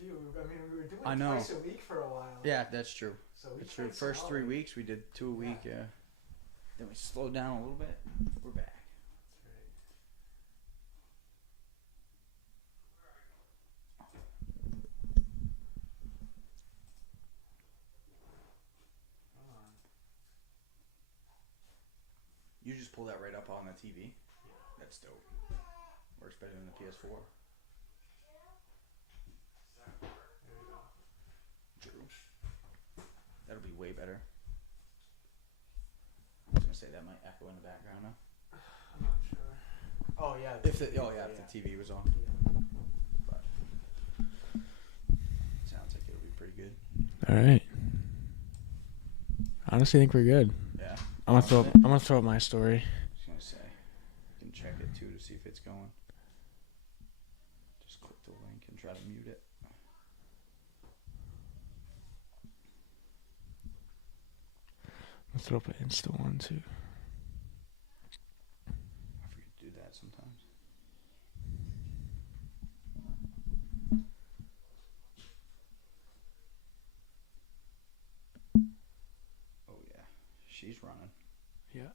few. I mean, we were doing I it know. twice a week for a while. Yeah, that's true. So It's true. First 3 weeks we did 2 a week. Yeah. Then we slowed down a little bit. We're back. That's right. You just pull that right up on the TV. That's dope. Works better than the PS4. There we go. True. That'll be way better. I was gonna say that might echo in the background now. I'm not sure. Oh yeah. If the TV was on. Yeah. But sounds like it'll be pretty good. All right. I honestly think we're good. Yeah. I'm gonna throw up my story. I was gonna say, you can check it too to see if it's going. Just click the link and try to mute it. I'll throw up an Insta one too. I forget to do that sometimes. Oh yeah, she's running. Yeah.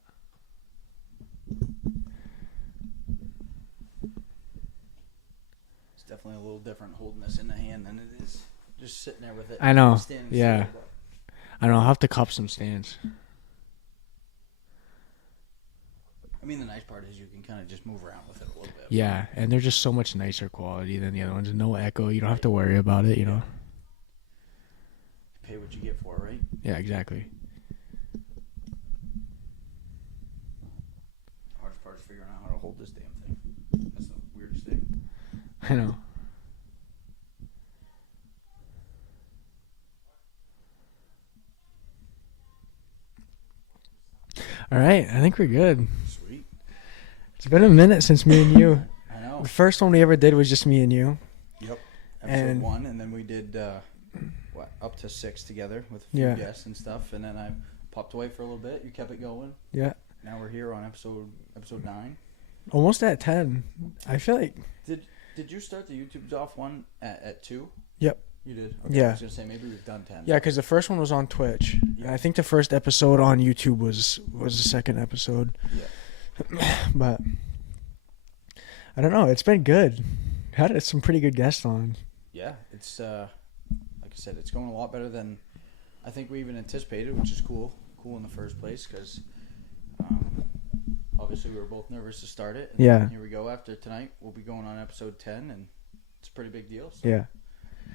It's definitely a little different holding this in the hand than it is just sitting there with it. I know. Standing Yeah. still, but- I know. I'll have to cop some stands. I mean, the nice part is you can kind of just move around with it a little bit. Yeah, and they're just so much nicer quality than the other ones. No echo. You don't have to worry about it. You know. Pay what you get for it, right? Yeah. Exactly. Hardest part is figuring out how to hold this damn thing. That's the weirdest thing. I know. All right. I think we're good. Sweet. It's been a minute since me and you. I know. The first one we ever did was just me and you. Yep. Episode And- 1, and then we did up to 6 together with a few Yeah. guests and stuff, and then I popped away for a little bit. You kept it going. Yeah. Now we're here on episode 9. Almost at 10. I feel like. Did you start the YouTube's off one at 2? Yep. You did. Okay, Yeah. I was gonna say maybe we've done 10. Yeah, because the first one was on Twitch. And Yeah. I think the first episode on YouTube was the second episode. Yeah. But I don't know. It's been good. Had some pretty good guests on. Yeah. It's like I said, it's going a lot better than I think we even anticipated, which is cool. Cool in the first place because obviously we were both nervous to start it. And Yeah. Here we go. After tonight, we'll be going on episode 10, and it's a pretty big deal. So Yeah.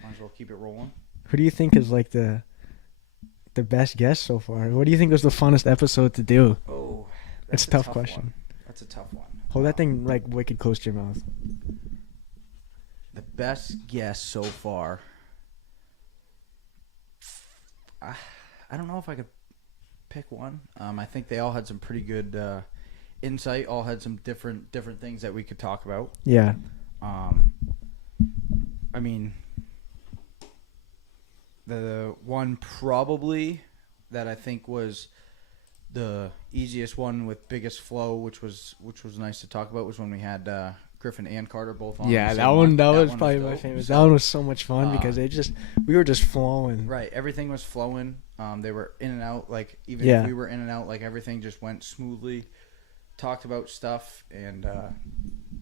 might as well keep it rolling. Who do you think is like the best guest so far? What do you think was the funnest episode to do? Oh, It's a tough question. one. That's a tough one. Hold that thing like wicked close to your mouth. The best guess so far. I don't know if I could pick one. I think they all had some pretty good insight. All had some different things that we could talk about. Yeah. I mean, the one probably that I think was the easiest one with biggest flow, which was nice to talk about, was when we had Griffin and Carter both on. Yeah, the that same one that was was probably my dope. favorite. So, That one was so much fun because we were just flowing. right, everything was flowing. They were in and out, like even Yeah. if we were in and out, like everything just went smoothly. Talked about stuff, and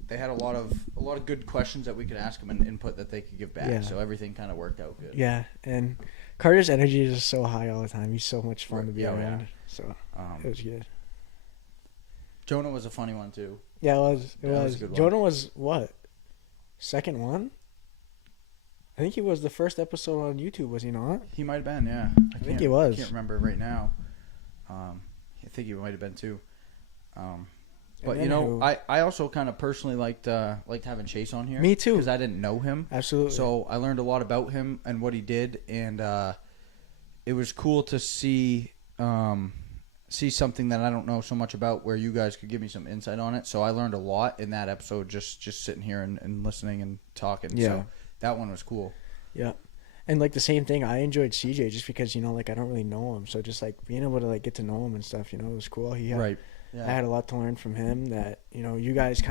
they had a lot of good questions that we could ask them and input that they could give back. Yeah. So everything kind of worked out good. Yeah, and Carter's energy is just so high all the time. He's so much fun to be Yeah, around. yeah. So it was good. Jonah was a funny one too. Yeah, it was. It That was was. a good one. Jonah was what? Second one? I think he was the first episode on YouTube, was he not? He might have been, yeah. I think he was. I can't remember right now. I think he might have been too. But then you know, who? I also kind of personally liked having Chase on here. Me too. Because I didn't know him. Absolutely. So I learned a lot about him and what he did, and it was cool to see something that I don't know so much about, where you guys could give me some insight on it. So I learned a lot in that episode, just sitting here and listening and talking. Yeah. So that one was cool. Yeah. And like the same thing, I enjoyed CJ just because, like I don't really know him. So just like being able to like get to know him and stuff, it was cool. He had, Right. Yeah. I had a lot to learn from him. That you guys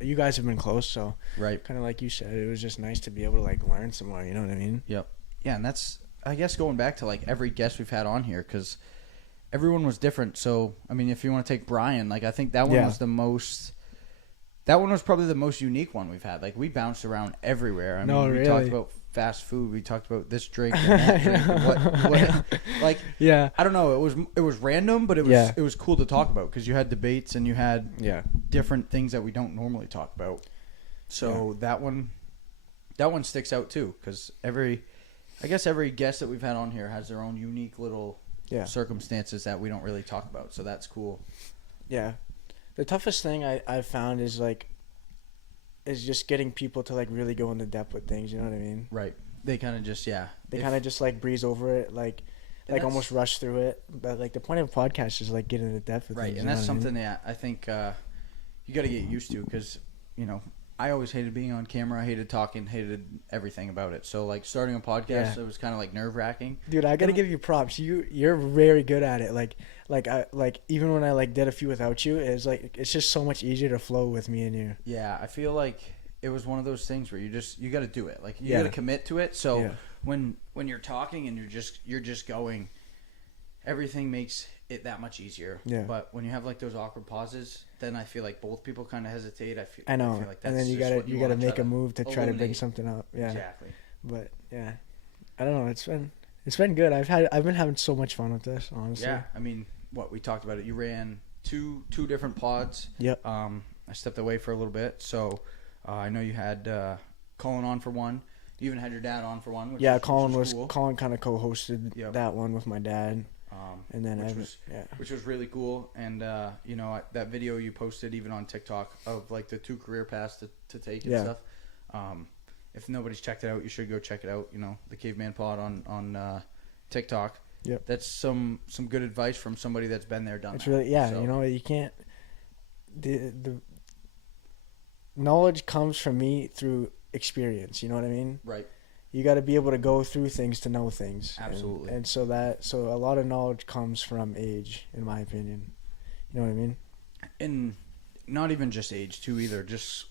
you guys have been close, so Right. kind of like you said, it was just nice to be able to like learn some more. You know what I mean? Yep. Yeah, and that's, I guess, going back to like every guest we've had on here, because everyone was different. So I mean, if you want to take Brian, like I think that one was the most. That one was probably the most unique one we've had. Like we bounced around everywhere. I mean, we talked about fast food. We talked about this drink and that drink. And what, like, yeah, I don't know. It was random, but it was cool to talk about because you had debates and you had different things that we don't normally talk about. So that one sticks out too, because I guess every guest that we've had on here has their own unique little circumstances that we don't really talk about. So that's cool. Yeah. The toughest thing I've found is just getting people to like really go into depth with things. You know what I mean? Right. They kind of just They kind of just like breeze over it, like almost rush through it. But like the point of a podcast is like get into depth with right. things. And that's something that I think you got to get used to, because I always hated being on camera. I hated talking, hated everything about it. So like starting a podcast, it was kind of like nerve wracking. Dude, I gotta give you props. You're very good at it. Like even when I like did a few without you, it's just so much easier to flow with me and you. Yeah, I feel like it was one of those things where you got to do it. Like you got to commit to it. So when you're talking and you're just going, everything makes it that much easier. Yeah. But when you have like those awkward pauses, then I feel like both people kind of hesitate. I know. I feel like that's and then you gotta make a move to try to bring eliminate. something up. Yeah. Exactly. But yeah, I don't know. It's been good. I've been having so much fun with this, honestly. Yeah. I mean, we talked about it. You ran two different pods. Yep. I stepped away for a little bit, so I know you had Colin on for one. You even had your dad on for one. Colin was cool. Colin kind of co-hosted that one with my dad. And then which was really cool. And that video you posted even on TikTok of like the 2 career paths to take and stuff. If nobody's checked it out, you should go check it out. The Caveman Pod on TikTok. Yep. That's some good advice from somebody that's been there, done it's that. really you can't. The knowledge comes from me through experience. You know what I mean? Right. You got to be able to go through things to know things. Absolutely. And so a lot of knowledge comes from age, in my opinion. You know what I mean? And not even just age too either. Just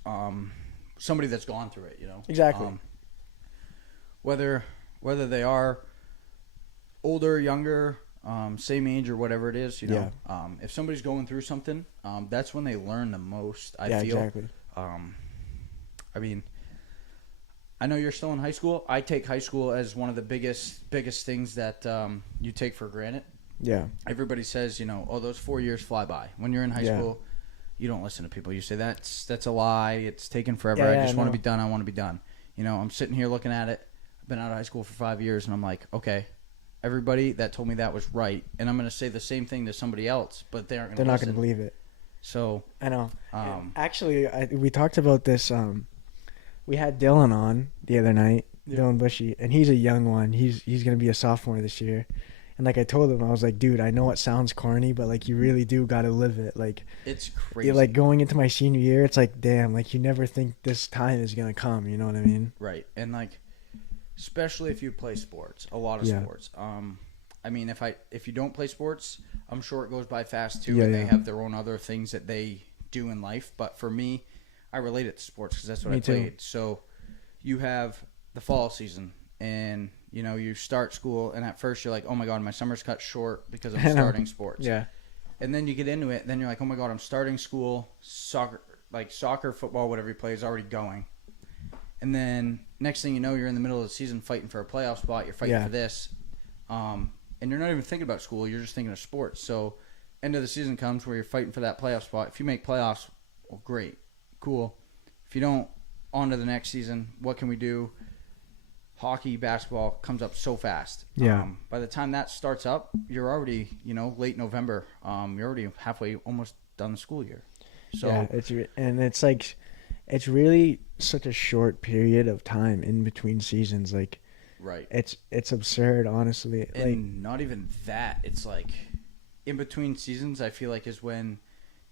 somebody that's gone through it. Exactly. Whether they are older, younger, same age or whatever it is, if somebody's going through something, that's when they learn the most. I feel. Exactly. I mean, I know you're still in high school. I take high school as one of the biggest things that you take for granted. Yeah. Everybody says, those 4 years fly by. When you're in high school, you don't listen to people. You say that's a lie. It's taken forever. I just want to be done. I want to be done. I'm sitting here looking at it. I've been out of high school for 5 years, and I'm like, okay, everybody that told me that was right, and I'm going to say the same thing to somebody else, but they're not going to believe it. So I know. Actually, we talked about this. We had Dylan on the other night, Dylan Bushy, and he's a young one. He's going to be a sophomore this year. And like I told him, I was like, dude, I know it sounds corny, but like you really do got to live it. Like it's crazy. Like going into my senior year, it's like, damn, like you never think this time is going to come. You know what I mean? Right. And like, especially if you play sports, a lot of sports. I mean, if you don't play sports, I'm sure it goes by fast too, and they have their own other things that they do in life. But for me, I relate it to sports because that's what I played. So you have the fall season, and you start school, and at first you're like, oh my god, my summer's cut short because I'm starting sports. Yeah. And then you get into it, then you're like, oh my god, I'm starting school, soccer, football, whatever you play is already going. And then next thing you know, you're in the middle of the season fighting for a playoff spot. You're fighting for this. And you're not even thinking about school. You're just thinking of sports. So end of the season comes where you're fighting for that playoff spot. If you make playoffs, well, great. Cool. If you don't, on to the next season. What can we do? Hockey, basketball comes up so fast. Yeah. By the time that starts up, you're already, late November. You're already halfway, almost done the school year. So yeah, it's really such a short period of time in between seasons. Like, right. It's absurd, honestly. And like, not even that. It's like in between seasons, I feel like is when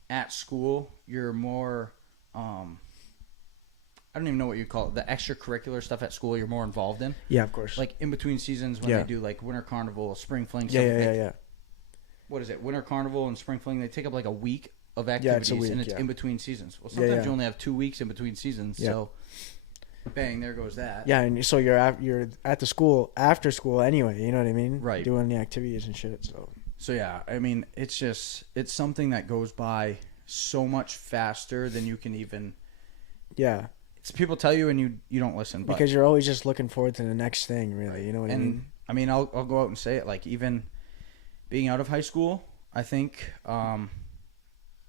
at school you're more. I don't even know what you call it. The extracurricular stuff at school you're more involved in. Yeah, of course. Like in between seasons when they do like winter carnival, spring fling. Yeah. What is it? Winter carnival and spring fling. They take up like a week of it's a activities, week, and it's yeah. in between seasons. Well, Yeah, sometimes yeah. you only have 2 weeks in between seasons, Yeah. so bang, there goes that. Yeah, and so you're at the school after school anyway. You know what I mean? Right. Doing the activities and shit. So yeah, I mean, it's something that goes by so much faster than you can even. Yeah. It's people tell you and you don't listen, but, Because you're always just looking forward to the next thing, really. You know what I mean? I mean, I'll go out and say it. Like, even being out of high school, I think I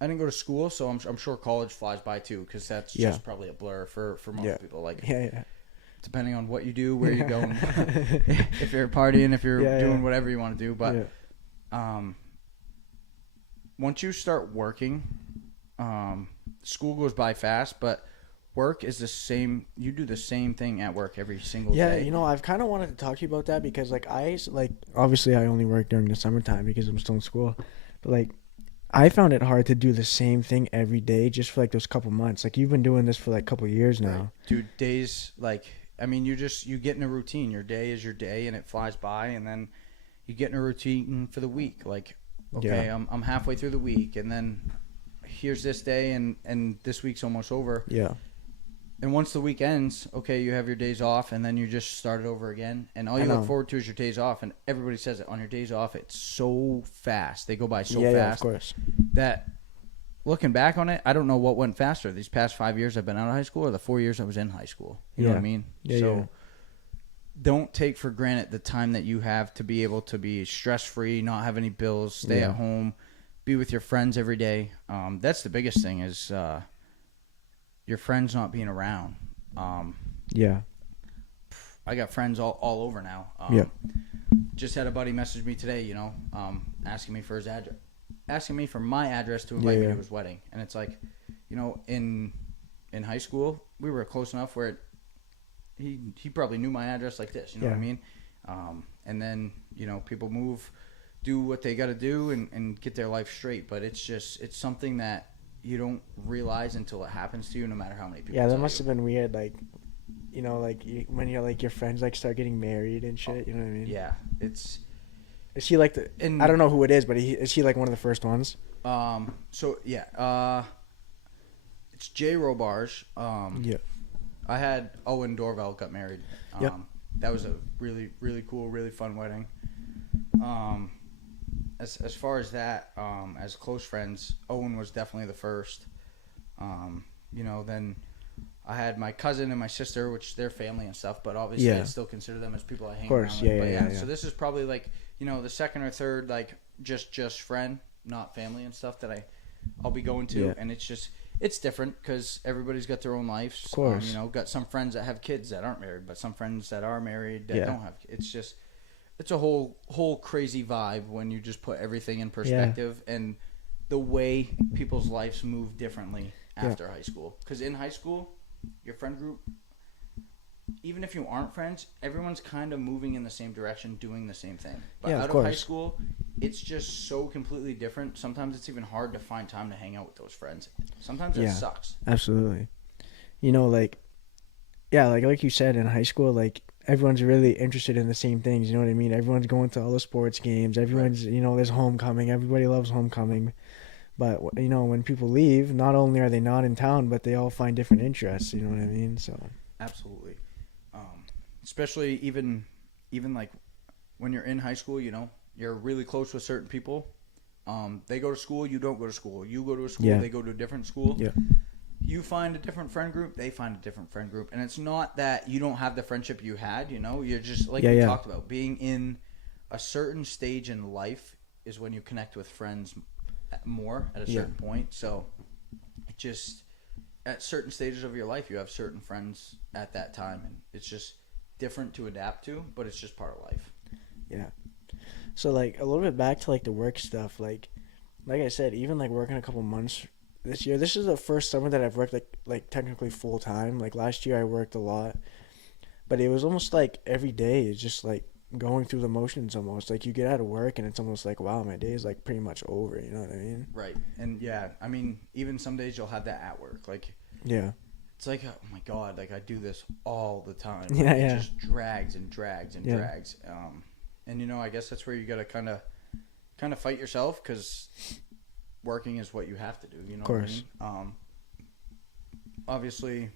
didn't go to school, so I'm sure college flies by too, because that's just probably a blur for most people. Like, depending on what you do, where you're going, if you're partying, if you're doing whatever you want to do. But once you start working, school goes by fast, but work is the same. You do the same thing at work every single day. Yeah, you know, I've kind of wanted to talk to you about that because, like, obviously I only work during the summertime because I'm still in school. But, like, I found it hard to do the same thing every day just for, like, those couple months. Like, you've been doing this for, like, a couple years now. Right. Dude, days, like, I mean, you get in a routine. Your day is your day, and it flies by, and then you get in a routine for the week. Like, okay, I'm halfway through the week, and then here's this day, and this week's almost over. Yeah. And once the week ends, okay, you have your days off, and then you just start it over again. And all you look forward to is your days off. And everybody says it on your days off. It's so fast; they go by so fast. Yeah, of course. That looking back on it, I don't know what went faster. These past 5 years I've been out of high school, or the 4 years I was in high school. You know what I mean? Yeah, so don't take for granted the time that you have to be able to be stress free, not have any bills, stay at home, be with your friends every day. That's the biggest thing is. Your friends not being around. I got friends all over now. Just had a buddy message me today, asking me for his address, asking me for my address to invite me to his wedding. And it's like, in high school, we were close enough where he probably knew my address like this. You know what I mean? And then, people move, do what they got to do and get their life straight. But it's something that you don't realize until it happens to you, no matter how many people. Yeah, that must have been weird. Like, when you're like your friends like start getting married and shit. You know what I mean? Yeah, it's. Is he like I don't know who it is, but is he like one of the first ones? So yeah. It's Jay Robarge. I had Owen Dorval got married. That was a really really cool, really fun wedding. As far as that, as close friends, Owen was definitely the first. Then I had my cousin and my sister, which they're family and stuff, but obviously I still consider them as people I hang around with. Yeah. So this is probably like, the second or third, like just friend, not family and stuff that I'll be going to. Yeah. And it's different because everybody's got their own lives. Of course. Got some friends that have kids that aren't married, but some friends that are married that don't have kids. It's a whole crazy vibe when you just put everything in perspective and the way people's lives move differently after high school. Because in high school, your friend group, even if you aren't friends, everyone's kind of moving in the same direction, doing the same thing. But out of high school, it's just so completely different. Sometimes it's even hard to find time to hang out with those friends. Sometimes it sucks. Absolutely. Like you said, in high school, like, everyone's really interested in the same things. You know what I mean? Everyone's going to all the sports games. Everyone's, there's homecoming. Everybody loves homecoming. But, when people leave, not only are they not in town, but they all find different interests. You know what I mean? So absolutely. Especially even like when you're in high school, you're really close with certain people. They go to school, you don't go to school. You go to a school, they go to a different school. Yeah. You find a different friend group, they find a different friend group. And it's not that you don't have the friendship you had, you're just like we talked about. Being in a certain stage in life is when you connect with friends more at a certain point. So it just, at certain stages of your life, you have certain friends at that time. And it's just different to adapt to, but it's just part of life. Yeah. So, like, a little bit back to, like, the work stuff. Like I said, even, like, working a couple months this year. This is the first summer that I've worked like technically full time. Like, last year I worked a lot, but it was almost like every day it's just like going through the motions almost. Like, you get out of work and it's almost like, wow, my day is like pretty much over. You know what I mean? Right. And I mean, even some days you'll have that at work. Like, it's like, oh my God, like I do this all the time. It just drags and drags and drags. And I guess that's where you got to kind of fight yourself, because working is what you have to do. You know Of course. what I mean? Obviously,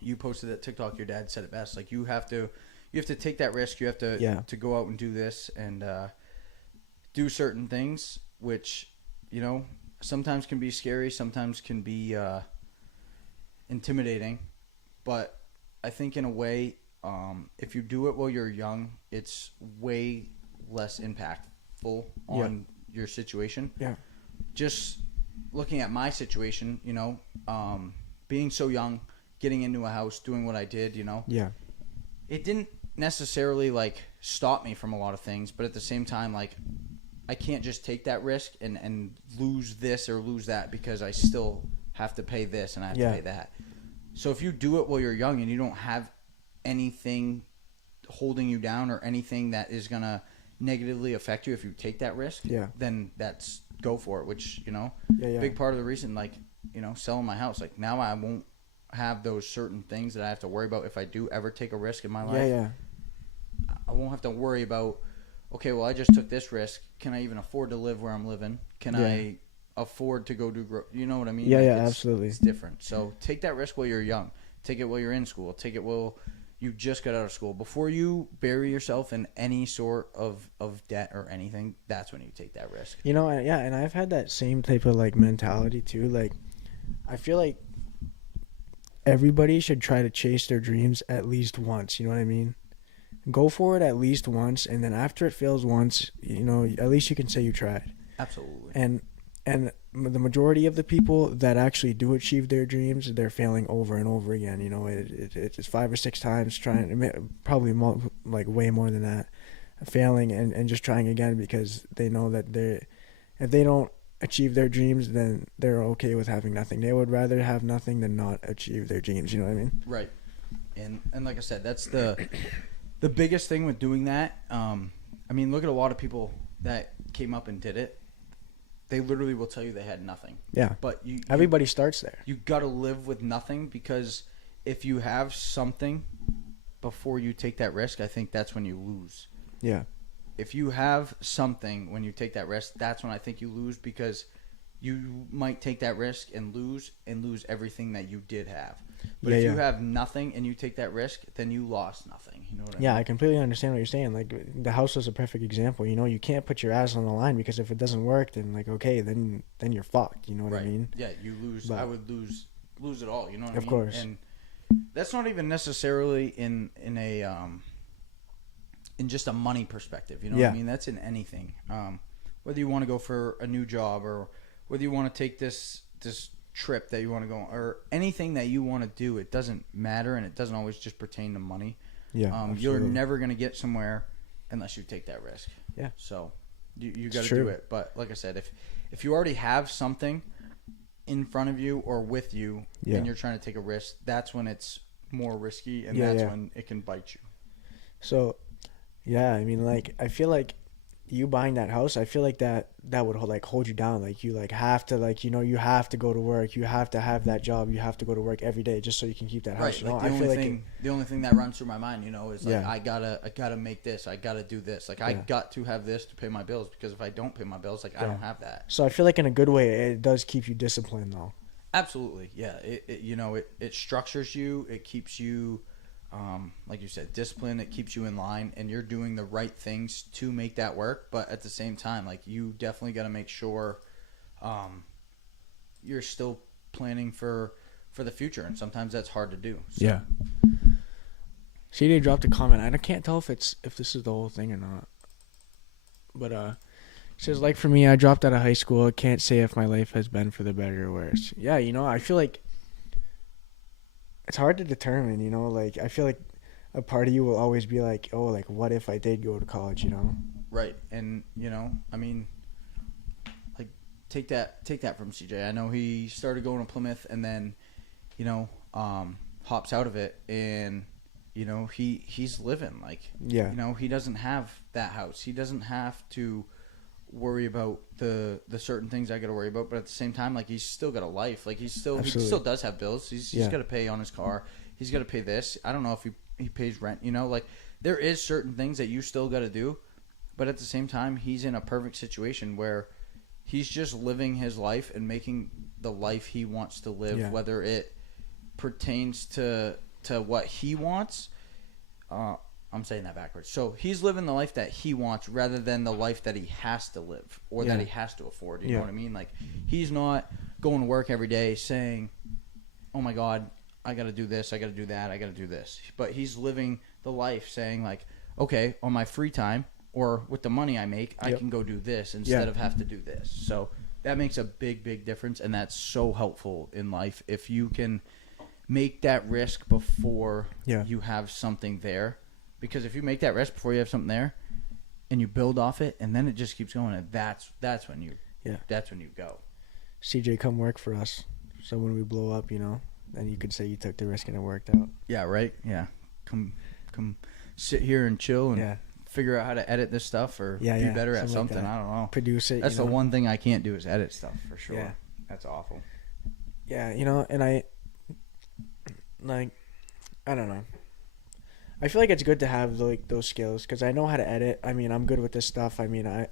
you posted that TikTok. Your dad said it best. Like you have to take that risk. You have to to go out and do this and do certain things, which sometimes can be scary, sometimes can be intimidating. But I think in a way, if you do it while you're young, it's way less impactful on your situation. Yeah. Just looking at my situation, being so young, getting into a house, doing what I did, Yeah. it didn't necessarily like stop me from a lot of things, but at the same time, like I can't just take that risk and lose this or lose that because I still have to pay this and I have to pay that. So if you do it while you're young and you don't have anything holding you down or anything that is going to negatively affect you if you take that risk, then that's go for it, which, big part of the reason, like, selling my house. Like now I won't have those certain things that I have to worry about if I do ever take a risk in my life. I won't have to worry about, okay, well, I just took this risk. Can I even afford to live where I'm living? Can I afford to go do, you know what I mean? Absolutely. It's different. So take that risk while you're young. Take it while you're in school. Take it while you just got out of school. Before you bury yourself in any sort of debt or anything, that's when you take that risk. And I've had that same type of like mentality too. Like, I feel like everybody should try to chase their dreams at least once. You know what I mean? Go for it at least once, and then after it fails once, at least you can say you tried. Absolutely. And the majority of the people that actually do achieve their dreams, they're failing over and over again. It's 5 or 6 times trying, probably like way more than that, failing and just trying again because they know that if they don't achieve their dreams, then they're okay with having nothing. They would rather have nothing than not achieve their dreams. You know what I mean? Right. And like I said, that's the biggest thing with doing that. Look at a lot of people that came up and did it. They literally will tell you they had nothing. Yeah. But everybody starts there. You got to live with nothing, because if you have something before you take that risk, I think that's when you lose. Yeah. If you have something when you take that risk, that's when I think you lose, because you might take that risk and lose everything that you did have. But if you have nothing and you take that risk, then you lost nothing. You know what I mean? Yeah, I completely understand what you're saying. Like, the house is a perfect example. You can't put your ass on the line, because if it doesn't work, then like, okay, then you're fucked. You know what I mean? Yeah, you lose. But I would lose it all. You know what I mean? Of course. And that's not even necessarily in just a money perspective. You know what I mean? That's in anything. Whether you want to go for a new job, or whether you want to take this trip that you want to go on, or anything that you want to do, it doesn't matter, and it doesn't always just pertain to money. Yeah, you're never going to get somewhere unless you take that risk. Yeah. So you got to do it. But like I said, if you already have something in front of you or with you, and you're trying to take a risk, that's when it's more risky, and that's when it can bite you. So, like, I feel like you buying that house, I feel like that would hold you down. Like, you have to, you have to go to work. You have to have that job. You have to go to work every day just so you can keep that house. Right. Like the only thing that runs through my mind, is like, I gotta make this. I gotta do this. Like, I got to have this to pay my bills, because if I don't pay my bills, like, I don't have that. So I feel like in a good way, it does keep you disciplined, though. Absolutely. Yeah. It structures you. It keeps you, like you said, discipline. It keeps you in line, and you're doing the right things to make that work. But at the same time, like, you definitely got to make sure you're still planning for the future, and sometimes that's hard to do. So. Yeah. CJ dropped a comment. I can't tell if this is the whole thing or not. But it says, like, for me, I dropped out of high school. I can't say if my life has been for the better or worse. Yeah, I feel like it's hard to determine, like, I feel like a part of you will always be like, oh, like, what if I did go to college, Right. And, like, take that from CJ. I know he started going to Plymouth, and then, hops out of it, and, he's living, like, he doesn't have that house. He doesn't have to worry about the certain things I got to worry about, but at the same time, like, he's still got a life. Like, he still does have bills. He's got to pay on his car. He's got to pay this. I don't know if he pays rent. Like, there is certain things that you still got to do, but at the same time, he's in a perfect situation where he's just living his life and making the life he wants to live, Yeah. whether it pertains to what he wants. I'm saying that backwards. So he's living the life that he wants rather than the life that he has to live or that he has to afford. You know what I mean? Like, he's not going to work every day saying, oh my God, I got to do this, I got to do that, I got to do this. But he's living the life saying, like, okay, on my free time or with the money I make, I can go do this instead of have to do this. So that makes a big, big difference, and that's so helpful in life if you can make that risk before you have something there. Because if you make that risk before you have something there and you build off it and then it just keeps going, and that's when you go. CJ, come work for us. So when we blow up, you know, then you could say you took the risk and it worked out. Yeah, right? Yeah. Come sit here and chill and figure out how to edit this stuff or be better at something. Like I don't know. Produce it. That's the one thing I can't do is edit stuff for sure. Yeah. That's awful. Yeah, you know, and I don't know. I feel like it's good to have like those skills because I know how to edit. I mean, I'm good with this stuff. I mean,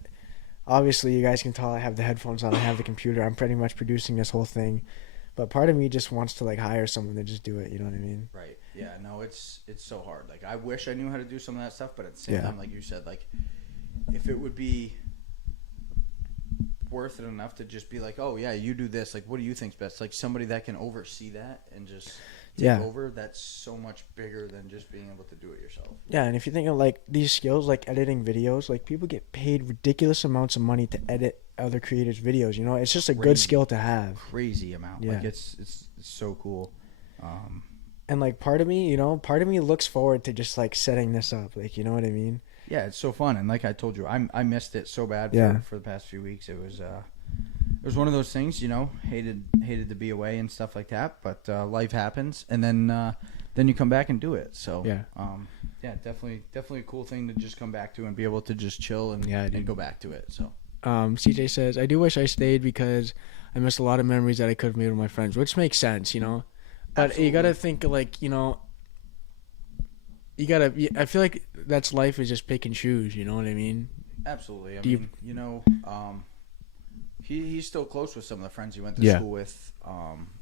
obviously you guys can tell I have the headphones on. I have the computer. I'm pretty much producing this whole thing. But part of me just wants to like hire someone to just do it. You know what I mean? Right. Yeah. No, it's so hard. Like, I wish I knew how to do some of that stuff, but at the same time, like you said, like, if it would be worth it enough to just be like, oh yeah, you do this. Like, what do you think's best? Like, somebody that can oversee that and just take over. That's so much bigger than just being able to do it yourself. Yeah, and if you think of like these skills, like editing videos, like people get paid ridiculous amounts of money to edit other creators' videos. You know, it's just a good skill to have. Crazy amount. Yeah. Like, it's so cool. And like part of me looks forward to just like setting this up. Like, you know what I mean? Yeah, it's so fun. And like I told you, I missed it so bad for the past few weeks. It was one of those things, you know, hated to be away and stuff like that, but life happens, and then you come back and do it. So definitely a cool thing to just come back to and be able to just chill and go back to it. So CJ says, I do wish I stayed because I missed a lot of memories that I could have made with my friends, which makes sense, you know. But absolutely. You gotta think like, you know, I feel like that's life is just pick and choose, you know what I mean? Absolutely. I mean, you know, he's still close with some of the friends he went to school with,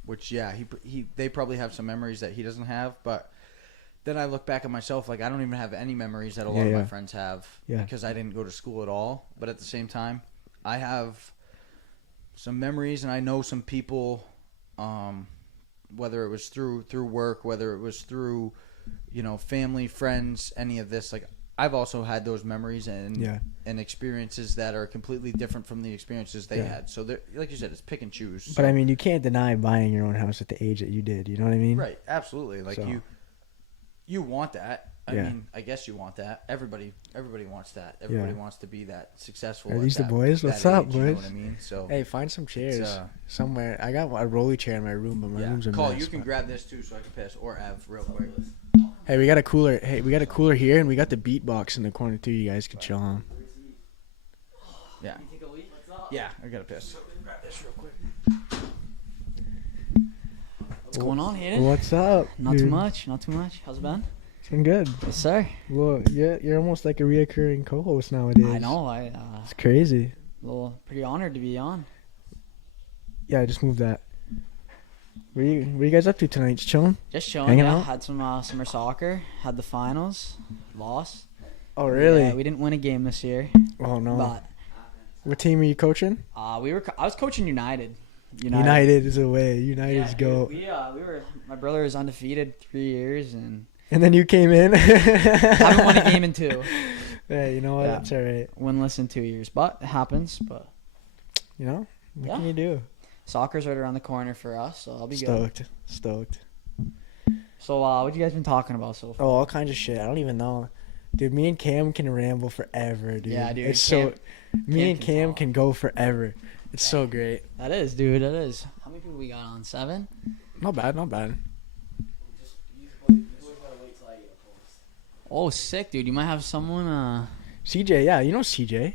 which they probably have some memories that he doesn't have, but then I look back at myself, like, I don't even have any memories that a lot of my friends have because I didn't go to school at all. But at the same time, I have some memories, and I know some people, whether it was through work, whether it was through, you know, family, friends, any of this, like, I've also had those memories and experiences that are completely different from the experiences they had. So, like you said, it's pick and choose. So. But, I mean, you can't deny buying your own house at the age that you did. You know what I mean? Right. Absolutely. Like, you want that. I mean, I guess you want that. Everybody wants that. Everybody wants to be that successful. Are these the boys? What's up, boys? You know what I mean? So, hey, find some chairs somewhere. I got a rolly chair in my room, but my room's a mess. Call, you can grab this too so I can piss, or Ev, real quick. Hey, we got a cooler. Here, and we got the beatbox in the corner too. You guys can chill on. Yeah. Yeah, I gotta piss. Grab this real quick. What's going on, Hayden? What's up? Not too much. How's it been? It's been good. Yes, sir. Well, you're almost like a reoccurring co-host nowadays. I know. It's crazy. Pretty honored to be on. Yeah, I just moved that. What are you guys up to tonight? Just chilling? Just chilling. Hanging out? Had some summer soccer. Had the finals. Lost. Oh, really? Yeah, we didn't win a game this year. Oh no. But what team are you coaching? I was coaching United. United is away. United's go. We were. My brother was undefeated 3 years, and then you came in. Haven't won a game in 2. Hey, you know what? That's all right. Winless in 2 years, but it happens. But you know, what can you do? Soccer's right around the corner for us, so I'll be stoked. So, what you guys been talking about so far? Oh, all kinds of shit. I don't even know. Dude, me and Cam can ramble forever, dude. Yeah, dude. It's me and Cam can go forever. It's so great. That is, dude. That is. How many people we got on? 7? Not bad. Oh, sick, dude. You might have someone. CJ, yeah, you know CJ.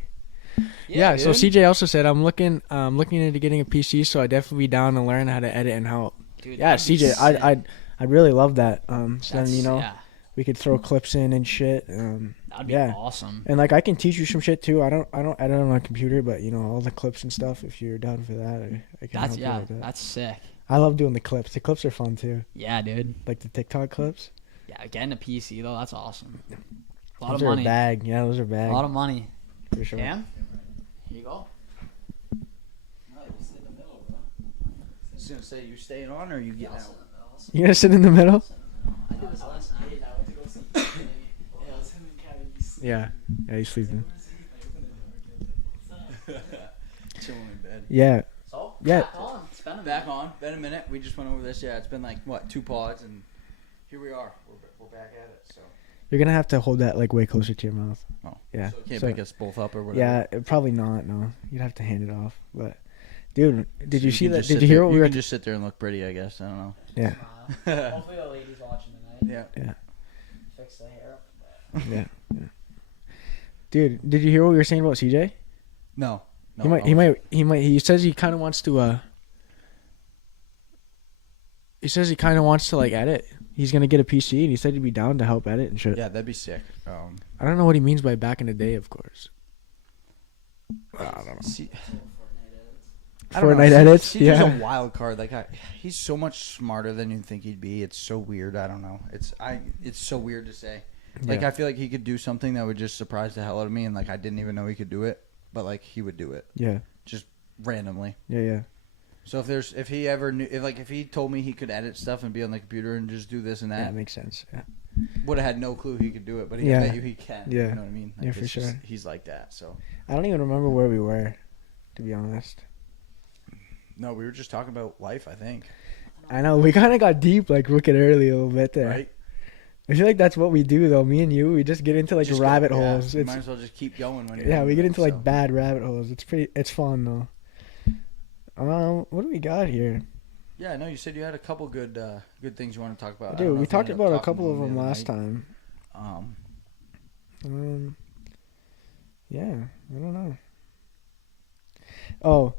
Yeah, so CJ also said I'm looking into getting a PC, so I definitely be down to learn how to edit and how. Dude, yeah, CJ, I'd really love that. So then we could throw clips in and shit. That'd That'd be Yeah. awesome. And like I can teach you some shit too. I don't edit on my computer, but you know all the clips and stuff. If you're down for that, I can help you with that. That's sick. I love doing the clips. The clips are fun too. Yeah, dude. Like the TikTok clips. Yeah, getting a PC though, that's awesome. A lot Those of are money. a bag. Yeah, those are A bag. lot of money. For sure. Cam, here you go. I was gonna say, you staying on or you getting out? You gonna sit in the middle? I did this last night. I went to go see. Yeah, it was him and Kevin. Yeah. Yeah, he's sleeping. Chilling in bed. Yeah. So Yeah. back on. It's been a minute. Back on. Been a minute. We just went over this. Yeah, it's been like what, 2 pods, and here we are. We're back at it. So. You're gonna have to hold that like way closer to your mouth. Oh. Yeah. So can't So- pick us both up or whatever. Yeah, probably not. No, you'd have to hand it off. But, dude, did So you see can that? just Did sit you hear there- what we were? can just sit there and look pretty, I guess. I don't know. Yeah. Hopefully the ladies watching tonight. Yeah. Fix the hair. Yeah. Dude, did you hear what we were saying about CJ? No. No. He might. He says he kind of wants to. He says he kind of wants to like edit. He's gonna get a PC, and he said he'd be down to help edit and shit. Yeah, that'd be sick. I don't know what he means by back in the day, of course. I don't know. See, Fortnite edits. CJ's Yeah. a wild card. Like he's so much smarter than you'd think he'd be. It's so weird. I don't know. It's so weird to say. Like Yeah. I feel like he could do something that would just surprise the hell out of me, and like I didn't even know he could do it, but like he would do it Yeah. just randomly. Yeah. So if he ever knew, if he told me he could edit stuff and be on the computer and just do this and Yeah, that, that makes sense. Yeah. would have had no clue he could do it. But Yeah. I bet you he can. Yeah. You know what I mean? Yeah, for it's just- sure. he's like that. So I don't even remember where we were, to be honest. no, we were just talking about life. I think. I know we kind of got deep, like wicked early a little bit there. Right. I feel like that's what we do, though. Me and you, we just get into like Just rabbit go, yeah, holes. you It's might as well just keep going when you're yeah, doing we get it, into like so. bad rabbit holes. It's fun though. What do we got here? Yeah, I know you said you had a couple good things you want to talk about. I don't Dude, know we if you talked ended up about a talking couple of the them other last night. time. Yeah, I don't know. Oh,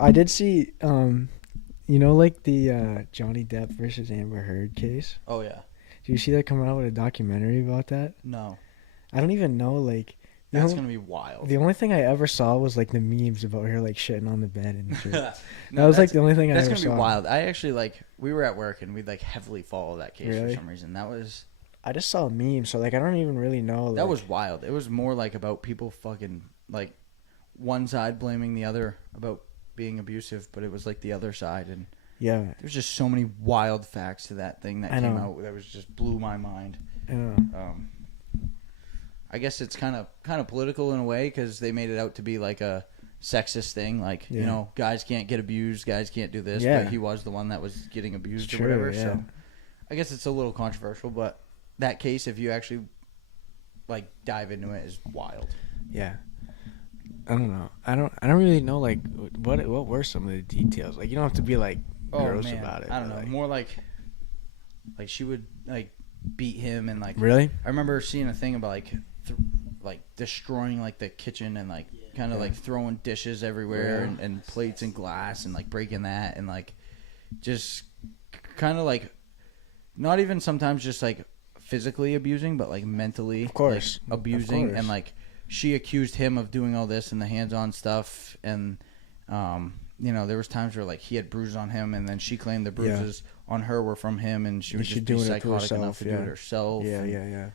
I did see, like the Johnny Depp versus Amber Heard case. Oh yeah. Did you see that coming out with a documentary about that? No. I don't even know, like. That's gonna be wild. The only thing I ever saw was like the memes about her like shitting on the bed and shit. No, That was like the only thing I That's ever gonna saw. be wild. I actually we were at work and we'd like heavily follow that case Really? for some reason. That was I just saw a meme, so like I don't even really know. Like, that was wild. It was more like about people fucking like one side blaming the other about being abusive, but it was like the other side, and yeah. there's just so many wild facts to that thing that I came know. out that was just blew my mind. Yeah. I guess it's kind of political in a way because they made it out to be like a sexist thing, like Yeah. guys can't get abused, guys can't do this, Yeah. but he was the one that was getting abused It's or true, whatever. yeah. So I guess it's a little controversial, but that case, if you actually like dive into it, is wild. Yeah. I don't know. I don't really know like what were some of the details. Like you don't have to be like gross about it. I don't but, know. like- More like she would like beat him and like. Really? I remember seeing a thing about like destroying like the kitchen and like kind of Yeah. like throwing dishes everywhere Yeah. and plates and glass and like breaking that and like just kind of like not even sometimes just like physically abusing but like mentally Of course. like, abusing Of course. and like she accused him of doing all this and the hands-on stuff and there was times where like he had bruises on him and then she claimed the Yeah. bruises on her were from him and she And was she just be doing it to psychotic herself, enough to do yeah. it herself Yeah, and- yeah.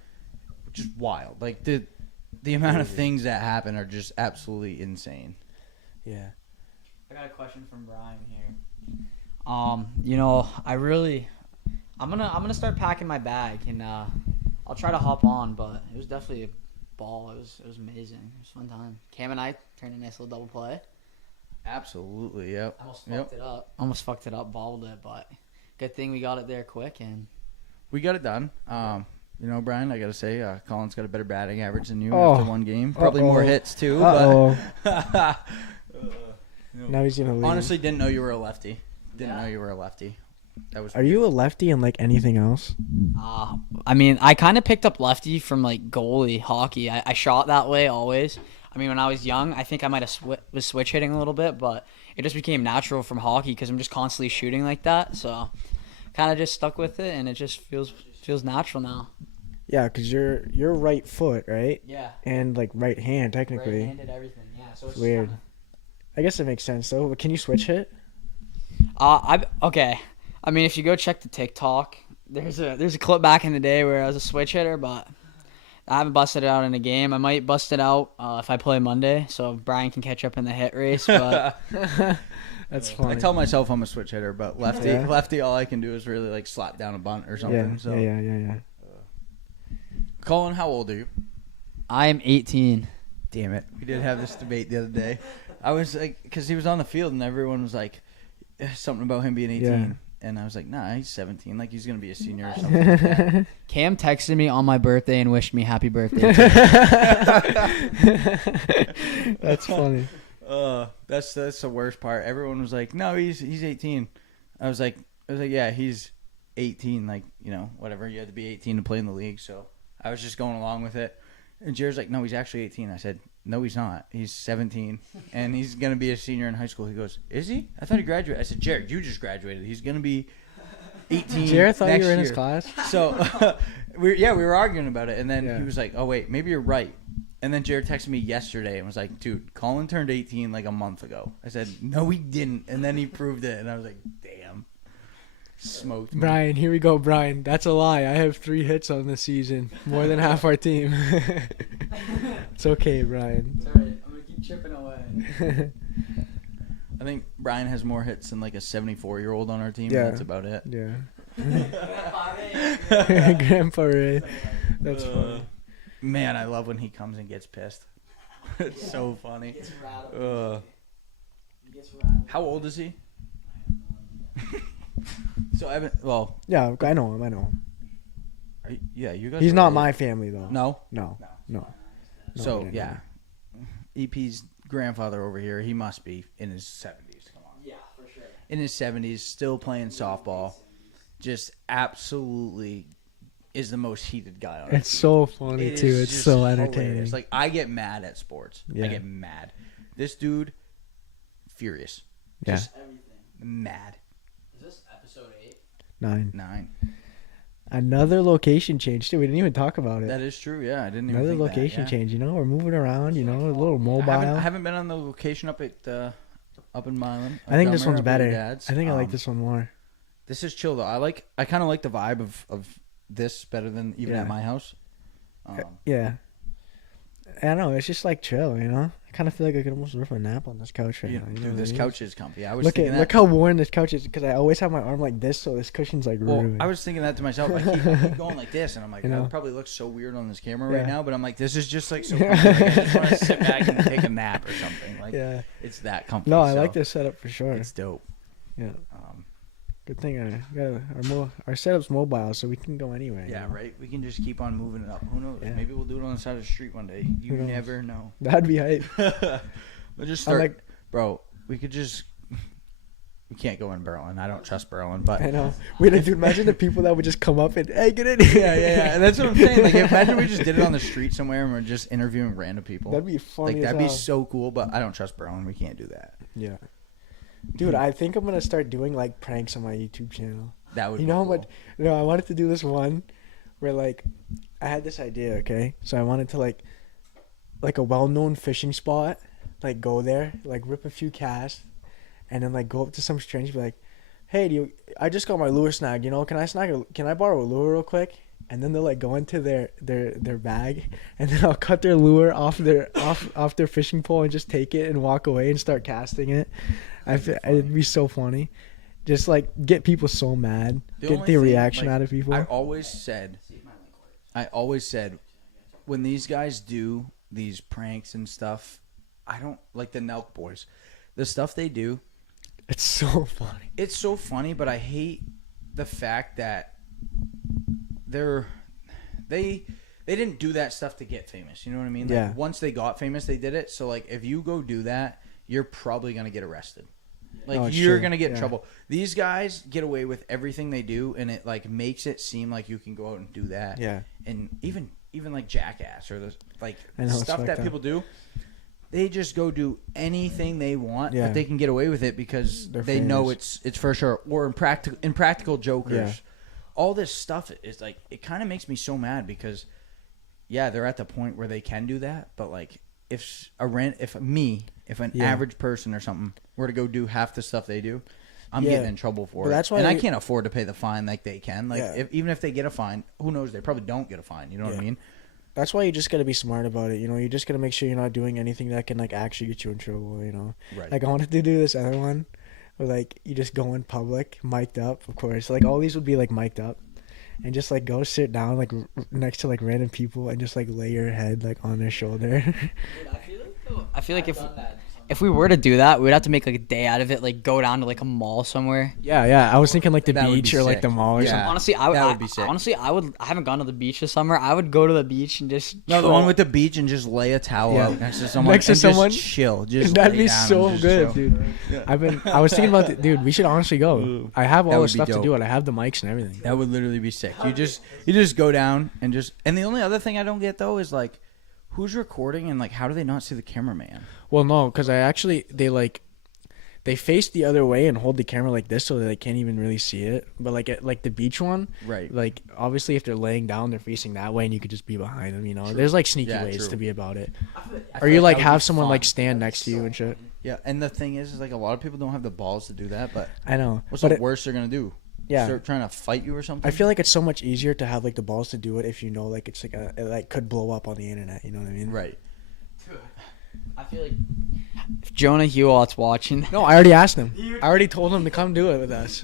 which is wild. Like the amount of Crazy. things that happen are just absolutely insane. Yeah. I got a question from Brian here. I'm gonna start packing my bag and I'll try to hop on, but it was definitely a ball. It was amazing. It was a fun time. Cam and I turned a nice little double play. Absolutely, yep. Almost Yep. fucked it up, balled it, but good thing we got it there quick and We got it done. Brian, I gotta say, Colin's got a better batting average than you Oh. after one game. Probably more Uh-oh. hits too. Uh-oh. But Now he's gonna leave. honestly, didn't know you were a lefty. Didn't Yeah. know you were a lefty. That was. Are you a lefty and like anything else? I kind of picked up lefty from like goalie hockey. I shot that way always. I mean, when I was young, I think I might have was switch hitting a little bit, but it just became natural from hockey because I'm just constantly shooting like that. So, kind of just stuck with it, and it just feels natural now. Yeah, because you're right foot, right? Yeah. And like right hand technically. Right-handed, everything. Yeah. So it's Weird. kinda- I guess it makes sense though. But can you switch hit? Okay. I mean, if you go check the TikTok, there's a clip back in the day where I was a switch hitter, but I haven't busted it out in a game. I might bust it out if I play Monday, so Brian can catch up in the hit race. But That's I funny. tell myself I'm a switch hitter, but lefty, Yeah. lefty, all I can do is really like slap down a bunt or something. Yeah, So, yeah. Colin, how old are you? I am 18. Damn it, we did have this debate the other day. I was like, because he was on the field and everyone was like, something about him being 18. Yeah. And I was like, nah, he's 17. Like, he's going to be a senior or something like that. Cam texted me on my birthday and wished me happy birthday. That's funny. That's the worst part. Everyone was like, no, he's 18. I was like, yeah, he's 18. Like, you know, whatever. You had to be 18 to play in the league. So I was just going along with it. And Jared's like, no, he's actually 18. I said, no, he's not. He's 17. And he's going to be a senior in high school. He goes, is he? I thought he graduated. I said, Jared, you just graduated. He's going to be 18 Jared thought next you were in year. his class. So, we were arguing about it. And then Yeah. he was like, oh, wait, maybe you're right. And then Jared texted me yesterday and was like, dude, Colin turned 18 like a month ago. I said, no, he didn't. And then he proved it. And I was like, damn. Smoked me. Brian, here we go, Brian. That's a lie. I have 3 hits on this season. More than half our team. It's okay, Brian. It's alright. I'm gonna keep chipping away. I think Brian has more hits than like a 74-year-old on our team. Yeah. And that's about it. Yeah. Grandpa Ray. That's funny. Man, I love when he comes and gets pissed. It's so funny. How old is he? So Evan, well, Yeah, I know him. you guys. He's are not old. my family though. No. No. So we didn't. yeah, EP's grandfather over here. He must be in his 70s. Come on. Yeah, for sure. In his 70s, still playing softball. Just absolutely is the most heated guy on It's so funny It too. is It's just so hilarious. entertaining. Like, I get mad at sports. Yeah. I get mad. This dude, furious. Yeah. Just Everything. mad. Is this episode 8? 9. 9. Another location change too. We didn't even talk about it. That is true. Yeah, I didn't even Another think location that, yeah. change. You know, we're moving around. You know, a little mobile. I haven't been on the location up at up in Milan. I think this Dummer, one's up at your better. dad's. I think I like this one more. This is chill though. I kind of like the vibe of this better than even Yeah. at my house. Yeah. I don't know. It's just like chill. You know. I kind of feel like I could almost rip a nap on this couch right now. You know Dude, what this I mean? couch is comfy. I was Look thinking look how worn this couch is because I always have my arm like this, so this cushion's like Well, ruined. I was thinking that to myself. I keep going like this, and I'm like, You know? that probably looks so weird on this camera Yeah. right now. But I'm like, this is just like so comfy. Like, I just want to sit back and take a nap or something. Like, Yeah. it's that comfy. No, I so like this setup for sure. It's dope. Yeah. Um, Good thing I got our setup's mobile, so we can go anywhere. yeah, you know? right. We can just keep on moving it up. Who knows? Yeah. Maybe we'll do it on the side of the street one day. You Who knows? never know. That'd be hype. We'll just I start, like. bro. We could just. We can't go in Berlin. I don't trust Berlin, but I know. Wait, dude, imagine the people that would just come up and hey, get in. yeah. And that's what I'm saying. Like, imagine we just did it on the street somewhere and we're just interviewing random people. That'd be funny. Like, as that'd be hell. so cool. But I don't trust Berlin. We can't do that. Yeah. Dude, I think I'm gonna start doing like pranks on my YouTube channel. That would. You be know how cool. much? No, I wanted to do this one where like I had this idea. Okay, so I wanted to like a well-known fishing spot, like go there, like rip a few casts, and then like go up to some stranger, be like, "Hey, I just got my lure snag. You know, can I borrow a lure real quick?" And then they'll like go into their bag, and then I'll cut their lure off their fishing pole and just take it and walk away and start casting it. It'd be so funny. Just like get people so mad, The get only the thing, reaction like, out of people. I always said, when these guys do these pranks and stuff, I don't like the Nelk boys. The stuff they do, It's so funny. it's so funny, but I hate the fact that they didn't do that stuff to get famous. You know what I mean? Like, Yeah. once they got famous, they did it. So like, if you go do that, you're probably gonna get arrested. Like, Oh, it's you're true. gonna get in Yeah. trouble. These guys get away with everything they do, and it like makes it seem like you can go out and do that. Yeah. And even like Jackass or the like I know, it's stuff fucked that up. people do, they just go do anything they want, Yeah. but they can get away with it because They're they know famous. it's for sure. Or in practical jokers, Yeah. all this stuff is like, it kind of makes me so mad because, yeah, they're at the point where they can do that, but like if an Yeah. average person or something were to go do half the stuff they do, I'm Yeah. getting in trouble for But it. that's why and I they- can't afford to pay the fine like they can. Like Yeah. even if they get a fine, who knows? They probably don't get a fine. You know what I Yeah. mean? That's why you just gotta be smart about it. You know, you just gotta make sure you're not doing anything that can like actually get you in trouble. You know, Right. like I wanted to do this other one, where like you just go in public, mic'd up, of course. Like all these would be like mic'd up, and just like go sit down like next to like random people and just like lay your head like on their shoulder. I feel like if we were to do that, we would have to make like a day out of it. Like go down to like a mall somewhere. yeah. I was thinking like the That would beach be or like sick. the mall or Yeah. something. Honestly, that would be sick. I haven't gone to the beach this summer. I would go to the beach and just. No, the troll. one with the beach and just lay a towel Yeah. out next to someone. Next to and someone? just chill. Just That'd lay be down so and just good, chill. dude. I was thinking about dude. We should honestly go. Ooh. I have That all the would be stuff to dope. do it. I have the mics and everything. That would literally be sick. You just go down and just. And the only other thing I don't get though is like, who's recording and like how do they not see the cameraman? Well, no, because they face the other way and hold the camera like this so that they can't even really see it. But like at like the beach one, Right. like obviously if they're laying down, they're facing that way, and you could just be behind them. You know, there's like sneaky Yeah, ways true. to be about it. I Or feel you like that would have be someone fun. like stand next to you and shit. Yeah, and the thing is like a lot of people don't have the balls to do that. But I know. what's but the it- worst they're gonna do? Yeah. Start trying to fight you or something. I feel like it's so much easier to have like the balls to do it if you know like it's like it like could blow up on the internet. You know what I mean? right. I feel like if Jonah Hewlett's watching. No, I already asked him. I already told him to come do it with us.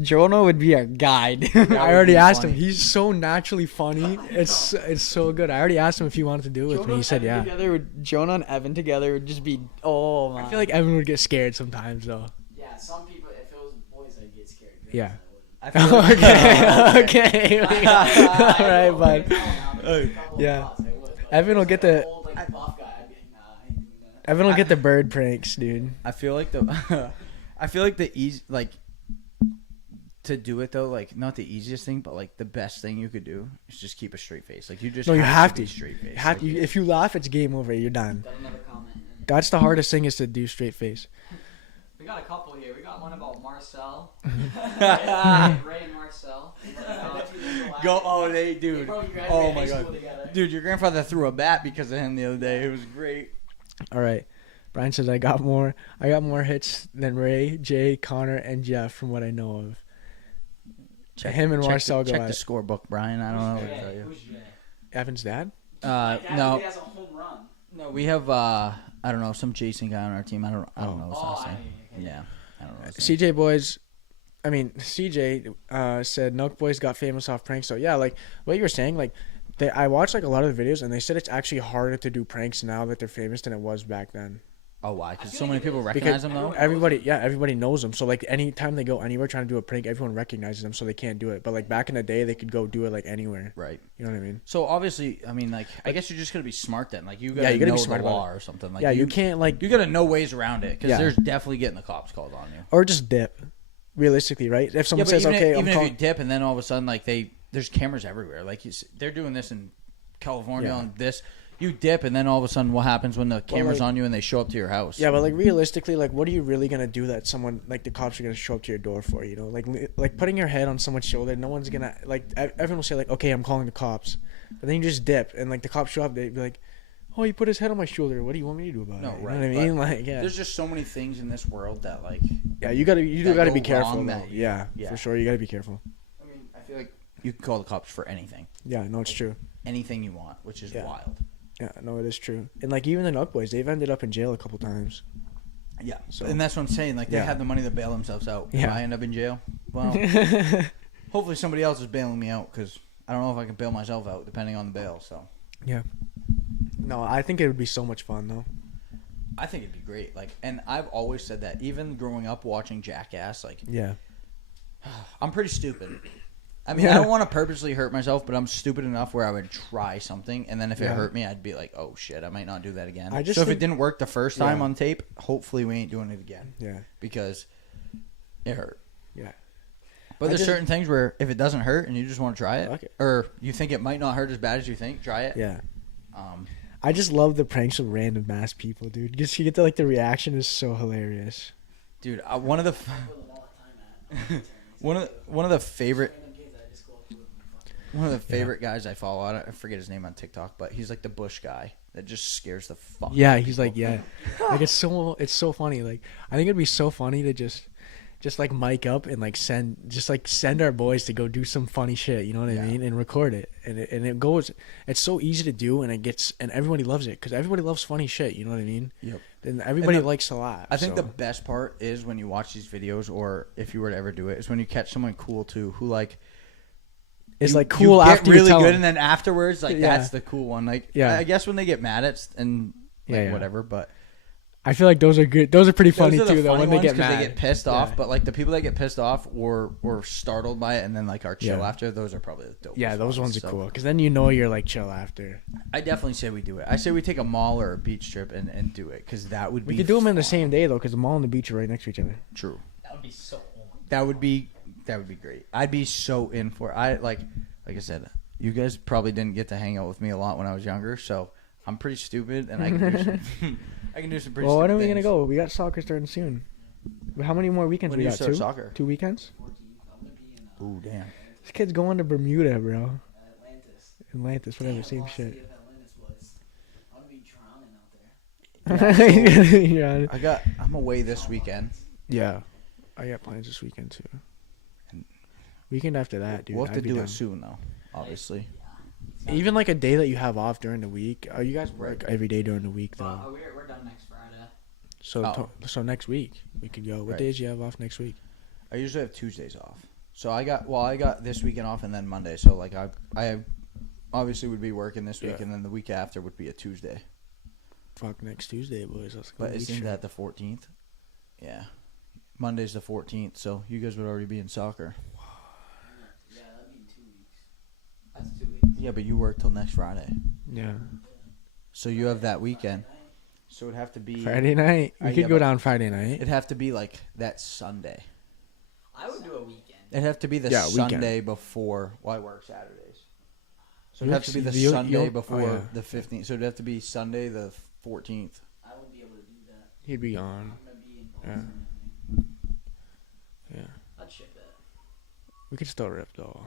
Jonah would be our guide. I would already be asked funny. him. He's so naturally funny. It's so good. I already asked him if he wanted to do it with me. He said yeah. Jonah and Evan together would just be. Oh man. I feel like Evan would get scared sometimes though. Yeah, some people, if it was boys, I'd get scared. Girls, Yeah. I I feel like, okay. All right, bud. Yeah. Evan will get the Evan will get the bird pranks, dude. I feel like the easy like to do it though, like not the easiest thing, but like the best thing you could do is just keep a straight face. Like you just No, you have be to. straight face. If you laugh, it's game over. You're done. Got another comment. That's the hardest thing is to do straight face. We got a couple here. We got one about Marcel. Ray and Marcel. Go! Oh, they dude. probably graduated Oh high my school god, together. dude! Your grandfather threw a bat because of him the other day. It was great. All right. Brian says I got more hits than Ray, Jay, Connor, and Jeff from what I know of. Him and Marcel go check at the it. scourebook, Brian. I don't know what to tell you. Who's Jay? Evan's dad? My dad No, has a home run. no, we have I don't know, some Jason guy on our team. I don't know his Oh, last I name. mean, Yeah, I don't know. His name. CJ boys, I mean CJ said Nelk boys got famous off pranks. So yeah, like what you were saying, like I watched like a lot of the videos and they said it's actually harder to do pranks now that they're famous than it was back then. Oh, why? Because I so feel many e like it people is. recognize Because him though. everybody knows them. So like anytime they go anywhere trying to do a prank, everyone recognizes them, so they can't do it. But like back in the day, they could go do it like anywhere. Right. You know what I mean? So obviously, I mean, like, I guess you're just gonna be smart then. Like, you gotta, Yeah, you gotta know be smart the about law or something. Like, yeah, you can't like You gotta know ways around it because Yeah. there's definitely getting the cops called on you. or just dip. Realistically, right? If someone but says, even "Okay, if, I'm even if you calling," dip and then all of a sudden, like, there's cameras everywhere. Like, they're doing this in California Yeah. on this. You dip and then all of a sudden, what happens when the camera's like- on you and they show up to your house? yeah, but like realistically, like what are you really gonna do that someone like the cops are gonna show up to your door for? You know, like putting your head on someone's shoulder. No one's gonna like. Everyone will say like, "Okay, I'm calling the cops," but then you just dip and like the cops show up. They'd be like, "Oh, he put his head on my shoulder. What do you want me to do about No, it?" You right, know what I mean? Like, yeah, There's just so many things in this world that, like, yeah. You do that gotta go be careful. wrong Though. that- Yeah, yeah. for sure. You gotta be careful. I mean, I feel like you can call the cops for anything. Yeah, no, it's true. Anything you want, which is Yeah. wild. Yeah, no, it is true. And like even the Nuck boys, they've ended up in jail a couple times. Yeah. So- And that's what I'm saying. Like, they Yeah. have the money to bail themselves out. If Yeah. I end up in jail, well, hopefully somebody else is bailing me out because I don't know if I can bail myself out depending on the bail. So Yeah. No, I think it would be so much fun though. I think it'd be great. Like, and I've always said that. Even growing up watching Jackass, like, Yeah. I'm pretty stupid. I mean, Yeah. I don't want to purposely hurt myself, but I'm stupid enough where I would try something, and then if it Yeah. hurt me, I'd be like, "Oh shit, I might not do that again." I just so if it think- didn't work the first time Yeah. on tape, hopefully we ain't doing it again Yeah. because it hurt. Yeah. But I there's just- certain things where if it doesn't hurt and you just want to try it, Fuck it. or you think it might not hurt as bad as you think, try it. Yeah. Um, I just love the pranks with random mass people, dude. Just you get to like the reaction is so hilarious. dude, one of the Put a lot of time at. one of the favorite. Random kids that just go One of the favorite guys I follow, I forget his name on TikTok, but he's like the Bush guy that just scares the fuck. Yeah, out of he's people. like, yeah, like it's so funny. Like I think it'd be so funny to just like mic up and like send our boys to go do some funny shit. You know what I mean? And record it, and it goes. It's so easy to do, and everybody loves it because everybody loves funny shit. You know what I mean? Yep. And everybody likes to laugh. I think so. the best part is when you watch these videos, or if you were to ever do it, is when you catch someone cool too, who like. It's like you cool get after really you tell good, them. and then afterwards, like that's the cool one. Like, I guess when they get mad at and like, whatever, but I feel like those are good. Those are pretty funny those are the too, though. funny When they ones get mad, they get pissed off. But like the people that get pissed off or startled by it, and then like are chill after, those are probably the dopest. Yeah, those ones are cool because then you know you're like chill after. I definitely say we do it. I say we take a mall or a beach trip and do it because that would be. We could do them in the fun. same day though, because the mall and the beach are right next to each other. True. That would be so cool. That would be great. I'd be so in for it. Like I said, you guys probably didn't get to hang out with me a lot when I was younger, so I'm pretty stupid and I can do some. I can do some pretty. Well, when stupid are we gonna things. go? We got soccer starting soon. How many more weekends When we do you got? start 2? soccer? 2 weekends? 14th, I'm gonna be in Ooh, damn. This kid's going to Bermuda, bro. Atlantis. Atlantis, whatever, Damn, same lost shit. city of Atlantis was. I'm gonna be drowning out there. Yeah. I'm away this weekend. Yeah. I got plans this weekend too. And Weekend after that, dude. We'll have to I'd be do down. it soon, though. Obviously. Even like a day that you have off during the week. Oh, you guys work every day during the week though. But we're done next Friday. So so next week we could go. What Right. days do you have off next week? I usually have Tuesdays off. So I got this weekend off and then Monday. So like I obviously would be working this week and then the week after would be a Tuesday. Fuck, next Tuesday, boys. Let's go. But isn't that the 14th? Yeah. Monday's the 14th, so you guys would already be in soccer. Yeah, that'd be in 2 weeks. That's 2 weeks. Yeah, but you work till next Friday. Yeah. So you have that weekend. So it'd have to be Friday night. We yeah, could go but down Friday night. It'd have to be like that Sunday. I would do a weekend. It'd have to be the weekend. Sunday before. Well, I work Saturdays. So You it'd have work to be the s- you- Sunday you- before oh, yeah. the 15th. So it'd have to be Sunday the 14th. I wouldn't be able to do that. He'd be on. I'm gonna be in Yeah. Boston. Yeah. I'd ship it. We could still rip though.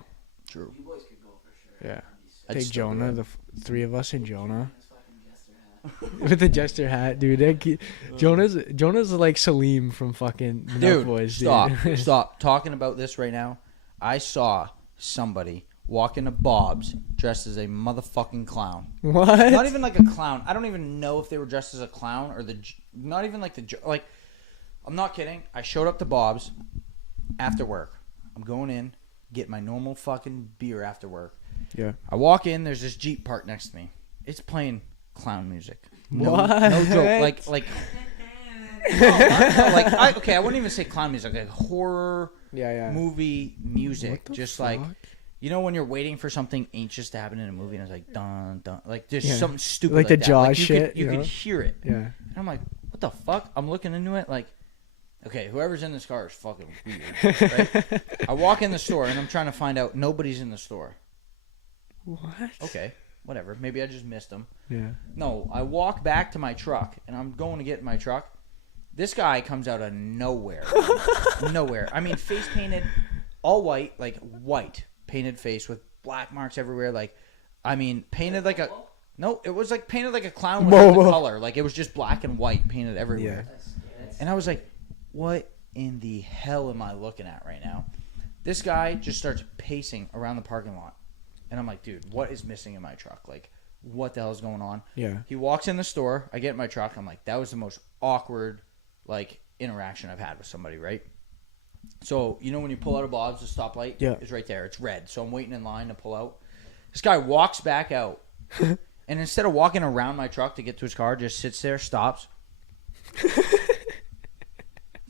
True. You boys could go for sure. Yeah. I'd be sick. I'd Take still do Jonah, it. the three of us and Jonah. This fucking jester hat. With the jester hat, dude. Jonah's like Salim from fucking Nut Dude, Boys, dude. stop talking about this right now. I saw somebody walk into Bob's dressed as a motherfucking clown. What? Not even like a clown. I don't even know if they were dressed as a clown or not even like like. I'm not kidding. I showed up to Bob's after work. I'm going in, get my normal fucking beer after work. Yeah. I walk in. There's this Jeep parked next to me. It's playing clown music. No, What? No joke. Like. I wouldn't even say clown music. Like horror Yeah. movie music. What the Just fuck? like, you know when you're waiting for something anxious to happen in a movie and it's like dun dun, like just Yeah. something stupid Like the that. Jaws you shit, Could, you you could know? hear it. Yeah. And I'm like, what the fuck? I'm looking into it like, okay, whoever's in this car is fucking weird. Right? I walk in the store and I'm trying to find out nobody's in the store. What? Okay, whatever. Maybe I just missed them. Yeah. No, I walk back to my truck and I'm going to get in my truck. This guy comes out of nowhere. Nowhere. I mean, face painted, all white, like white painted face with black marks everywhere. Like, I mean, painted like a. No, it was like painted like a clown without the color. Like, it was just black and white painted everywhere. And I was like, what in the hell am I looking at right now? This guy just starts pacing around the parking lot. And I'm like, dude, what is missing in my truck? Like, what the hell is going on? Yeah. He walks in the store. I get in my truck. I'm like, that was the most awkward, like, interaction I've had with somebody, right? So, you know when you pull out of Bob's, the stoplight is right there. It's red. So I'm waiting in line to pull out. This guy walks back out. And instead of walking around my truck to get to his car, just sits there, stops.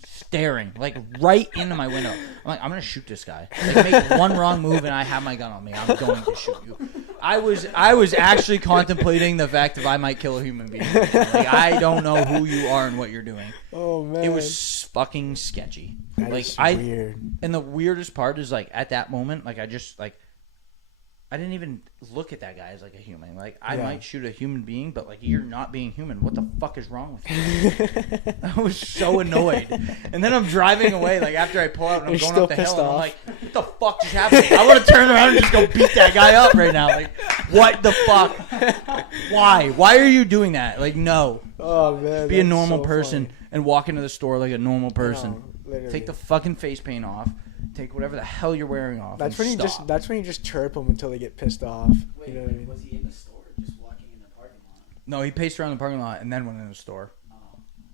Staring, like, right into my window. I'm like, I'm going to shoot this guy. Like, make one wrong move and I have my gun on me. I'm going to shoot you. I was actually contemplating the fact that I might kill a human being. Like, I don't know who you are and what you're doing. Oh man. It was fucking sketchy. That like is I weird. and the weirdest part is like at that moment, like I just like I didn't even look at that guy as like a human. Like I Yeah. might shoot a human being, but like you're not being human. What the fuck is wrong with you? I was so annoyed. And then I'm driving away. Like after I pull out and I'm You're going still up the hill, pissed and I'm off. like, what the fuck just happened? I want to turn around and just go beat that guy up right now. Like, what the fuck? Why? Why are you doing that? Like, no. Oh man, Be a that's normal so person funny. and walk into the store like a normal person. No, literally. Take the fucking face paint off. Take whatever the hell you're wearing off. That's and when you stop. That's when you just chirp them until they get pissed off. Wait, You know what I mean? was he in the store or just walking in the parking lot? No, he paced around the parking lot and then went in the store. Oh,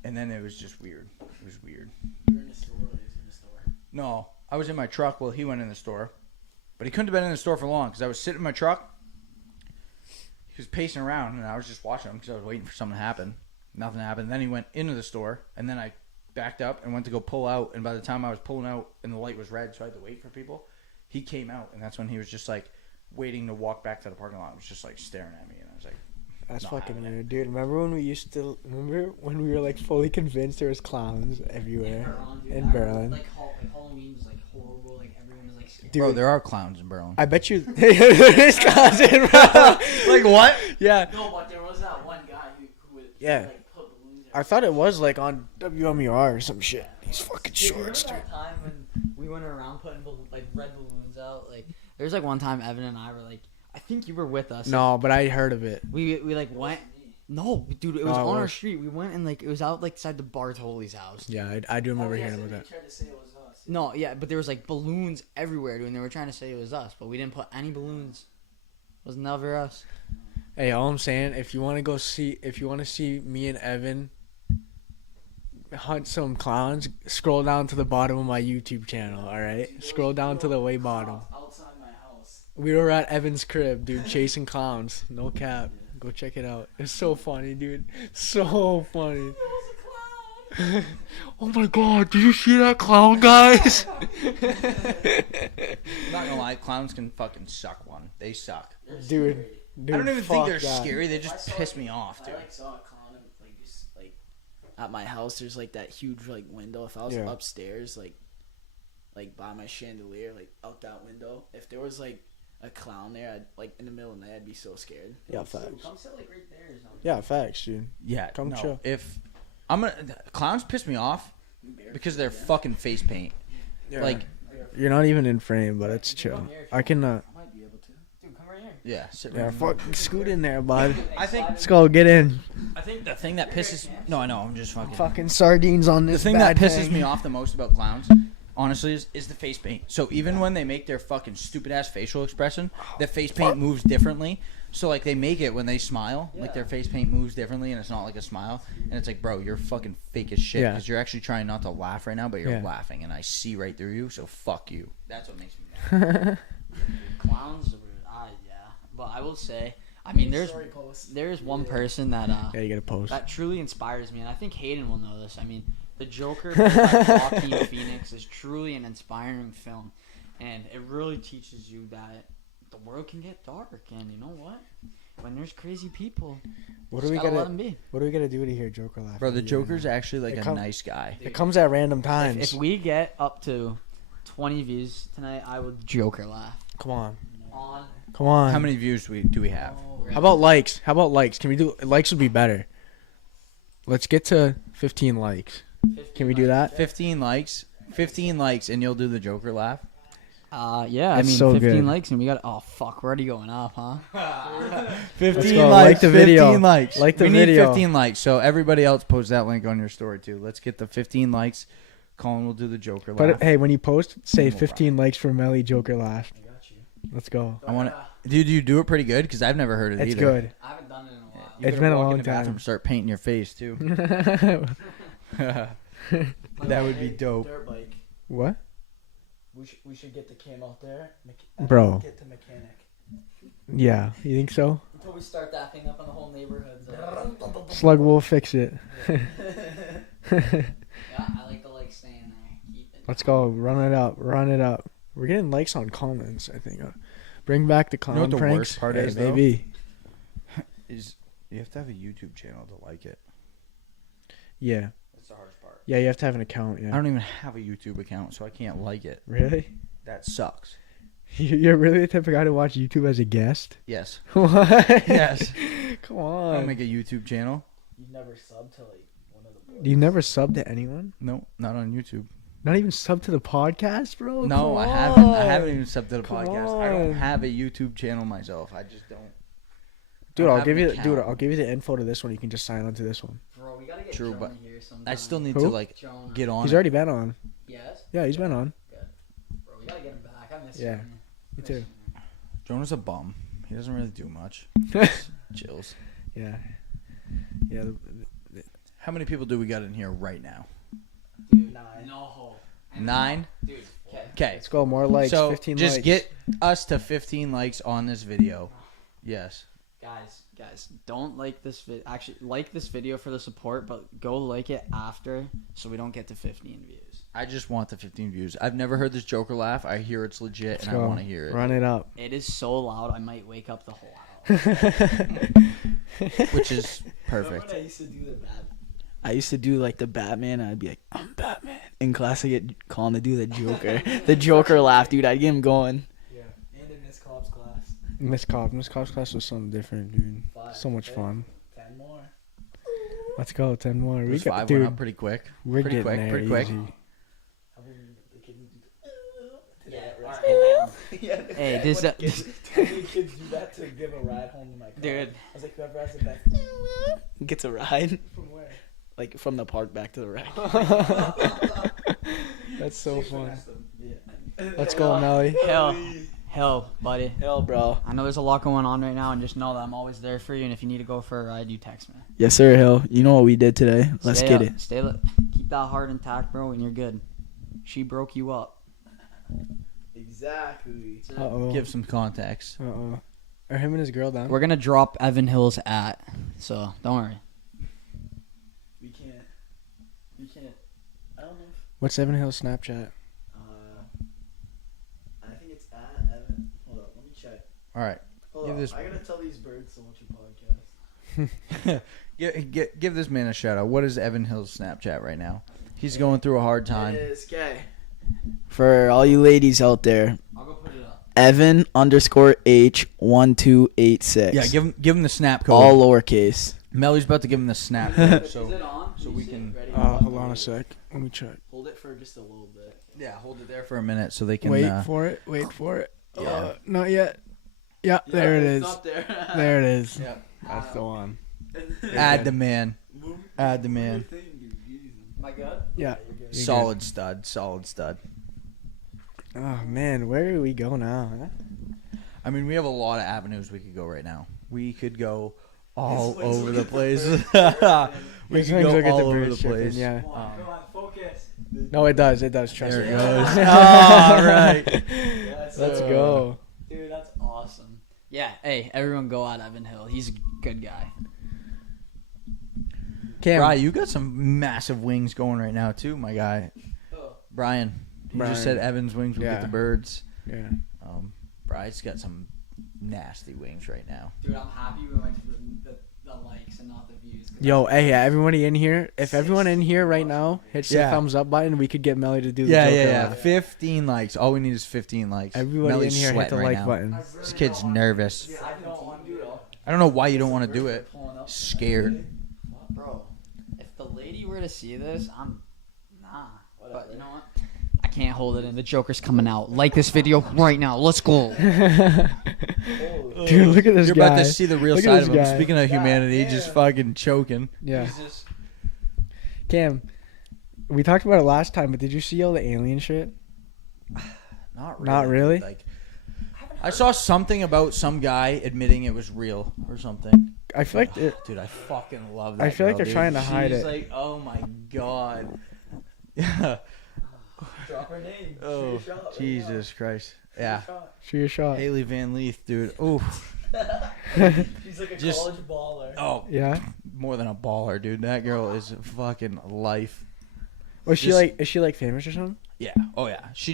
And then it was just weird. It was weird. you were in the store or he was in the store? No, I was in my truck while he went in the store. But he couldn't have been in the store for long because I was sitting in my truck. He was pacing around and I was just watching him because I was waiting for something to happen. Nothing happened. Then he went into the store and then I backed up and went to go pull out. And by the time I was pulling out and the light was red, so I had to wait for people, he came out. And that's when he was just like waiting to walk back to the parking lot. He was just like staring at me. And I was like, That's not fucking having it. weird, dude. Remember when we were like fully convinced there was clowns everywhere in Berlin? Like Halloween was like horrible. Like everyone was like scared. Dude, bro, there are clowns in Berlin. I bet you there's clowns in Berlin. Like what? Yeah, No, but there was that one guy who would Yeah. like put balloons I thought it was like on WMUR or some shit. These fucking Dude, remember shorts, dude. that time when we went around putting like red balloons out? Like there was like one time Evan and I were like, I think you were with us. No, but I heard of it. We like went. No, dude, it was No, it on our was. street. We went and like it was out like beside the Bartoli's house. Yeah, I do remember Oh, yes, hearing and about they that. tried to say it was us. No, yeah, but there was like balloons everywhere, dude, and they were trying to say it was us, but we didn't put any balloons. It was never us. Hey, all I'm saying, if you want to see me and Evan hunt some clowns, scroll down to the bottom of my YouTube channel. All right, scroll down to the way bottom. Outside my house. We were at Evan's crib, dude, chasing clowns. No cap. Go check it out. It's so funny, dude. So funny. Oh my god, did you see that clown, guys? I'm not gonna lie, clowns can fucking suck one. They suck. Dude, I don't even think fuck they're that. scary. They just piss me off, dude. I like saw a clown and like just like at my house. There's like that huge like window. If I was Yeah. upstairs, like by my chandelier, like out that window, if there was like a clown there, I'd like in the middle of the night, I'd be so scared. Yeah, facts. Come sit like right there or something. Yeah, facts, dude. Yeah, Come no. chill. If I'm gonna, clowns piss me off because they're fucking face paint. Like, You're not even in frame, but it's chill. I can, I might be able to. Dude, come right here. yeah, sit yeah, right. fuck, scoot in there, bud. I think Let's go, get in. the thing that pisses. No, I know. I'm just fucking. Fucking sardines on The this thing that bad pisses thing. me off the most about clowns, honestly, is the face paint. So even when they make their fucking stupid ass facial expression, the face paint moves differently. So like they make it when they smile, like their face paint moves differently, and it's not like a smile. And it's like, bro, you're fucking fake as shit Yeah. because you're actually trying not to laugh right now, but you're Yeah. laughing, and I see right through you. So fuck you. That's what makes me mad. Clowns, yeah. But I will say, I mean, there's one person that Yeah, you gotta post. that truly inspires me, and I think Hayden will know this. I mean, The Joker by Joaquin Phoenix is truly an inspiring film, and it really teaches you that the world can get dark, and you know what? When there's crazy people, What just do we gotta let gotta? them be. What do we gotta do to hear Joker laugh? Bro, the at you Joker's right now? actually like It a come- nice guy. It comes at random times. If we get up to 20 views tonight, I would Joker laugh. Come on, On. come on. How many views do we have? How about likes? Can we do likes? Would be better. Let's get to 15 likes. Can we do that? 15 likes. 15 likes, and you'll do the Joker laugh. Yeah, I That's mean, so 15 good. likes, and we got. Oh fuck, we're already going up, huh? 15 go. likes. Like the video. 15 likes. Like the we video. need 15 likes. So everybody else post that link on your story too. Let's get the 15 likes. Colin will do the Joker laugh. But hey, when you post, say We'll 15 likes for Melly Joker laugh. I got you. Let's go. I want to. Dude, you do it pretty good because I've never heard it It's either. good. I haven't done it in a while. You It's better been a walk in long the bathroom, time. start painting your face too. That would be dope. Dirt bike. What? We should get the cam out there. Bro. Get the mechanic. Yeah, you think so? Until we start that thing up in the whole neighborhood. Slug will fix it. Yeah, I like to staying there. Keep it. Let's go. Run it up. Run it up. We're getting likes on comments, I think. Bring back the clown know what the pranks. worst part Hey, is, though? baby. Is you have to have a YouTube channel to like it. Yeah. That's the hardest part. Yeah, you have to have an account. I Yeah. don't even have a YouTube account, so I can't like it. Really? That sucks. You're really the type of guy to watch YouTube as a guest? Yes. What? Yes. Come I'll on. make a YouTube channel. You never subbed to like one of the boys. You never sub to anyone? No, not on YouTube. Not even sub to the podcast, bro? No, Come I haven't. I on. haven't even subbed to the Come podcast. I don't on. have a YouTube channel myself. I just don't. Dude, I I'll have give an you account. I'll give you the info to this one. You can just sign on to this one. Bro, we gotta get True, Jonah but here sometime. I still need Who? to like Jonah. get on. He's it. already been on. Yes? Yeah, he's been on. Bro, we gotta get him back. I miss Yeah, him. me too. Jonah's a bum. He doesn't really do much. Just chills. Yeah. Yeah. How many people do we got in here right now? Dude, Nine. no. 9. Dude, okay. Okay. Let's go. More likes. So 15 just likes. get us to 15 likes on this video. Yes. Guys, don't like this actually like this video for the support, but go like it after so we don't get to 15 views. I just want the 15 views. I've never heard this Joker laugh. I hear it's legit, Let's and I go. want to hear it. Run it up. It is so loud I might wake up the whole house. Which is Remember perfect. when I used to do the I used to do like the Batman. And I'd be like, I'm Batman. In class, I get calling to do the Joker. The Joker laugh, dude. I'd get him going. Yeah. And in Miss Cobb's class. Miss Cobb's class was something different, dude. 5, So much fun. 10 more. Let's go. 10 more. We Those got, 5 dude. went up pretty quick. We're pretty getting quick. there Pretty quick. easy. How many the kids do? Yeah, Yeah. Hey, this How many kids do that to give a ride home to my car? Dude. I was like, whoever has the best gets a ride. From where? Like from the park back to the ride. That's so fun. Yeah. Let's go, Melly. Hell, buddy. Hell, bro. I know there's a lot going on right now, and just know that I'm always there for you. And if you need to go for a ride, you text me. Yes, sir, Hill. You know what we did today? Let's Stay get up, it. keep that heart intact, bro, and you're good. She broke you up. Exactly. Uh-oh. Give some context. Uh-oh. Are him and his girl down? We're gonna drop Evan Hill's at, so don't worry. We can't. We can't. I don't know if. What's Evan Hill's Snapchat? I think it's at Evan. Hold up. Let me check. All right. Hold Give up. this- I gotta tell these birds to watch your podcast. Give this man a shout out. What is Evan Hill's Snapchat right now? He's going through a hard time. It is gay. For all you ladies out there, I'll go put it up. Evan _H1286. Yeah, give him the snap code. all lowercase. Melly's about to give him the snap code. So Is it on? so we can- Hold on a sec. Let me check. Hold it for just a little bit. yeah, hold it there for a minute so they can. Wait for it. Yeah. Not yet. Yeah, there it is. It's up there. There it is. Yeah. That's the one. Add the man. Add the man. Am I good? Yeah. You're Solid stud. Solid stud. good. Oh, man. Where do we go now? Huh? I mean, we have a lot of avenues we could go right now. We could go all over the place. we This could one's go look at all the over birds the chirping, place. Yeah. Come on, focus. No, it does. It does. Trust There me. it goes. All right. Let's go. Dude, that's awesome. Yeah, hey, everyone go at Evan Hill. He's a good guy. Cam. Brian, you got some massive wings going right now too, my guy. Brian, you just said Brian. Evan's wings would get Yeah. the birds. Yeah. Brian's got some nasty wings right now. Dude, I'm happy we went for the likes and not the views. Yo, hey, everybody in here. If everyone in here right now hits Yeah. the thumbs up button, we could get Melly to do the Joker laugh. 15 likes. All we need is 15 likes. Everybody Melly's in here hit sweating the right like now. button. This kid's nervous. I don't know why you don't want to do it. Scared. Bro, if the lady were to see this, nah. But you know what? I can't hold it in. The Joker's coming out. Like this video right now. Let's go. Dude, look at this You're guy. about to see the real Look at side this of him. guy. Speaking of humanity, just fucking choking. Yeah. Cam, we talked about it last time, but did you see all the alien shit? Not really. Not really? Like, I saw something about some guy admitting it was real or something. I feel like it, Dude, I fucking love that. I feel like girl, they're dude. trying to hide She's it. like, oh my god. Yeah. Drop her name. Oh, Jesus Christ. Yeah. shoot your shot. Haley Van Leith, dude. Ooh. She's like a Just- college baller. Oh, Yeah. more than a baller, dude. That girl is fucking life. Was she Just- like? Is she like famous or something? Yeah. Oh yeah. She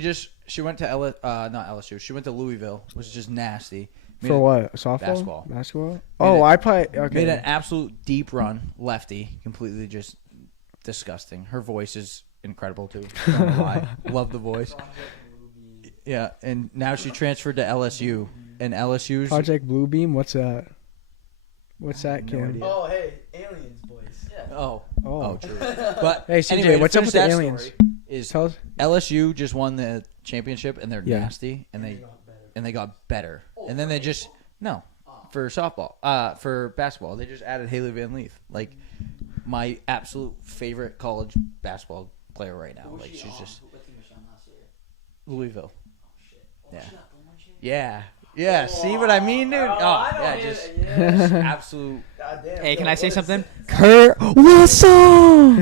went to not LSU. She went to Louisville, which is just nasty. Made For a- what? Softball? Basketball. Basketball? Oh, I probably Made an okay. absolute deep run, lefty, completely just disgusting. Her voice is incredible too. Don't lie. Love the voice. Yeah, and now she transferred to LSU, and LSU's Project Bluebeam. What's that? What's that, no Cam? idea. Oh, hey, aliens, boys. Yeah. Oh, true. But Hey, CJ, anyway, to what's up finish with the that aliens? story Is Tell us. LSU just won the championship, and they're Yeah. nasty, and they got better, and then they just for softball, for basketball, they just added Haley Van Leaf, like my absolute favorite college basketball player right now. Like she's just Louisville. Yeah. See what I mean, dude? Oh, yeah, just absolute. Hey, can I say something? Kurt, what's up?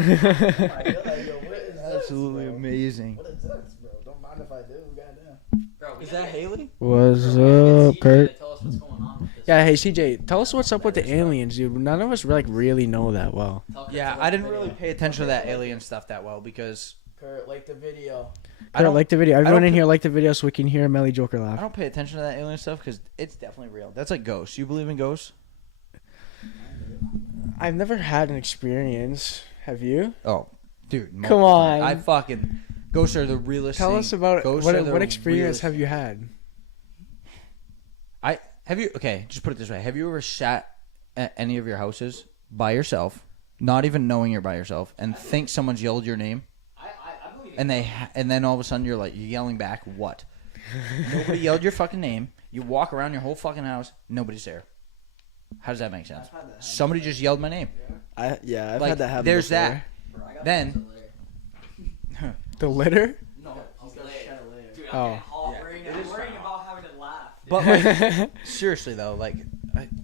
Absolutely amazing. What is this, bro? Don't mind if I do. Goddamn. Is that Haley? What's up, Kurt? Tell us what's going on with this. Yeah, hey CJ, tell us what's up with the aliens, dude. None of us really know that well. Yeah, I didn't really pay attention to that alien stuff that well because Kurt, like the video. I Kurt, don't like the video. Everyone don't in put- here like the video so we can hear Melly Joker I laugh. don't pay attention to that alien stuff because it's definitely real. That's like ghosts. You believe in ghosts? I've never had an experience. Have you? Oh, dude. Come on. I fucking ghosts are the realest. Tell thing. us about Ghosts are the what experience realest have thing. you had? Okay, just put it this way. Have you ever sat at any of your houses by yourself, not even knowing you're by yourself, and think someone's yelled your name? I believe it. And then all of a sudden you're yelling back, what? Nobody yelled your fucking name. You walk around your whole fucking house, nobody's there. How does that make sense? Somebody just yelled my name. I've Like, had that happen. there's before. that. Then, The litter? No, he's gonna shed a layer. Dude, Oh. I'm hovering. I'm worrying about having to laugh. but like, seriously though, like,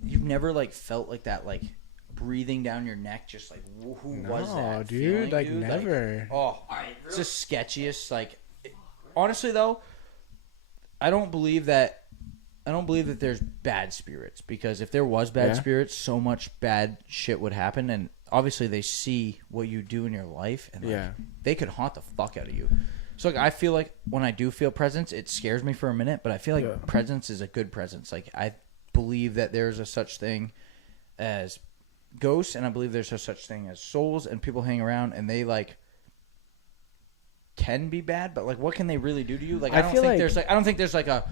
you've never like felt like that, like breathing down your neck, just like who was No, that? dude, feeling, like dude? never. Oh, Alright, it's the sketchiest. Like, honestly though, I don't believe that there's bad spirits, because if there was bad Yeah. spirits, so much bad shit would happen, and obviously they see what you do in your life, and like, Yeah. they could haunt the fuck out of you. So like, I feel like when I do feel presence, it scares me for a minute, but I feel like Yeah. presence is a good presence. Like, I believe that there's a such thing as ghosts, and I believe there's a such thing as souls, and people hang around and they like can be bad, but like, what can they really do to you? Like, I I don't feel think like- there's like a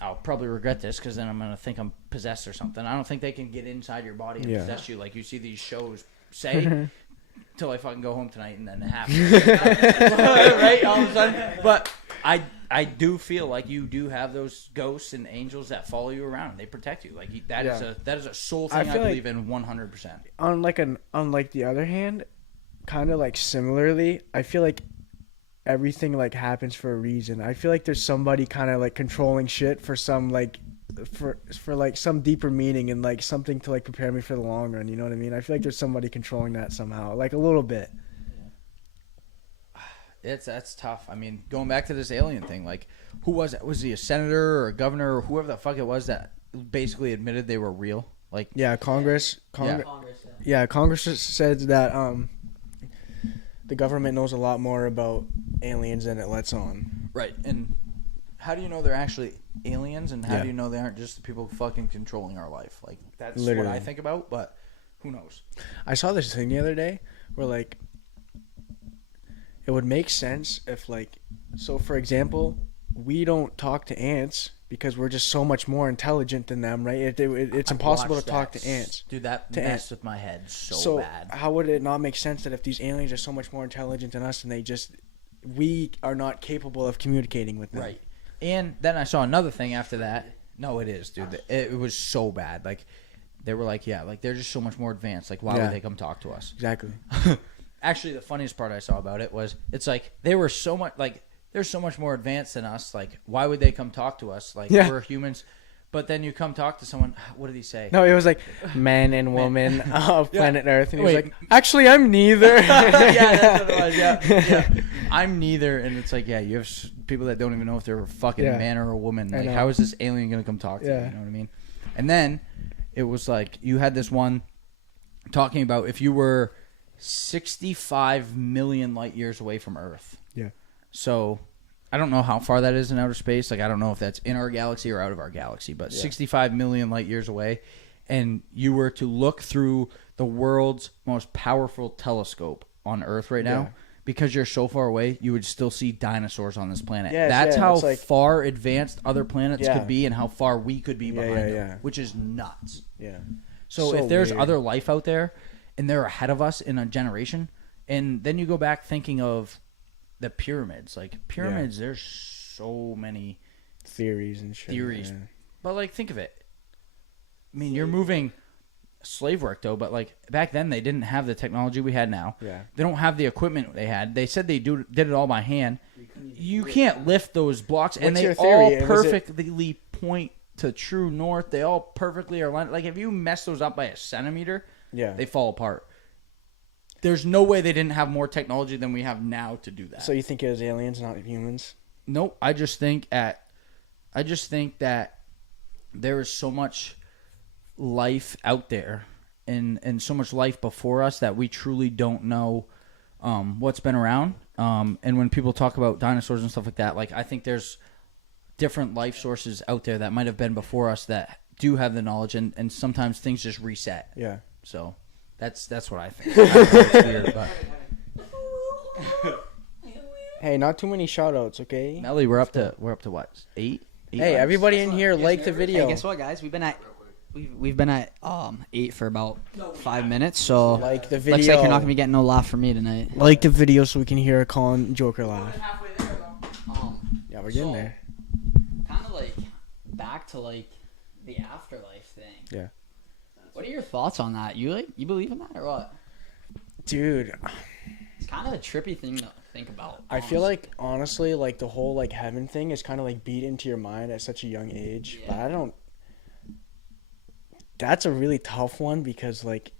I'll probably regret this because then I'm gonna think I'm possessed or something. I don't think they can get inside your body and Yeah. possess you like you see these shows say. Till I fucking go home tonight, and then it happens. Right, all of a sudden. But I do feel like you do have those ghosts and angels that follow you around. They protect you. Like, that is a soul I thing I, feel like- believe in 100%. On like the other hand, kind of like similarly, I feel like everything like happens for a reason. I feel like there's somebody kind of like controlling shit for some like for like some deeper meaning and like something to like prepare me for the long run. You know what I mean? I feel like there's somebody controlling that somehow, like a little bit. That's tough. I mean, going back to this alien thing, like, who was it? Was he a senator or a governor or whoever the fuck it was that basically admitted they were real? Like, Yeah, Congress. Yeah. Congress. Yeah, Congress said that the government knows a lot more about aliens than it lets on. right. And how do you know they're actually aliens, and how Yeah. do you know they aren't just the people fucking controlling our life? Like, that's Literally. what I think about, but who knows? I saw this thing the other day where like it would make sense if like, so for example, we don't talk to ants because we're just so much more intelligent than them, right? It's impossible to Watched talk that. to ants. Dude, that To messed with my head so So bad. how would it not make sense that if these aliens are so much more intelligent than us and we are not capable of communicating with them? Right. And then I saw another thing after that. No, it is, dude. It was so bad. Like, they were like, yeah, like, they're just so much more advanced. Like, why Yeah. would they come talk to us? Exactly. Actually, the funniest part I saw about it was, it's like, they were so much, like, they're so much more advanced than us. Like, why would they come talk to us? Like, Yeah. we're humans. But then you come talk to someone, what did he say? No, it was like man and woman of Yeah. planet Earth, and he was Wait. like, actually, I'm neither. Yeah, that's what it was. Yeah. I'm neither, and it's like, yeah, you have people that don't even know if they're a fucking Yeah. man or a woman. I Like, know. how is this alien gonna come talk to you? Yeah. You know what I mean? And then it was like, you had this one talking about if you were 65 million light years away from Earth. Yeah. So I don't know how far that is in outer space. Like, I don't know if that's in our galaxy or out of our galaxy, but 65 million light years away, and you were to look through the world's most powerful telescope on Earth right now, because you're so far away, you would still see dinosaurs on this planet. Yes, That's yeah, how it's like- far advanced other planets Yeah. could be and how far we could be behind them, yeah. which is nuts. Yeah. So, So if there's weird. other life out there and they're ahead of us in a generation, and then you go back thinking of the pyramids. Like, pyramids, there's so many Theories and shit. theories. Yeah. But, like, think of it. I mean, you're moving slave work, though, but, like, back then they didn't have the technology we had now. Yeah. They don't have the equipment they had. They said they did it all by hand. You can't lift those blocks, and What's they your theory? all perfectly point to true north. They all perfectly are lined. Like, if you mess those up by a centimeter, Yeah. they fall apart. There's no way they didn't have more technology than we have now to do that. So you think it was aliens, not humans? Nope. I just think that there is so much life out there and so much life before us that we truly don't know what's been around. And when people talk about dinosaurs and stuff like that, like, I think there's different life sources out there that might have been before us that do have the knowledge, and sometimes things just reset. Yeah. So that's what I think. I don't know, it's weird, but Hey, not too many shout-outs, okay? Melly, we're up to what? Eight? Hey, likes? everybody in here, like the video. Hey, guess what, guys? We've been at 8 for about 5 minutes. So Like the video. looks like you're not gonna be getting no laugh from me tonight. Like the video so we can hear Colin Joker laugh. Yeah, we're getting So- there. Kind of like back to like the afterlife thing. Yeah. What are your thoughts on that? You believe in that or what? Dude, It's kind of a trippy thing to think about. I feel honestly. like, honestly, like the whole like heaven thing is kind of like beat into your mind at such a young age. But Yeah. I don't. That's a really tough one because like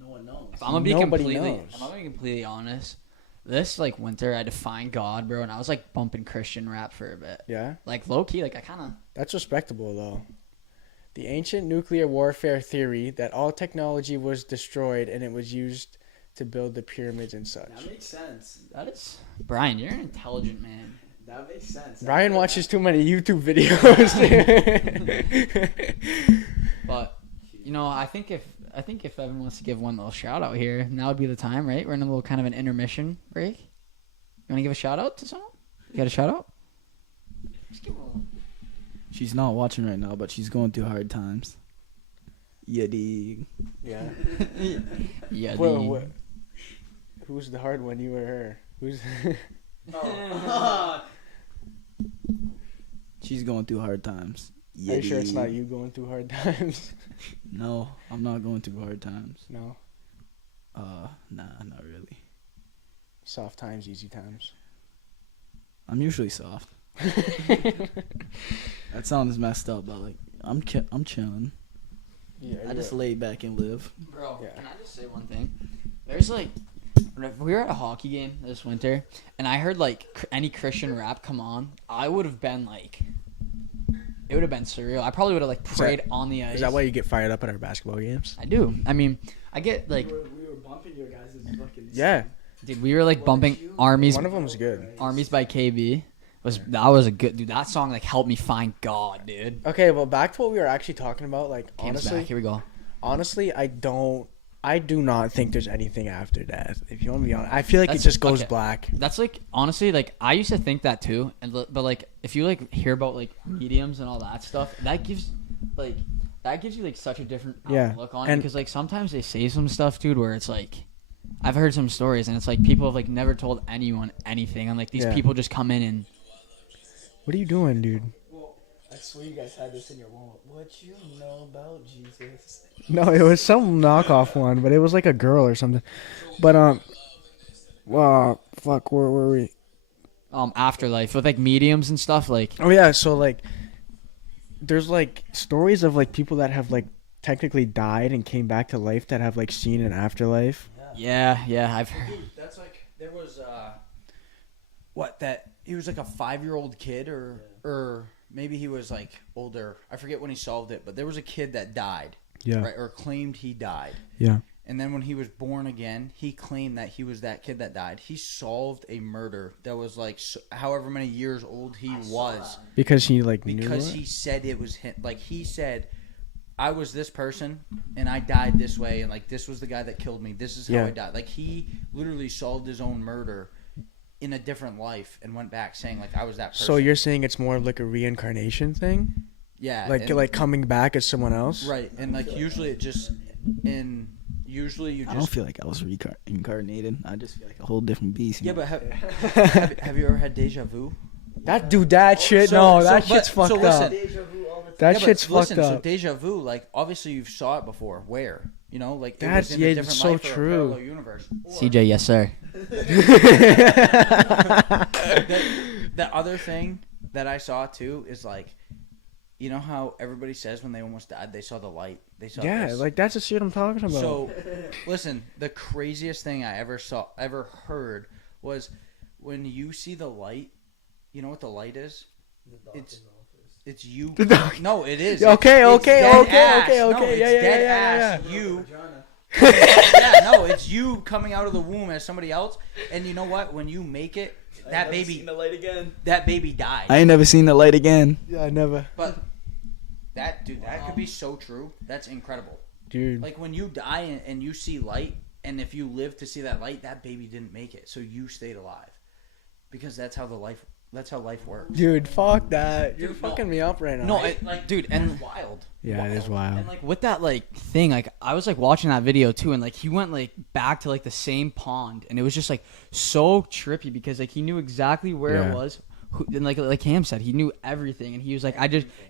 No one knows. If I'm gonna be nobody completely, knows. if I'm gonna be completely honest, this like winter I had to find God, bro, and I was like bumping Christian rap for a bit. yeah, Like low key, like I kind of. that's respectable though. The ancient nuclear warfare theory that all technology was destroyed and it was used to build the pyramids and such. That makes sense. That is Brian. You're an intelligent man. That makes sense. Ryan watches too many YouTube videos. But you know, I think if Evan wants to give one little shout out here, now would be the time, right? We're in a little kind of an intermission break. You want to give a shout out to someone? You got a shout out? Just give a little. She's not watching right now, but she's going through hard times. Yeah, dig. Yeah. Yeah. Whoa, the- what? Who's the hard one? You or her? Who's? She's going through hard times. Are you sure it's not you going through hard times? No, I'm not going through hard times. No. Nah, not really. Soft times, easy times. I'm usually soft. That sounds messed up, but like I'm chilling. Yeah. I just lay back and live. Bro, Yeah. can I just say one thing? There's like, we were at a hockey game this winter, and I heard like any Christian rap come on. I would have been like, it would have been surreal. I probably would have like prayed on the ice. Is that why you get fired up at our basketball games? I do. I mean, I get like, We were bumping your guys' fucking. Yeah. dude, we were like bumping armies One of them's good. Armies by KB. That was a good dude. That song like helped me find God, dude. Okay, well, back to what we were actually talking about. Like, Game's back. honestly, Here we go. I do not think there's anything after death. If you want to be honest, I feel like it That's- just goes okay. black. That's like honestly like I used to think that too, but like if you like hear about like mediums and all that stuff, that gives you like such a different Yeah, outlook on it and- because like sometimes they say some stuff, dude, where it's like I've heard some stories and it's like people have like never told anyone anything, and like these Yeah. people just come in and What are you doing, dude? Well, I swear you guys had this in your wallet. What you know about Jesus? No, it was some knockoff one, but it was like a girl or something. But well, fuck, where were we? afterlife with like mediums and stuff like Oh yeah, so like, there's like stories of like people that have like technically died and came back to life that have like seen an afterlife. yeah I've heard. Dude, that's like there was that he was like a 5-year-old kid or maybe he was like older. I forget when he solved it, but there was a kid that died, Yeah, right, or claimed he died. yeah, And then when he was born again, he claimed that he was that kid that died. He solved a murder that was like however many years old he was because he like because knew he said it was him. Like he said, I was this person and I died this way, and like this was the guy that killed me. This is how Yeah. I died. Like he literally solved his own murder in a different life and went back saying like I was that person. So you're saying it's more of like a reincarnation thing? yeah, Like and- like coming back as someone else? right, and like usually it just and usually you I don't just feel like I was reincarnated. I just feel like a whole different beast. yeah, you know? but have you ever had deja vu? That shit, no, that so- shit's but- fucked so up. listen, That Yeah, but shit's listen, fucked So up. deja vu, like obviously you've saw it before. Where you know, like it That's- was in yeah, a it's different so life or a true. parallel universe. Or CJ, yes sir. the other thing that I saw too is like, you know how everybody says when they almost died they saw the light. They saw Yeah, this. like that's the shit I'm talking about. So, listen, the craziest thing I ever heard was when you see the light. You know what the light is? It's you. No, it is. Okay, It's okay, dead okay, ass. okay, No, okay. it's Yeah, yeah, dead yeah, ass. You. Yeah, no, it's you coming out of the womb as somebody else. And you know what? When you make it, that baby died. I ain't never seen the light again. Yeah, I never. But that could be so true. That's incredible. Dude. Like when you die and you see light, and if you live to see that light, that baby didn't make it, so you stayed alive, because that's how life works. Dude, fuck that. You're Dude, fucking me up right now. No, Right? Like, dude, and that's wild. Yeah, it is wild. And like with that like thing, like I was like watching that video too, and like he went like back to like the same pond, and it was just like so trippy because like he knew exactly where Yeah. it was, and like Cam said, he knew everything, and he was like,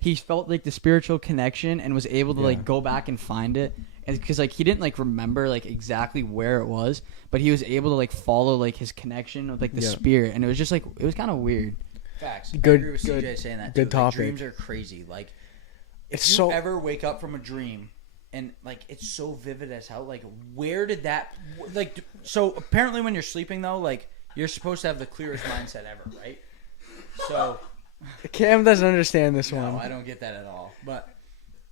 he felt like the spiritual connection and was able to Yeah. like go back and find it, and because like he didn't like remember like exactly where it was, but he was able to like follow like his connection with like the Yeah. spirit, and it was just like it was kind of weird. Facts. Good- I agree with good- CJ saying that. good too. Like, topic. dreams are crazy. Like if It's you so ever wake up from a dream and like it's so vivid as hell, like where did that like? So apparently when you're sleeping though, like you're supposed to have the clearest mindset ever, right? So Cam doesn't understand this no, one. I don't get that at all. But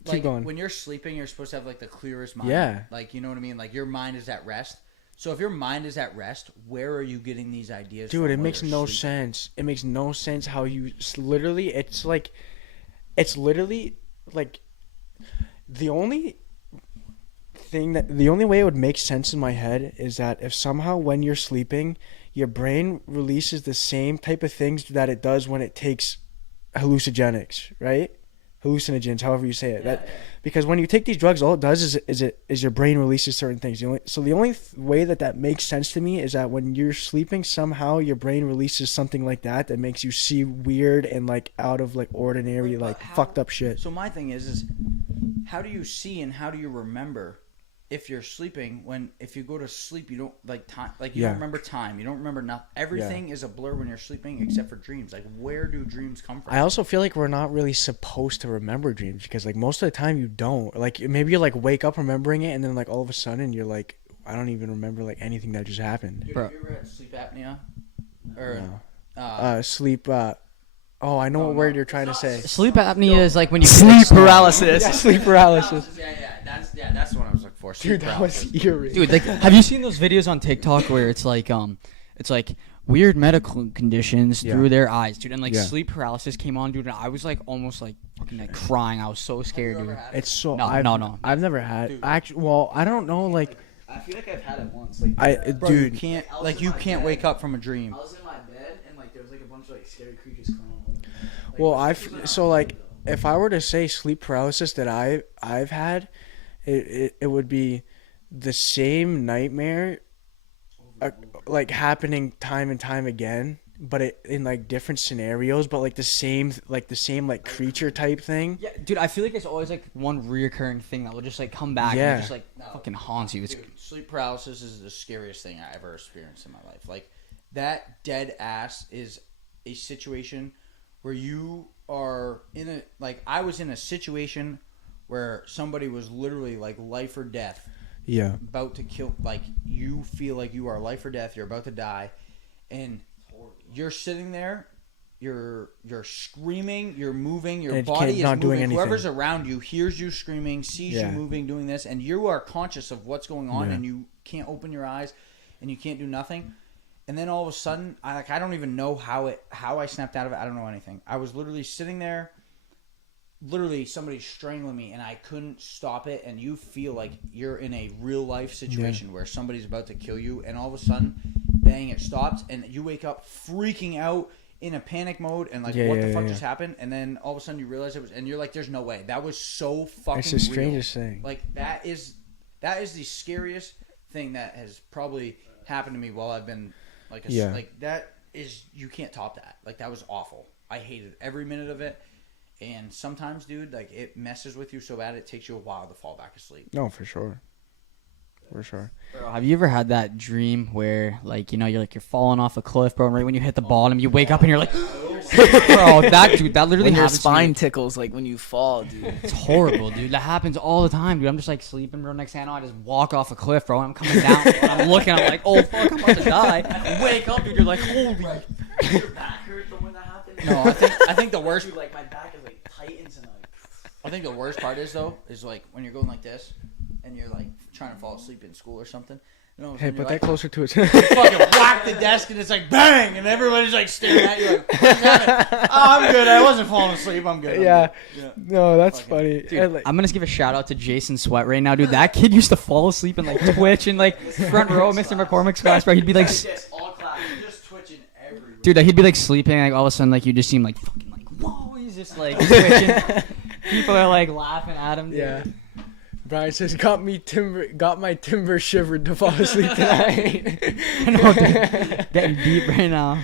Keep like going. when you're sleeping, you're supposed to have like the clearest mind. Yeah. Like you know what I mean? Like your mind is at rest. So if your mind is at rest, where are you getting these ideas? Dude, from it while makes you're no sleeping? sense. It makes no sense how you literally. It's literally like the only the only way it would make sense in my head is that if somehow when you're sleeping, your brain releases the same type of things that it does when it takes hallucinogenics, right? Hallucinogens, however you say it. Because when you take these drugs, all it does is your brain releases certain things. The only way that makes sense to me is that when you're sleeping, somehow your brain releases something like that makes you see weird and like out of like ordinary, But like how- fucked up shit. So my thing is how do you see and how do you remember if you're sleeping when if you go to sleep you don't like time like you Yeah. don't remember time, you don't remember nothing. Everything is a blur when you're sleeping except for dreams. Like where do dreams come from? I also feel like we're not really supposed to remember dreams because like most of the time you don't. Like maybe you like wake up remembering it and then like all of a sudden you're like I don't even remember like anything that just happened. Dude, Bro. have you ever had sleep apnea? Or No. Sleep. Oh, I know No, what no. word you're trying to say. Sleep apnea is like when you Sleep paralysis. Yeah, sleep paralysis. that's the one I was looking for. Sleep Dude, that was paralysis. eerie. Dude, like, have you seen those videos on TikTok where it's like weird medical conditions Yeah. through their eyes, dude, and like Yeah. sleep paralysis came on, dude, and I was like almost like fucking like crying. I was so scared, Have you dude. ever had it? It's so. No, no. I've never had. Dude. Actually, well, I don't know. Like, I feel like I've had it once. Like, Bro, dude. you can't I was like in you my can't bed. wake up from a dream. I was in my bed and like there was like a bunch of like scary creatures crawling over me. Like, Well, it was so like though. if I were to say sleep paralysis that I've had, it would be the same nightmare, like happening time and time again, but it in like different scenarios, but like the same like creature type thing. Yeah, dude, I feel like it's always like one reoccurring thing that will just like come back Yeah. and just like fucking haunts you. It's Dude, sleep paralysis is the scariest thing I ever experienced in my life. Like that dead ass is a situation where you are in a like I was in a situation where somebody was literally like life or death, Yeah. about to kill. Like you feel like you are life or death. You're about to die, and you're sitting there. You're screaming. You're moving. Your And body is not doing moving. Whoever's anything. around you hears you screaming, sees Yeah. you moving, doing this, and you are conscious of what's going on, Yeah. and you can't open your eyes, and you can't do nothing. And then all of a sudden, I don't even know how I snapped out of it. I don't know anything. I was literally sitting there. Literally, somebody strangling me, and I couldn't stop it. And you feel like you're in a real life situation where somebody's about to kill you, and all of a sudden, bang, it stops, and you wake up freaking out in a panic mode and like, what the fuck just happened? And then all of a sudden you realize it was, and you're like, there's no way. That was so fucking It's the strangest thing. Like that is the scariest thing that has probably happened to me while I've been like like that is, you can't top that. Like that was awful. I hated every minute of it. And sometimes, dude, like it messes with you so bad it takes you a while to fall back asleep. No, for sure. For sure. Bro, have you ever had that dream where, like, you know, you're falling off a cliff, bro, and right when you hit the bottom, you wake up and you're like, bro, that literally When your happens spine to me. tickles, like when you fall, dude. It's horrible, dude. That happens all the time, dude. I'm just like sleeping, bro. Next thing I know, I just walk off a cliff, bro. I'm coming down, and I'm looking, I'm like, oh fuck, I'm about to die. Wake up, dude. You're like, holy. Your back hurts when that happens. No, I think the worst. Dude, like my back is like tightens and like. I think the worst part is though is like when you're going like this and you're like trying to fall asleep in school or something. You know, Hey, put like, that closer to it. fucking whack the desk and it's like bang, and everybody's like staring at you like, what's happening? Oh, I'm good. I wasn't falling asleep. I'm good. Yeah. Yeah. No, that's Fucking- funny. Dude, And, like, I'm gonna give a shout out to Jason Sweat right now, dude. That kid used to fall asleep and like twitch and like front row, Mr. McCormick's class, bro. He'd be like, This all class, just twitching everywhere. dude, he'd be like sleeping, like all of a sudden, like you just seem like fucking like, whoa, he's just like twitching. People are like laughing at him, dude. yeah. Brian says, got my timber shivered to fall asleep tonight. I know, dude. Getting deep right now.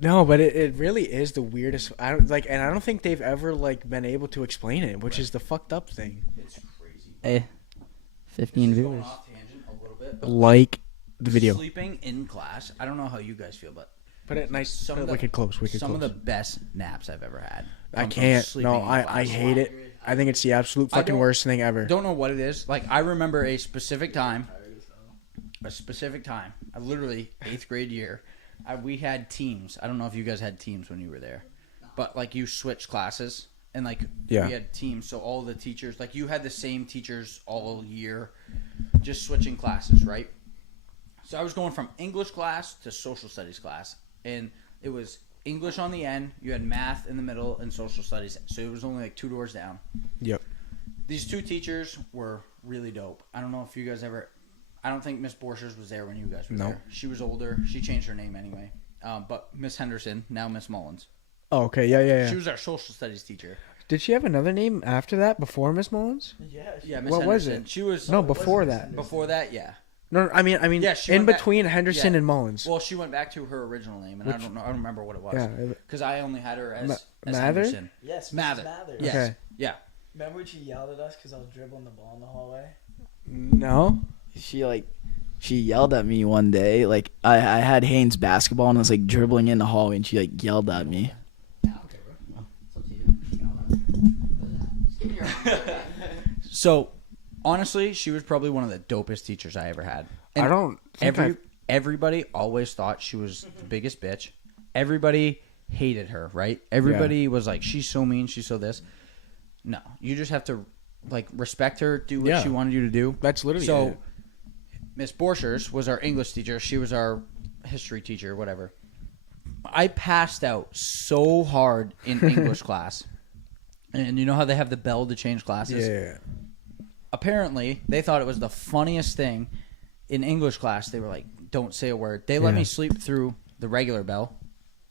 No, but it really is the weirdest. I don't think they've ever like been able to explain it, which is the fucked up thing. It's crazy. Hey, 15 This is going viewers. off tangent a little bit, but Like the video. sleeping in class. I don't know how you guys feel, but Put it nice. Some Put of it the- wicked close. some of the best naps I've ever had. I come from can't. sleeping No, in I class. hate it. I think it's the absolute I fucking don't- worst thing ever. Don't know what it is. Like I remember a specific time. I literally 8th grade year. We had teams. I don't know if you guys had teams when you were there, but like you switched classes and like Yeah. we had teams. So all the teachers, like you had the same teachers all year, just switching classes, right? So I was going from English class to social studies class, and it was English on the end. You had math in the middle and social studies. So it was only like 2 doors down. Yep. These two teachers were really dope. I don't know if you guys ever. I don't think Miss Borchers was there when you guys were No. there. She was older. She changed her name anyway. But Miss Henderson, now Miss Mullins. Oh, okay. Yeah. She was our social studies teacher. Did she have another name after that before Miss Mullins? Yeah, Miss What was Henderson. it? She was No, before that. Before that, yeah. No, I mean, Yeah, she in went back- between Henderson yeah. and Mullins. Well, she went back to her original name, and I don't know. I don't remember what it was. Yeah. Because I only had her as Mather? Henderson. Yes, Mather. Yes. Okay. Yeah. Remember when she yelled at us because I was dribbling the ball in the hallway? No. She yelled at me one day. Like I had Haynes basketball and I was like dribbling in the hallway and she like yelled at me. So, honestly, she was probably one of the dopest teachers I ever had. And I don't think everybody always thought she was the biggest bitch. Everybody hated her, right? Everybody was like, she's so mean, she's so this. No, you just have to like respect her, do what Yeah. she wanted you to do. That's literally So, it. Miss Borchers was our English teacher. She was our history teacher, whatever. I passed out so hard in English class. And you know how they have the bell to change classes? Yeah. Apparently, they thought it was the funniest thing. In English class, they were like, don't say a word. They let Yeah. me sleep through the regular bell,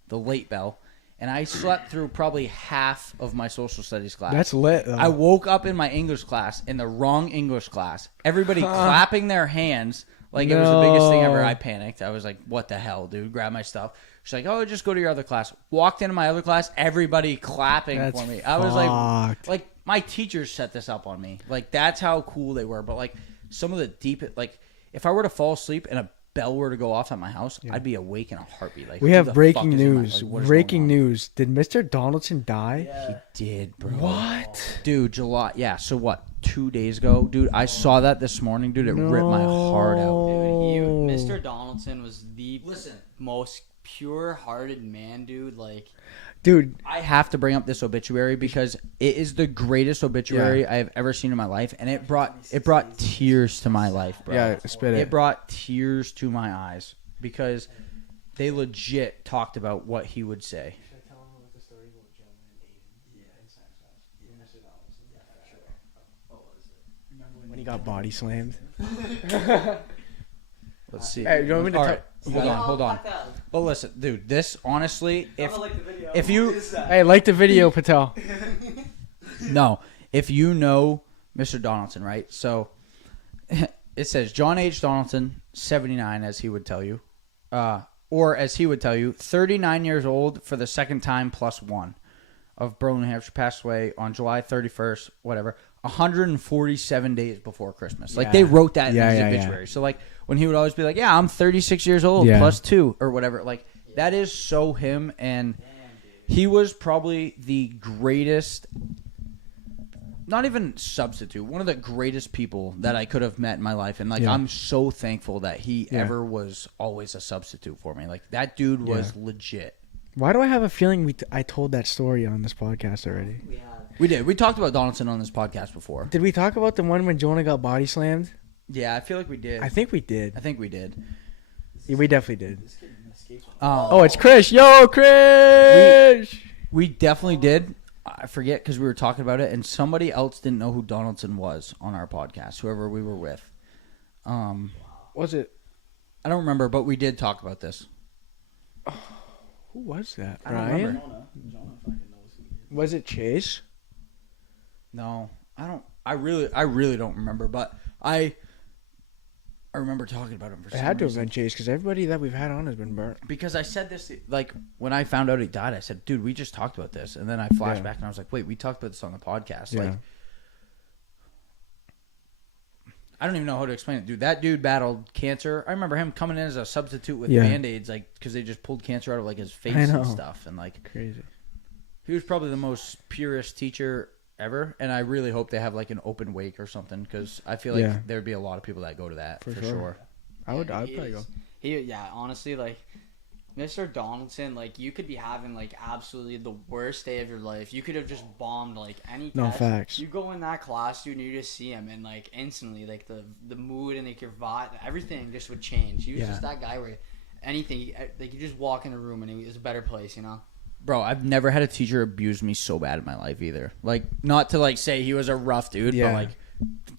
the late bell, and I slept through probably half of my social studies class. That's lit. Though. I woke up in my English class, in the wrong English class. Everybody clapping their hands like it was the biggest thing ever. No. I panicked. I was like, what the hell, dude? Grab my stuff. She's like, oh, just go to your other class. Walked into my other class, everybody clapping That's for me. I was like, fucked. like, my teachers set this up on me. Like, that's how cool they were. But, like, some of the deep, like, if I were to fall asleep and a bell were to go off at my house, I'd be awake in a heartbeat. Like, We who have the breaking fuck is in my- news. like, what is Breaking going on? news. Did Mr. Donaldson die? He did, bro. What? Dude, July. Yeah, so what? 2 days ago? Dude, I saw that this morning, dude. It ripped my heart out, dude. Dude, Mr. Donaldson was the most pure-hearted man, dude. Like, Dude, I have to bring up this obituary because it is the greatest obituary Yeah. I have ever seen in my life, and it brought tears to my life, bro. yeah, spit It it. brought tears to my eyes because they legit talked about what he would say. When he got body slammed. Let's see. Hey, you want me to All tell- right, hold on. But listen, dude, this honestly, if you Hey, like the video, Patel. no, if you know Mr. Donaldson, right? So it says John H. Donaldson, 79, as he would tell you, or as he would tell you, 39 years old for the second time plus one, of Berlin, New Hampshire, passed away on July 31st, whatever, 147 days before Christmas. Like, they wrote that in his obituary. So, like, when he would always be like, yeah, I'm 36 years old plus two or whatever. Like, that is so him. And he was probably the greatest, not even substitute, one of the greatest people that I could have met in my life. And, like, I'm so thankful that he ever was always a substitute for me. Like, that dude was legit. Why do I have a feeling I told that story on this podcast already? We did. We talked about Donaldson on this podcast before. Did we talk about the one when Jonah got body slammed? Yeah, I feel like we did. I think we did. Yeah, we definitely did. Oh, it's Chris. Yo, Chris! We definitely did. I forget because we were talking about it, and somebody else didn't know who Donaldson was on our podcast, whoever we were with. Was it? I don't remember, but we did talk about this. Who was that? I don't Ryan? remember. Jonah fucking knows who he is. Was it Chase? No, I don't. I really don't remember, but I remember talking about him for It some had to have reason. been Chase because everybody that we've had on has been burnt. Because I said this, like, when I found out he died, I said, dude, we just talked about this. And then I flashed back and I was like, wait, we talked about this on the podcast. Like, I don't even know how to explain it, dude. That dude battled cancer. I remember him coming in as a substitute with Band-Aids, like, because they just pulled cancer out of, like, his face and stuff. And, like, Crazy. he was probably the most purest teacher ever. And I really hope they have, like, an open wake or something, because I feel like there'd be a lot of people that go to that for sure. I'd probably go. Honestly, like, Mr. Donaldson, like, you could be having, like, absolutely the worst day of your life. You could have just bombed, like, any test. No facts. You go in that class, dude, and you just see him, and, like, instantly, like, the mood and, like, your vibe, everything just would change. He was just that guy where anything, like, you just walk in a room, and it was a better place, you know? Bro, I've never had a teacher abuse me so bad in my life either. Like, not to, like, say he was a rough dude, but, like,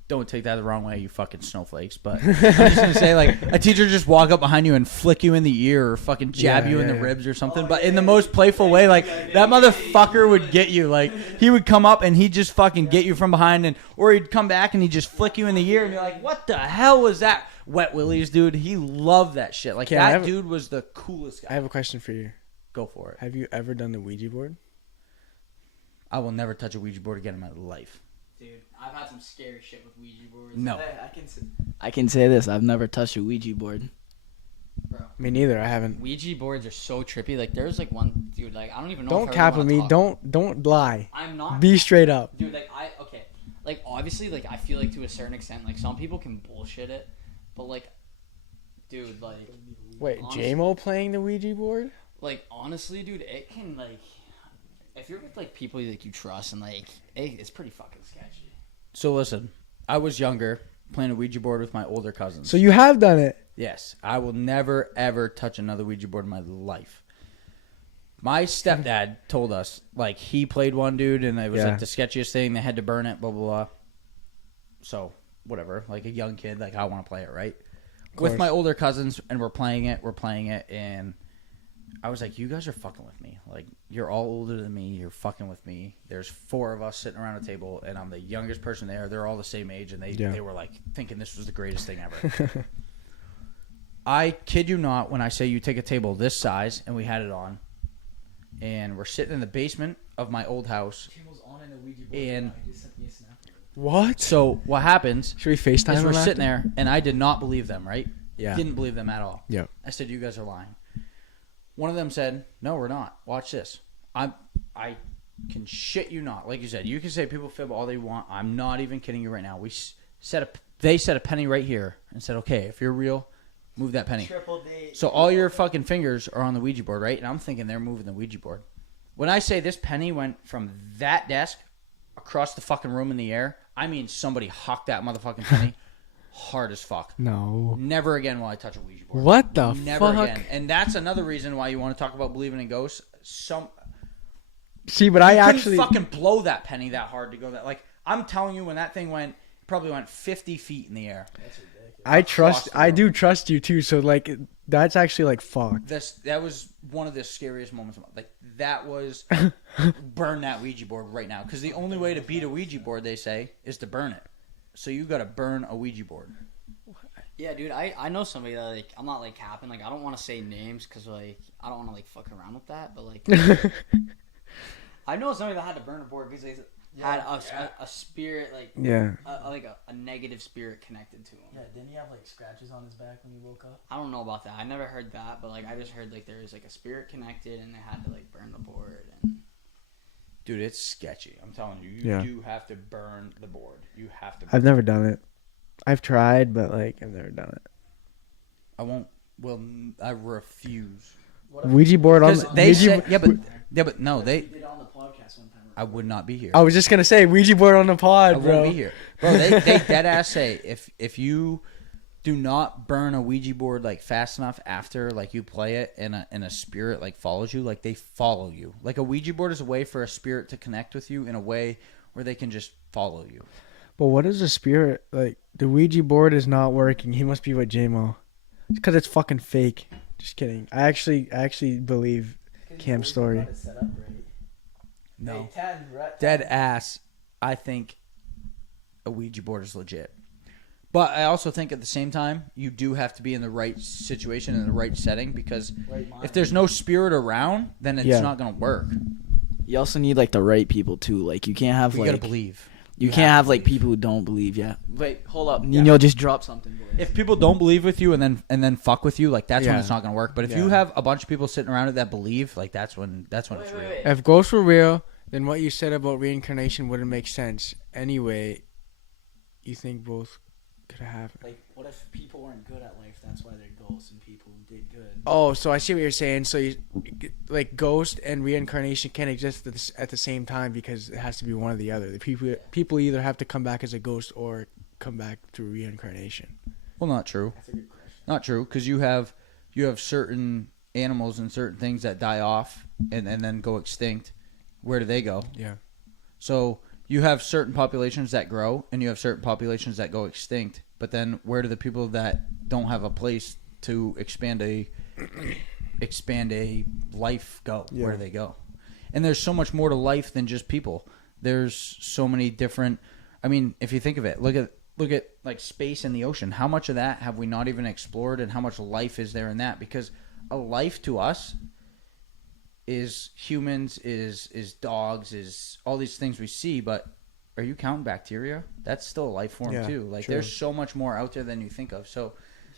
don't take that the wrong way, you fucking snowflakes. But I'm just gonna say, like, a teacher just walk up behind you and flick you in the ear or fucking jab you in the ribs or something, but in the most playful way. Like, that motherfucker would get you. Like, he would come up and he'd just fucking get you from behind, and or he'd come back and he'd just flick you in the ear, and you're like, what the hell was that? Wet willies, dude. He loved that shit. Like, that dude was the coolest guy. I have a question for you. Go for it. Have you ever done the Ouija board? I will never touch a Ouija board again in my life. Dude, I've had some scary shit with Ouija boards. No. I can say this. I've never touched a Ouija board. Bro. Me neither. I haven't. Ouija boards are so trippy. Like, there's, like, one, dude, like, I don't even know Don't if I cap really with wanna me. talk. Don't lie. I'm not. Be straight up. Dude, like, okay. Like, obviously, like, I feel like to a certain extent, like, some people can bullshit it. But, like, dude, like. Wait, honestly, J-Mo playing the Ouija board? Like, honestly, dude, it can, like. If you're with, like, people like you trust and, like, it's pretty fucking sketchy. So listen, I was younger, playing a Ouija board with my older cousins. So you have done it. Yes, I will never, ever touch another Ouija board in my life. My stepdad told us, like, he played one, dude, and it was, like, the sketchiest thing. They had to burn it, blah, blah, blah. So, whatever. Like, a young kid, like, I want to play it, right? With my older cousins, and we're playing it, and I was like, you guys are fucking with me. Like, you're all older than me. You're fucking with me. There's 4 of us sitting around a table, and I'm the youngest person there. They're all the same age, and they were, like, thinking this was the greatest thing ever. I kid you not when I say you take a table this size, and we had it on, and we're sitting in the basement of my old house. And What? so what happens Should we FaceTime is we're him sitting after? there, and I did not believe them, right? Yeah. Didn't believe them at all. Yeah. I said, you guys are lying. One of them said, no, we're not. Watch this. I can shit you not. Like you said, you can say people fib all they want. I'm not even kidding you right now. They set a penny right here and said, okay, if you're real, move that penny. So all your fucking fingers are on the Ouija board, right? And I'm thinking they're moving the Ouija board. When I say this penny went from that desk across the fucking room in the air, I mean somebody hawked that motherfucking penny hard as fuck. No. Never again will I touch a Ouija board. What the Never fuck? again. And that's another reason why you want to talk about believing in ghosts. See, but I couldn't actually fucking blow that penny that hard to go that. Like, I'm telling you, when that thing went probably went 50 feet in the air. I do trust you too. So like, that's actually like fucked. That was one of the scariest moments. Like that was burn that Ouija board right now, because the only way to beat a Ouija board, they say, is to burn it. So you got to burn a Ouija board. Yeah, dude, I know somebody that, like, I'm not, like, capping. Like, I don't want to say names because, like, I don't want to, like, fuck around with that. But, like, I know somebody that had to burn a board because they had a spirit, like, a negative spirit connected to him. Yeah, didn't he have like scratches on his back when he woke up? I don't know about that. I never heard that, but like I just heard like there was like a spirit connected, and they had to like burn the board. And dude, it's sketchy. I'm telling you, you do have to burn the board. You have to. I've never done it. I've tried, but like I've never done it. I won't. Well, I refuse. Ouija board on they Ouija, said, but no, they. Did on the podcast one time. I would not be here. I was just gonna say Ouija board on the pod, I bro. won't be here, bro. They dead ass say if you do not burn a Ouija board like fast enough after like you play it and a spirit like follows you, like they follow you. Like a Ouija board is a way for a spirit to connect with you in a way where they can just follow you. But what is a spirit like? The Ouija board is not working. He must be with JMO. It's because it's fucking fake. Just kidding. I actually believe Cam's story. No. Dead ass. I think a Ouija board is legit. But I also think at the same time, you do have to be in the right situation and the right setting, because if there's no spirit around, then it's not going to work. You also need like the right people too. Like you can't have You like got to believe. You can't have like people who don't believe. Yeah. Wait, hold up. Nino just dropped something. Boys. If people don't believe with you and then fuck with you, like that's when it's not gonna work. But if you have a bunch of people sitting around it that believe, like that's when it's real. If ghosts were real, then what you said about reincarnation wouldn't make sense. Anyway, you think both could have happened. Like, what if people weren't good at life? That's why they're ghosts, and people who did good. Oh, so I see what you're saying. So you like ghost and reincarnation can't exist at the same time because it has to be one or the other. The people either have to come back as a ghost or come back through reincarnation. Well, not true. That's a good question. Not true, because you have certain animals and certain things that die off and then go extinct. Where do they go? Yeah. So you have certain populations that grow and you have certain populations that go extinct. But then where do the people that don't have a place to expand a life go? Yeah. Where do they go? And there's so much more to life than just people. There's so many different. I mean, if you think of it, look at like space and the ocean. How much of that have we not even explored, and how much life is there in that? Because a life to us is humans, is dogs, is all these things we see. But are you counting bacteria? That's still a life form too. Like there's so much more out there than you think of. So,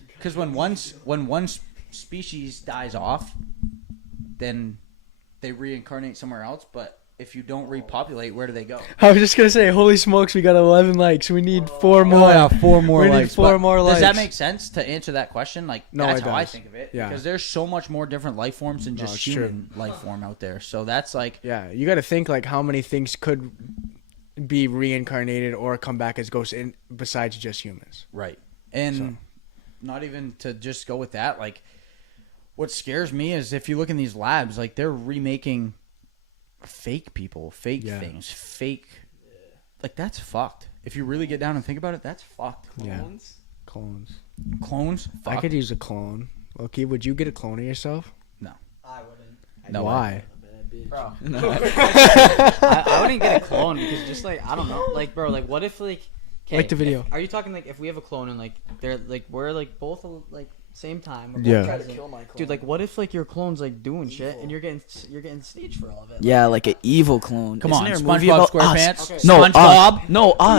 because when one species dies off, then they reincarnate somewhere else. But if you don't repopulate, where do they go? I was just gonna say, holy smokes, we got 11 likes. We need 4 more. Oh, yeah, 4 more we likes. Need 4 more likes. Does that make sense to answer that question? Like, no, that's it how does. I think of it. Yeah. Because there's so much more different life forms than just human life form out there. So that's like, yeah, you got to think like how many things could be reincarnated or come back as ghosts besides just humans. right. And not even to just go with that. Like, what scares me is if you look in these labs, like they're remaking fake people, fake things, fake. Like that's fucked. If you really get down and think about it, that's fucked. Clones? Yeah. Clones? I could use a clone. Okay, would you get a clone of yourself? No. I wouldn't. No. Why? Bro. I wouldn't get a clone because just like I don't know, like bro, like what if like Like the video. Are you talking like if we have a clone and like they're like we're like both like same time? We're both Yeah. Try to kill my clone. Dude, like what if like your clone's like doing shit and you're getting staged for all of it? Yeah, like an evil clone. Come Isn't on, there a movie SpongeBob about SquarePants. us? Okay. No, SpongeBob. No, us.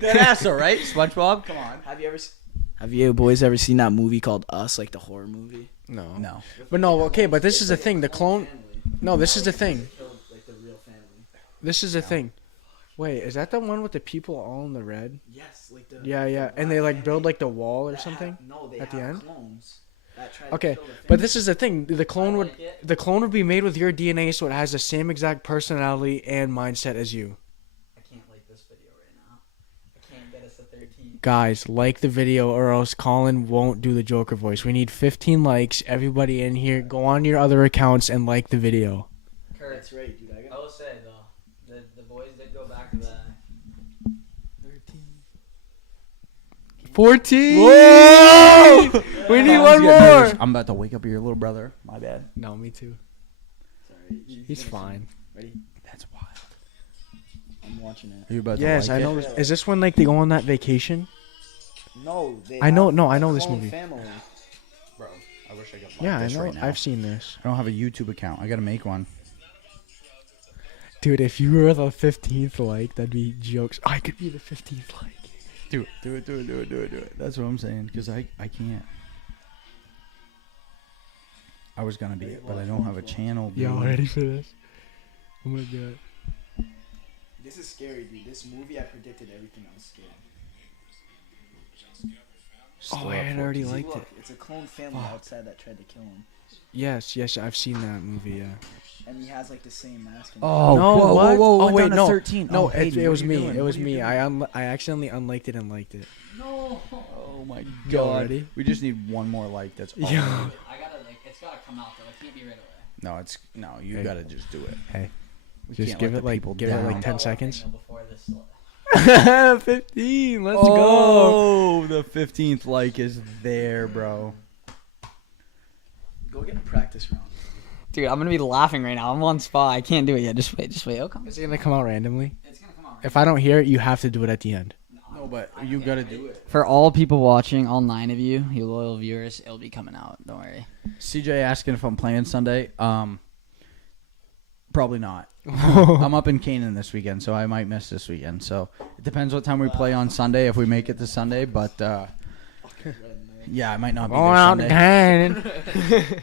That ass, all right? SpongeBob. Come on. Have you boys ever seen that movie called Us, like the horror movie? No. No. But no, okay, but this is the thing. The clone. No, this is the thing. Like the real family. This is the thing. Wait, is that the one with the people all in the red? Yes, like the. Yeah. And they like build like the wall or something? No, they at the end? clones. That try to Okay, kill the but this is the thing. The clone would like it. the clone would be made with your DNA, so it has the same exact personality and mindset as you. I can't like this video right now. I can't get us to 13. Guys, like the video or else Colin won't do the Joker voice. We need 15 likes. Everybody in here, go on your other accounts and like the video. Kurt, That's right, dude. I will say though, the boys did go back 14. Whoa! We need I one was getting nervous. more. I'm about to wake up your little brother. My bad. No, me too. Sorry, He's fine. Ready? That's wild. I'm watching it. Are you about Yes, to I like know. it? Is this when like they go on that vacation? No, they I know- have no, I a know this clone movie. Family. Bro, I wish I could Yeah, I this know. right now. I've seen this. I don't have a YouTube account. I gotta make one. Dude, if you were the 15th like, that'd be jokes. I could be the 15th like. Do it. Do it. Do it. Do it. Do it. Do it. That's what I'm saying. Because I can't. I was gonna be it, but I don't have a channel. Dude. Yo, ready for this? I'm gonna do it. This is scary, dude. This movie, I predicted everything. I was scared. Oh, I had already See, liked look, it. it's a clone family outside that tried to kill him, Yes, I've seen that movie. Yeah. and he has like the same mask. And Oh, No, whoa, what? whoa, whoa! Oh, wait, no. 13. No, Oh, Hayden, it what was are you me. doing? It was What are you me. doing? I accidentally unliked it and liked it. Oh my Yo, god! ready? We just need one more like. That's all. Yo. we need. I gotta it's gotta come out though. It can't be right away. No, you Hey. gotta just do it. Hey, We just can't give let it the like people give it down. like 10 seconds. Before this. 15. Let's go. Oh, the 15th like is there, bro. Go get a practice round. Dude, I'm gonna be laughing right now. I'm on spot. I can't do it yet. Just wait. It'll come. Is it gonna come out randomly? It's gonna come out. If I don't hear it, you have to do it at the end. No, but you gotta do it. For all people watching, all 9 of you, you loyal viewers, it'll be coming out. Don't worry. CJ asking if I'm playing Sunday. Probably not. I'm up in Canaan this weekend, so I might miss this weekend. So it depends what time we play on Sunday. If we make it to Sunday, but yeah, I might not be Going there out Sunday. again.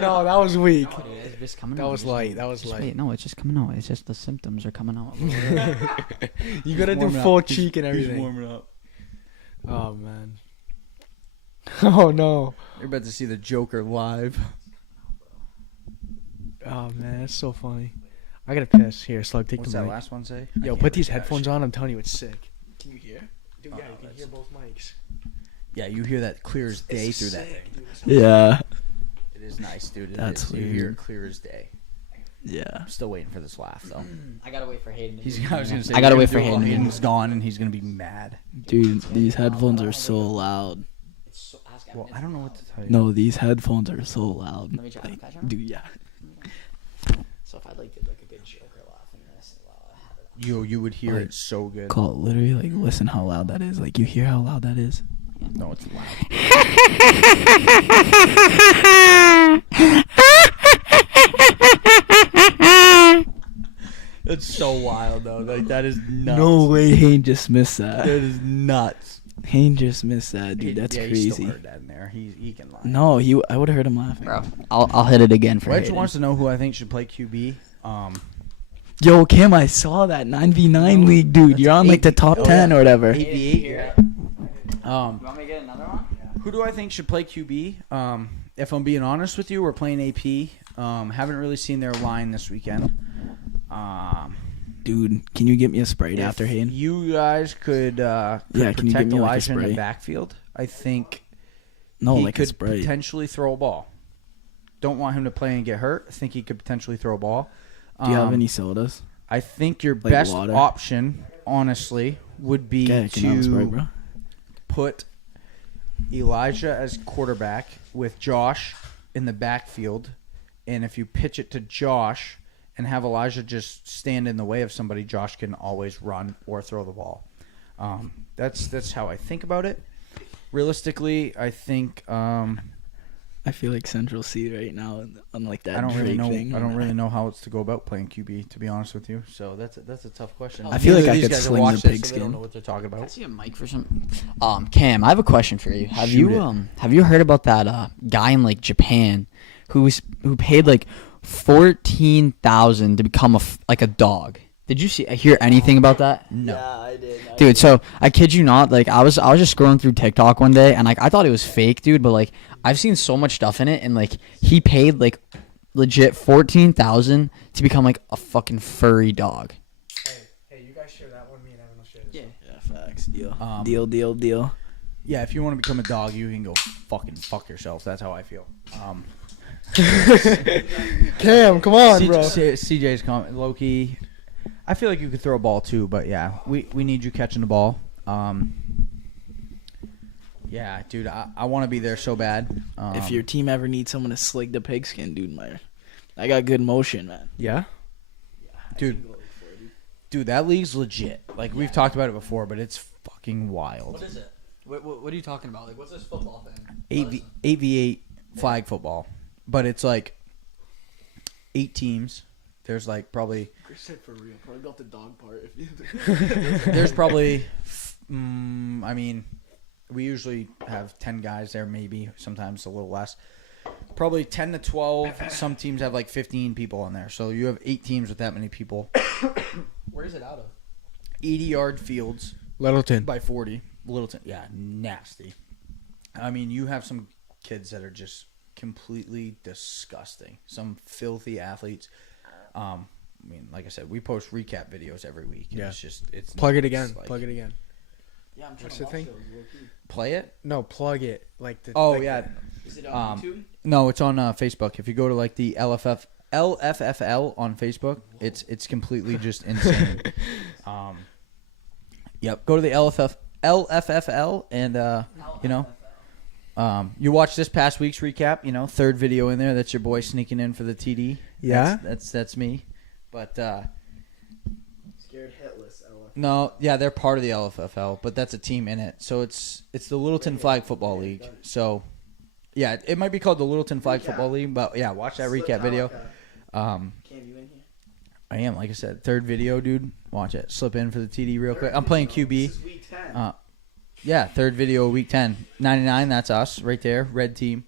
No, that was weak. It's just coming That out. was Just light. wait. That was Just light. wait. No, it's just coming out. It's just the symptoms are coming out. You gotta do Warming up. full He's- cheek and He's everything. warming up. Oh man. Oh no. You're about to see the Joker live. Oh man, that's so funny. I gotta piss. Here, Slug, take What's the that mic. last one say? Yo, put these headphones on. I'm telling you, it's sick. Can you hear? Dude, Oh, yeah, you can that's- hear both mics. Yeah, you hear that clear as day It's through that sick, thing. dude. Yeah. It is nice, dude. It That's is. You hear weird. it clear as day. Yeah. I'm still waiting for this laugh though. I gotta wait for Hayden. I was gonna say I gotta we're wait gonna for do it while Hayden. Hayden's gone, and he's gonna be mad. Dude, these headphones are so loud. Well, I don't know what to tell you. No, these headphones are so loud. Let me try. Like, Can I try? dude, yeah. So if I did like a good Joker laugh in this, have it. You would hear Like, it so good. Call it literally like listen how loud that is. Like you hear how loud that is. No, it's loud. That's so wild though. Like that is nuts. No way Hayne just missed that that. is nuts. Hayne just missed that, dude. That's yeah, He crazy. still heard that in there. He can lie. No, I would have heard him laughing. Bro, I'll hit it again for Wedge Hayden. wants to know who I think should play QB. Yo, Kim, I saw that 9v9 league, dude. You're on like the top 10 or whatever. 8v8. You want me to get another one? Who do I think should play QB? If I'm being honest with you, we're playing AP. Haven't really seen their line this weekend. Dude, can you get me a Sprite after Hayne? You guys could, can you protect give me, like, a Elijah in the spray? backfield. I think No, he like a could Sprite. potentially throw a ball. Don't want him to play and get hurt. I think he could potentially throw a ball. Do you have any sodas? I think your like best water? option, honestly, would be Okay, can I have a Sprite, bro? to put Elijah as quarterback with Josh in the backfield, and if you pitch it to Josh and have Elijah just stand in the way of somebody, Josh can always run or throw the ball. That's how I think about it. Realistically, I think I feel like Central C right now on like that I don't really Drake know. thing. I don't really know how it's to go about playing QB, to be honest with you. So that's a tough question. I feel Neither like I of these could guys have sling the watched it, so they pigskin. don't know what they're talking I about. see a mic for some. Cam, I have a question for you. Have Shoot you have you heard about that guy in like Japan who paid like 14,000 to become like a dog? Did you hear anything about that? No. Yeah, I did. Dude, so I kid you not, like I was just scrolling through TikTok one day and like I thought it was fake, dude, but like I've seen so much stuff in it and like he paid like legit 14,000 to become like a fucking furry dog. Hey, you guys share that one. Me and Evan will share this. Yeah, facts. Deal. Deal. Yeah, if you want to become a dog, you can go fucking fuck yourself. That's how I feel. Cam, come on, bro. CJ's comment, Loki. I feel like you could throw a ball too, but yeah, we need you catching the ball. Yeah, dude, I want to be there so bad. If your team ever needs someone to slick the pigskin, dude, I got good motion, man. Yeah. Dude, that league's legit. Like, we've talked about it before, but it's fucking wild. What is it? What are you talking about? Like, what's this football thing? 8v8 flag football, but it's like 8 teams. There's like probably Chris said for real. Probably got the dog part. there's probably I mean, we usually have 10 guys there, maybe sometimes a little less. Probably 10 to 12. Some teams have like 15 people on there. So you have 8 teams with that many people. Where is it out of? 80-yard fields Littleton. by 40. Littleton. Yeah, nasty. I mean, you have some kids that are just completely disgusting. Some filthy athletes. I mean, like I said, we post recap videos every week. Yeah. It's Plug it again. it's like- Plug it again. Yeah, I'm trying What's to the thing? Play it? No, plug it. Like the. Oh, like yeah. Is it on Um, YouTube? No, it's on Facebook. If you go to like the LFFL on Facebook, it's completely just insane. Yep. Go to the LFFL and you watch this past week's recap. You know, third video in there. That's your boy sneaking in for the TD. Yeah? That's me. But Scared hitless, Ella. no, yeah, they're part of the LFFL, but that's a team in it. So it's the Littleton Flag Football League. So yeah, it might be called the Littleton Flag Football League, but yeah, watch that recap video. Cam, you in here? I am, like I said, third video, dude. Watch it. Slip in for the TD real quick. I'm playing QB. This is week 10. Yeah, third video, week 10. 99, that's us right there. Red team.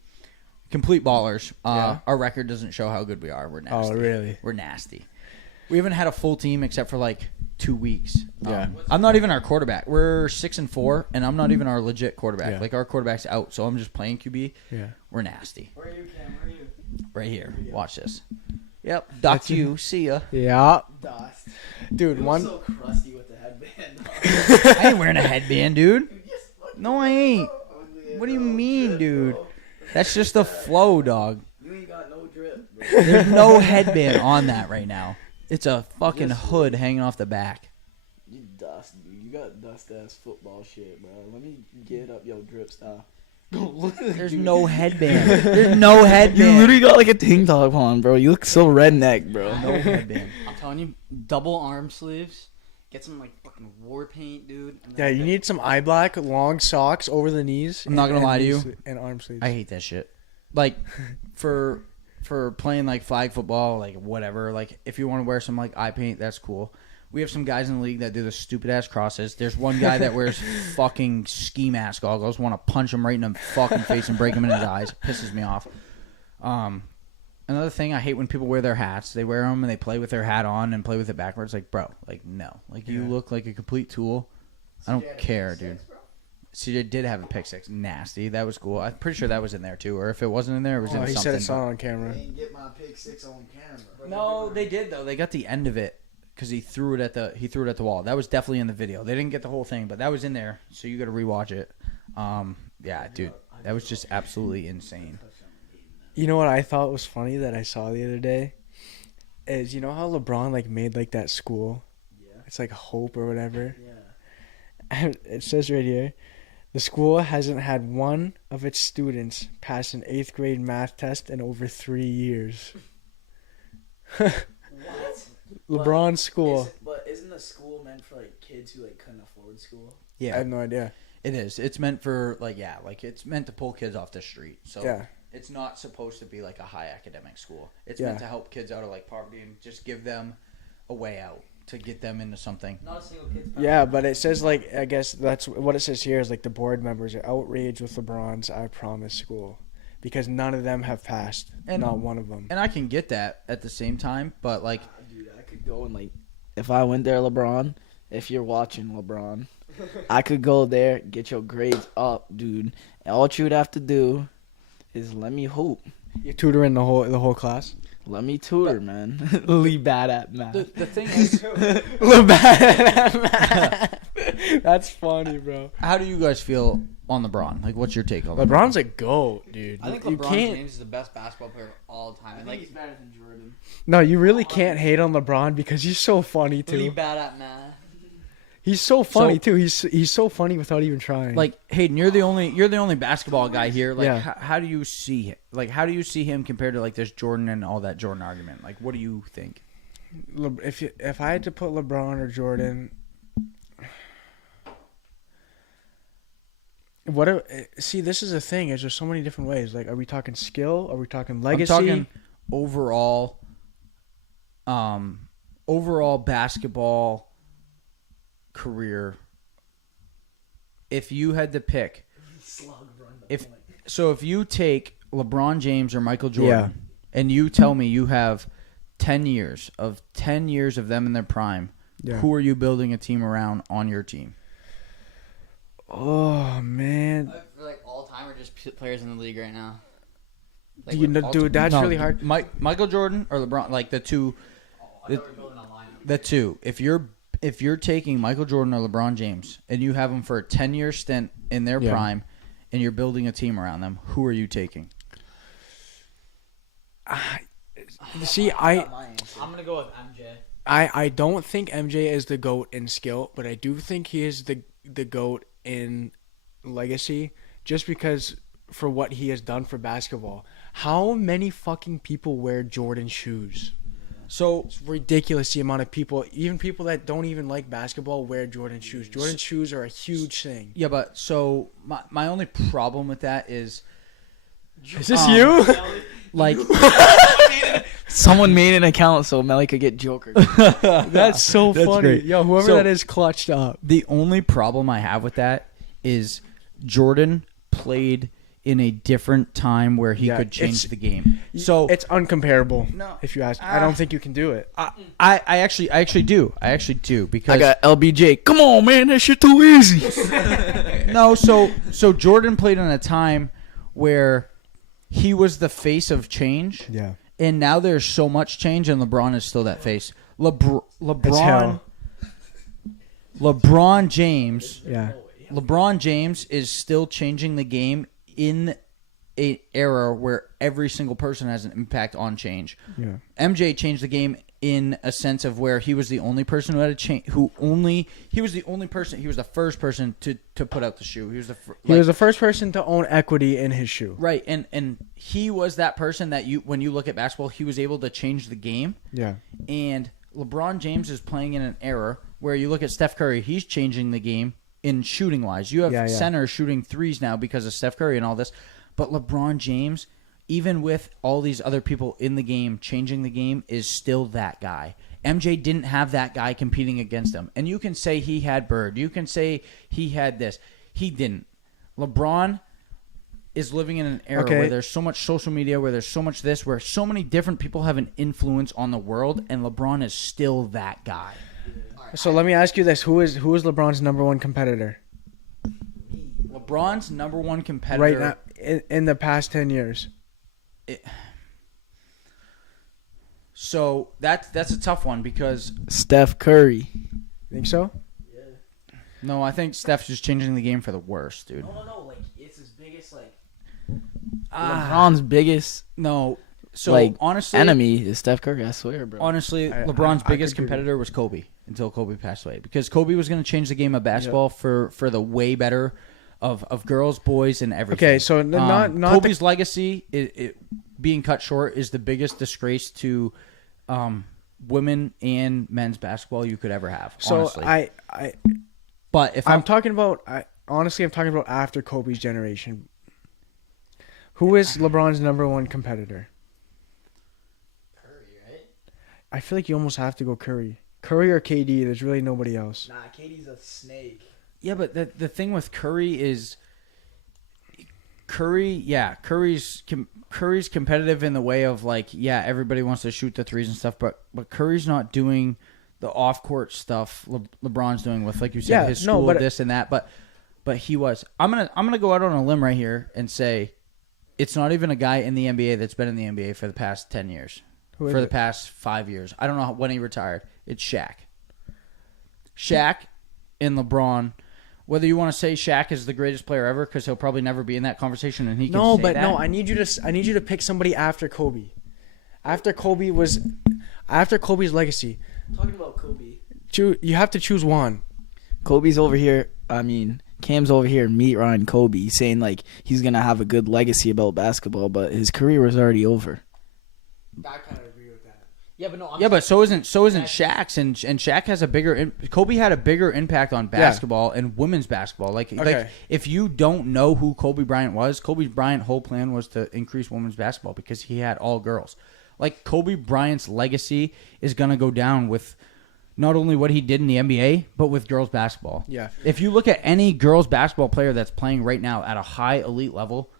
Complete ballers. Yeah. Our record doesn't show how good we are. We're nasty. Oh, really? We're nasty. We haven't had a full team except for like 2 weeks. Yeah. I'm not even our quarterback. We're 6-4, and I'm not even our legit quarterback. Yeah. Like, our quarterback's out, so I'm just playing QB. Yeah. We're nasty. Where are you, Cam? Where are you? Right here. Watch this. Yep. Doc you. See ya. Yeah. Dust. Dude, You one. look so crusty with the headband. I ain't wearing a headband, dude. Yes, fuck No, I ain't. ugly What do you as hell. mean, Drip, dude? bro. That's just the flow, dog. You ain't got no drip, bro. There's no headband on that right now. It's a fucking Just hood hanging off the back. You dust, dude. You got dust ass football shit, bro. Let me get up your drip style. There's no headband. There's no headband. You literally got like a tank top on, bro. You look so redneck, bro. no headband. I'm telling you, double arm sleeves. Get some like fucking war paint, dude. And Yeah, then you need some eye black, long socks over the knees. I'm not gonna lie to you. And arm sleeves. I hate that shit. Like, for playing like flag football, like whatever. Like, if you want to wear some like eye paint, that's cool. We have some guys in the league that do the stupid ass crosses. There's one guy that wears fucking ski mask goggles. Want to punch him right in the fucking face and break him in his eyes. Pisses me off. Another thing, I hate when people wear their hats. They wear them and they play with their hat on and play with it backwards. Like, bro, like no, like you Yeah. look like a complete tool. I don't care, dude. CJ did have a pick six. Nasty. That was cool. I'm pretty sure that was in there too. Or if it wasn't in there, it was Oh, in he something. said it's but- not on camera. Ain't get my pick 6 on camera. No, they did though. They got the end of it because he threw it at the wall. That was definitely in the video. They didn't get the whole thing, but that was in there. So you got to rewatch it. Yeah, dude, that was just absolutely insane. You know what I thought was funny that I saw the other day? Is you know how LeBron like made like that school? Yeah. It's like Hope or whatever. Yeah. And it says right here, the school hasn't had one of its students pass an 8th grade math test in over 3 years. What? LeBron's school. But isn't the school meant for like kids who like couldn't afford school? I Yeah, have no idea. it is. It's meant for like it's meant to pull kids off the street. So Yeah. it's not supposed to be like a high academic school. It's Yeah. meant to help kids out of like poverty and just give them a way out to get them into something. Not a single kid's Yeah, but it says like I guess that's what it says here is like the board members are outraged with LeBron's I Promise school because none of them have passed. And- not one of them. And I can get that at the same time, but like Dude, I could go and like, if I went there, LeBron, if you're watching LeBron, I could go there, get your grades up, dude. And all you would have to do is let me hoop. You're tutoring the whole class. Let me tutor, man. Lee bad at math. the thing is, That's funny, bro. how do you guys feel on LeBron? Like, what's your take on LeBron? LeBron's a goat, dude. I think You LeBron can't- James is the best basketball player of all time. And like, better than Jordan. No, you really can't hate on LeBron because he's so funny really too. bad at math. He's so funny So- too. He's so funny without even trying. Like Hayden, you're the only basketball guy here. Like, Yeah. how do you see how do you see him compared to like this Jordan and all that Jordan argument? Like, what do you think? If I had to put LeBron or Jordan, see, this is a thing. Is there's so many different ways. Like, are we talking skill? Are we talking legacy? I'm talking overall, overall basketball career. If you had to pick, if you take LeBron James or Michael Jordan, and you tell me you have 10 years of them in their prime, who are you building a team around on your team? Oh man, For like all time or just players in the league right now? Like, dude, that's really hard. Michael Jordan or LeBron, like the two. The two. If you're taking Michael Jordan or LeBron James and you have them for a 10-year stint in their prime, and you're building a team around them, who are you taking? See, I'm gonna go with MJ. I don't think MJ is the GOAT in skill, but I do think he is the GOAT in legacy, just because for what he has done for basketball. How many fucking people wear Jordan shoes? So It's ridiculous the amount of people, even people that don't even like basketball, wear Jordan shoes. Jordan shoes are a huge thing. yeah, but so my only problem with that is Is this you? like Someone made an account so Melly could get Joker. That's so funny. great. Yo, whoever So- that is clutched up. the only problem I have with that is Jordan played in a different time where he Yeah, could change it's- the game. So It's uncomparable. No. If you ask, I don't think you can do it. I actually do because I got LBJ. Come on, man, that shit too easy. no. So Jordan played in a time where he was the face of change. Yeah. And now there's so much change, and LeBron is still that face. LeBron hell. James. Yeah. LeBron James is still changing the game in an era where every single person has an impact on change. Yeah. MJ changed the game in a sense of where he was the only person who had a change. He was the only person. He was the first person to put out the shoe. He was the first person to own equity in his shoe. right, and he was that person that when you look at basketball, he was able to change the game. Yeah. And LeBron James is playing in an era where you look at Steph Curry, he's changing the game in shooting wise. You have centers shooting threes now because of Steph Curry and all this. But LeBron James, even with all these other people in the game changing the game, is still that guy. MJ didn't have that guy competing against him. And you can say he had Bird. You can say he had this. He didn't. LeBron is living in an era where there's so much social media, where there's so much this, where so many different people have an influence on the world, and LeBron is still that guy. So let me ask you this: Who is LeBron's number one competitor LeBron's number one competitor right now in the past 10 years? So that's a tough one because Steph Curry. Think so? no, I think Steph's just changing the game for the worse, dude. No, like it's his biggest LeBron's biggest No, so honestly, enemy is Steph Curry. I swear, bro. Honestly, I LeBron's could biggest agree. competitor was Kobe until Kobe passed away because Kobe was going to change the game of basketball for the way better of girls, boys, and everything. Okay, so not Kobe's legacy it being cut short is the biggest disgrace to women and men's basketball you could ever have. so honestly. But if I'm talking about honestly, I'm talking about after Kobe's generation. Who is LeBron's number one competitor? Curry, right? I feel like you almost have to go Curry. Curry or KD. There's really nobody else. Nah, KD's a snake. Yeah, but the thing with Curry is Curry's competitive in the way of like, yeah, everybody wants to shoot the threes and stuff, but Curry's not doing the off court stuff LeBron's doing with, like you said, his school, this and that. But he was. I'm gonna go out on a limb right here and say it's not even a guy in the NBA that's been in the NBA for the past 10 years, Who is for the it? past 5 years. I don't know when he retired. It's Shaq. Shaq and LeBron. Whether you want to say Shaq is the greatest player ever, because he'll probably never be in that conversation, and he can say that. I need you to pick somebody after Kobe. After Kobe's legacy. Talking about Kobe. You have to choose one. Kobe's over here. I mean, Cam's over here meat riding Kobe, saying like he's gonna have a good legacy about basketball, but his career was already over. I kind of agree with that. Yeah, but no. Yeah, but so isn't Shaq's, and Shaq has a bigger. Kobe had a bigger impact on basketball and women's basketball. Like if you don't know who Kobe Bryant was, Kobe Bryant's whole plan was to increase women's basketball because he had all girls. Like Kobe Bryant's legacy is gonna go down with not only what he did in the NBA, but with girls basketball. Yeah. If you look at any girls basketball player that's playing right now at a high elite level,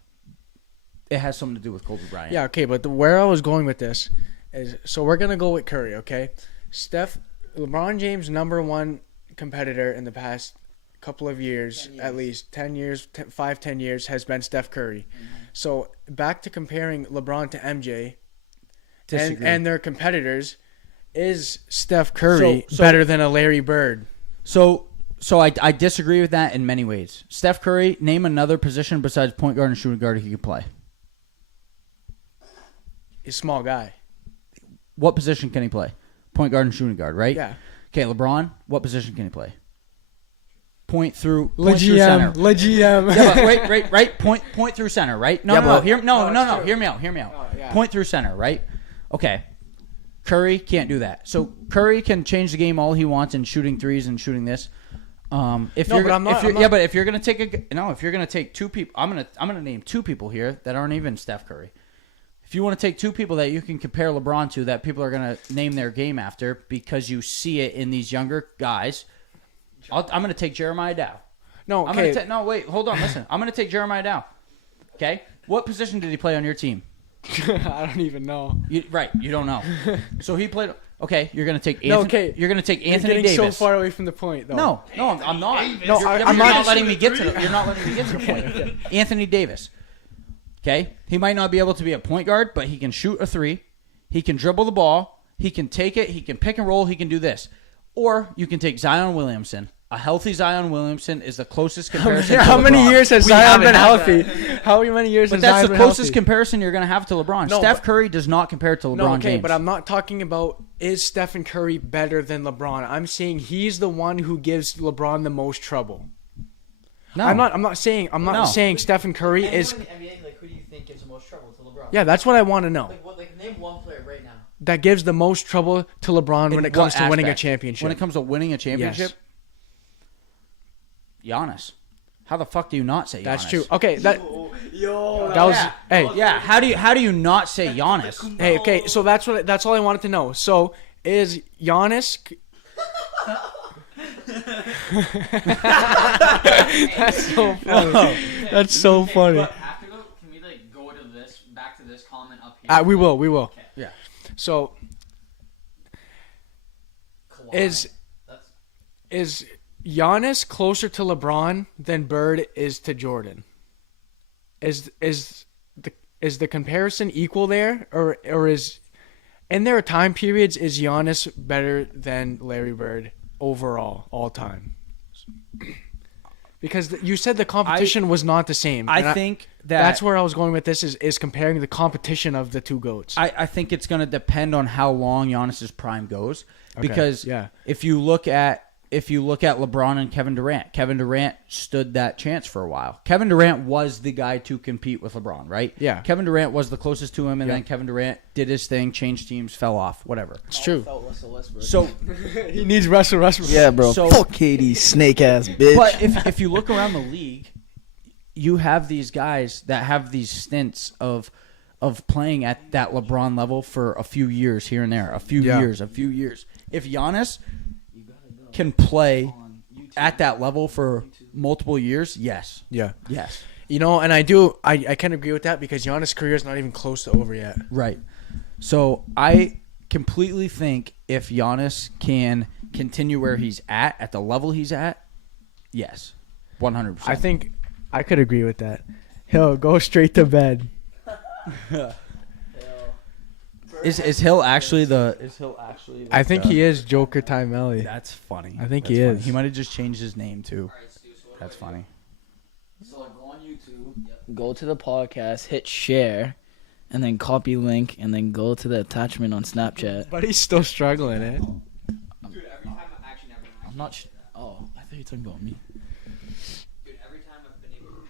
it has something to do with Kobe Bryant. Yeah, okay, but where I was going with this is, so we're going to go with Curry, okay? LeBron James, number one competitor in the past couple of years, at least 10 years, 10 years, has been Steph Curry. Mm-hmm. So back to comparing LeBron to MJ and their competitors, is Steph Curry better than a Larry Bird? So I disagree with that in many ways. Steph Curry, name another position besides point guard and shooting guard he could play. He's a small guy. What position can he play? Point guard and shooting guard, right? Yeah. Okay, LeBron, what position can he play? Point through center. Yeah, but right. Point through center, right? No. Hear me out. Oh, yeah. Point through center, right? Okay. Curry can't do that. So Curry can change the game all he wants in shooting threes and shooting this. If you're gonna take two people, I'm gonna name two people here that aren't even Steph Curry. If you want to take two people that you can compare LeBron to, that people are gonna name their game after because you see it in these younger guys, I'm gonna take Jeremiah Dow. No, okay. Wait, hold on, listen. I'm gonna take Jeremiah Dow. Okay, what position did he play on your team? I don't even know. You don't know. So he played. Okay, you're gonna take. You're gonna take Anthony Davis. So far away from the point, though. No, I'm not. I'm not letting me get to the. You're not letting me get to the point. Okay. Anthony Davis. Okay, he might not be able to be a point guard, but he can shoot a three. He can dribble the ball. He can take it. He can pick and roll. He can do this. Or you can take Zion Williamson. A healthy Zion Williamson is the closest comparison. How many years has Zion been healthy? How many years has Zion been healthy? But that's the closest comparison you're going to have to LeBron. No, Steph Curry does not compare to LeBron James. But I'm not talking about is Stephen Curry better than LeBron. I'm saying he's the one who gives LeBron the most trouble. No, I'm not saying Stephen Curry is. In the NBA, like, who do you think gives the most trouble to LeBron? Yeah, that's what I want to know. Name one player right now that gives the most trouble to LeBron when it comes to winning a championship. When it comes to winning a championship. Yes. Giannis. How the fuck do you not say Giannis? That's true. Okay, How do you not say Giannis? Hey, okay, so that's all I wanted to know. So is Giannis? That's so funny. That's so funny. After though, can we go to this back to this comment up here? We will. Okay. Yeah. So is Giannis closer to LeBron than Bird is to Jordan? Is the comparison equal there, or is in their time periods is Giannis better than Larry Bird overall all time? Because you said the competition was not the same. I think that's where I was going with this is comparing the competition of the two GOATs. I think it's going to depend on how long Giannis's prime goes. Because if you look at LeBron and Kevin Durant stood that chance for a while. Kevin Durant was the guy to compete with LeBron, right? Yeah. Kevin Durant was the closest to him, and then Kevin Durant did his thing, changed teams, fell off, whatever. It's true. So he needs Russell Westbrook. Yeah, bro. Fuck KD, snake ass bitch. But if you look around the league, you have these guys that have these stints of playing at that LeBron level for a few years here and there, a few years. If Giannis can play at that level for multiple years, yes. Yeah. Yes. You know, and I can agree with that because Giannis' career is not even close to over yet. Right. So I completely think if Giannis can continue where he's at the level he's at, yes. 100%. I think I could agree with that. He'll go straight to bed. Is Hill actually the? I think he is Joker Time Ellie. That's funny. I think he is. He might have just changed his name too. That's funny. So go on YouTube, go to the podcast, hit share, and then copy link, and then go to the attachment on Snapchat. But he's still struggling, eh? Dude, every time I actually never. I'm not. Oh, I thought you were talking about me. Dude, every time I've been able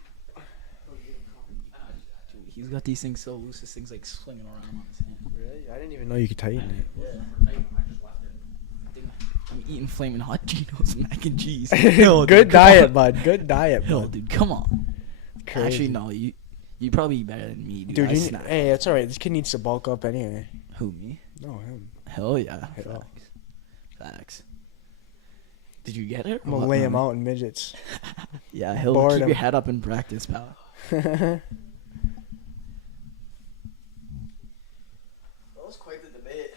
Dude, he's got these things so loose. This thing's like swinging around on his hand. Really? I didn't even know you could tighten it. I'm eating flaming hot Cheetos, mac and cheese. Good diet, bud. Good diet, Hell, bud. dude, come on. Crazy. Actually, no, you probably eat better than me, dude. Dude, I snack. hey, it's alright. This kid needs to bulk up anyway. Who, me? No, him. Hell yeah. Hell. Facts. Did you get it? I'm gonna lay him out in midgets. Yeah, he'll Bored keep him. your head up in practice, pal. That was quite the debate.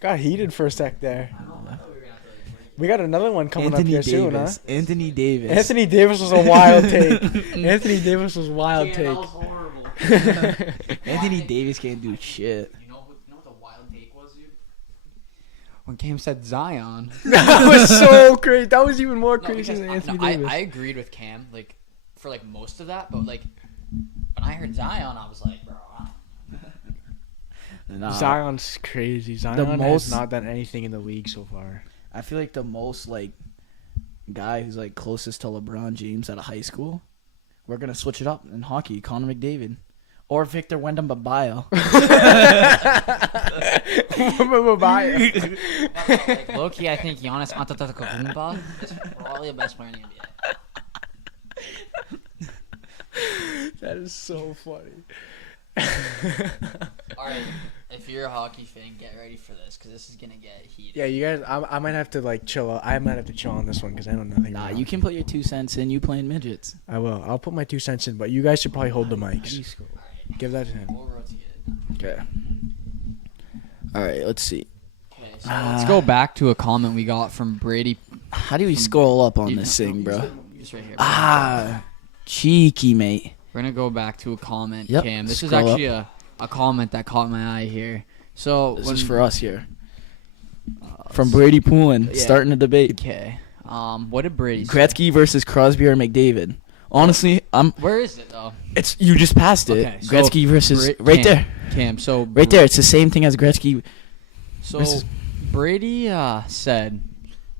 Got heated for a sec there. I thought we were gonna have to like, We got another one coming up here soon, huh? Anthony Davis. Anthony Davis was a wild take. Anthony Davis was wild that take. was horrible. Anthony Davis can't do shit. You know what the wild take was, dude? When Cam said Zion. That was so crazy. That was even more No, crazy because than I- Anthony no, Davis. I agreed with Cam, like, for, like, most of that, but, like, when I heard Zion, I was like, bro, Nah, Zion's crazy. Zion The has most- not done anything in the league so far. I feel like the most like guy who's like closest to LeBron James out of high school. We're gonna switch it up in hockey. Connor McDavid or Victor Wembanyama. like, low-key, I think Giannis Antetokounmpo is probably the best player in the NBA. That is so funny. All right, if you're a hockey fan, get ready for this, because this is going to get heated. Yeah, you guys. I might have to like chill out. I might have to chill on this one because I know nothing. Nah, about you it. can put your 2 cents in. You playing midgets. I will. I'll put my 2 cents in, but you guys should probably hold the How do you mics. score? Give that to him. We'll rotate it. Okay. All right. Let's see. Okay, so let's go back to a comment we got from Brady. How do we scroll up on You- this thing, bro? Just right here. Cheeky mate. We're going to go back to a comment, Yep, Cam. This is scroll actually a comment that caught my eye here. So This when, is for us here. From Brady Poulin, Yeah. starting a debate. Okay. What did Brady say? Gretzky versus Crosby or McDavid. Honestly, Where is it, though? It's you just passed it. Okay, so Gretzky versus Bra- right Cam, there, Cam, so right there. It's the same thing as Gretzky. So versus- Brady said,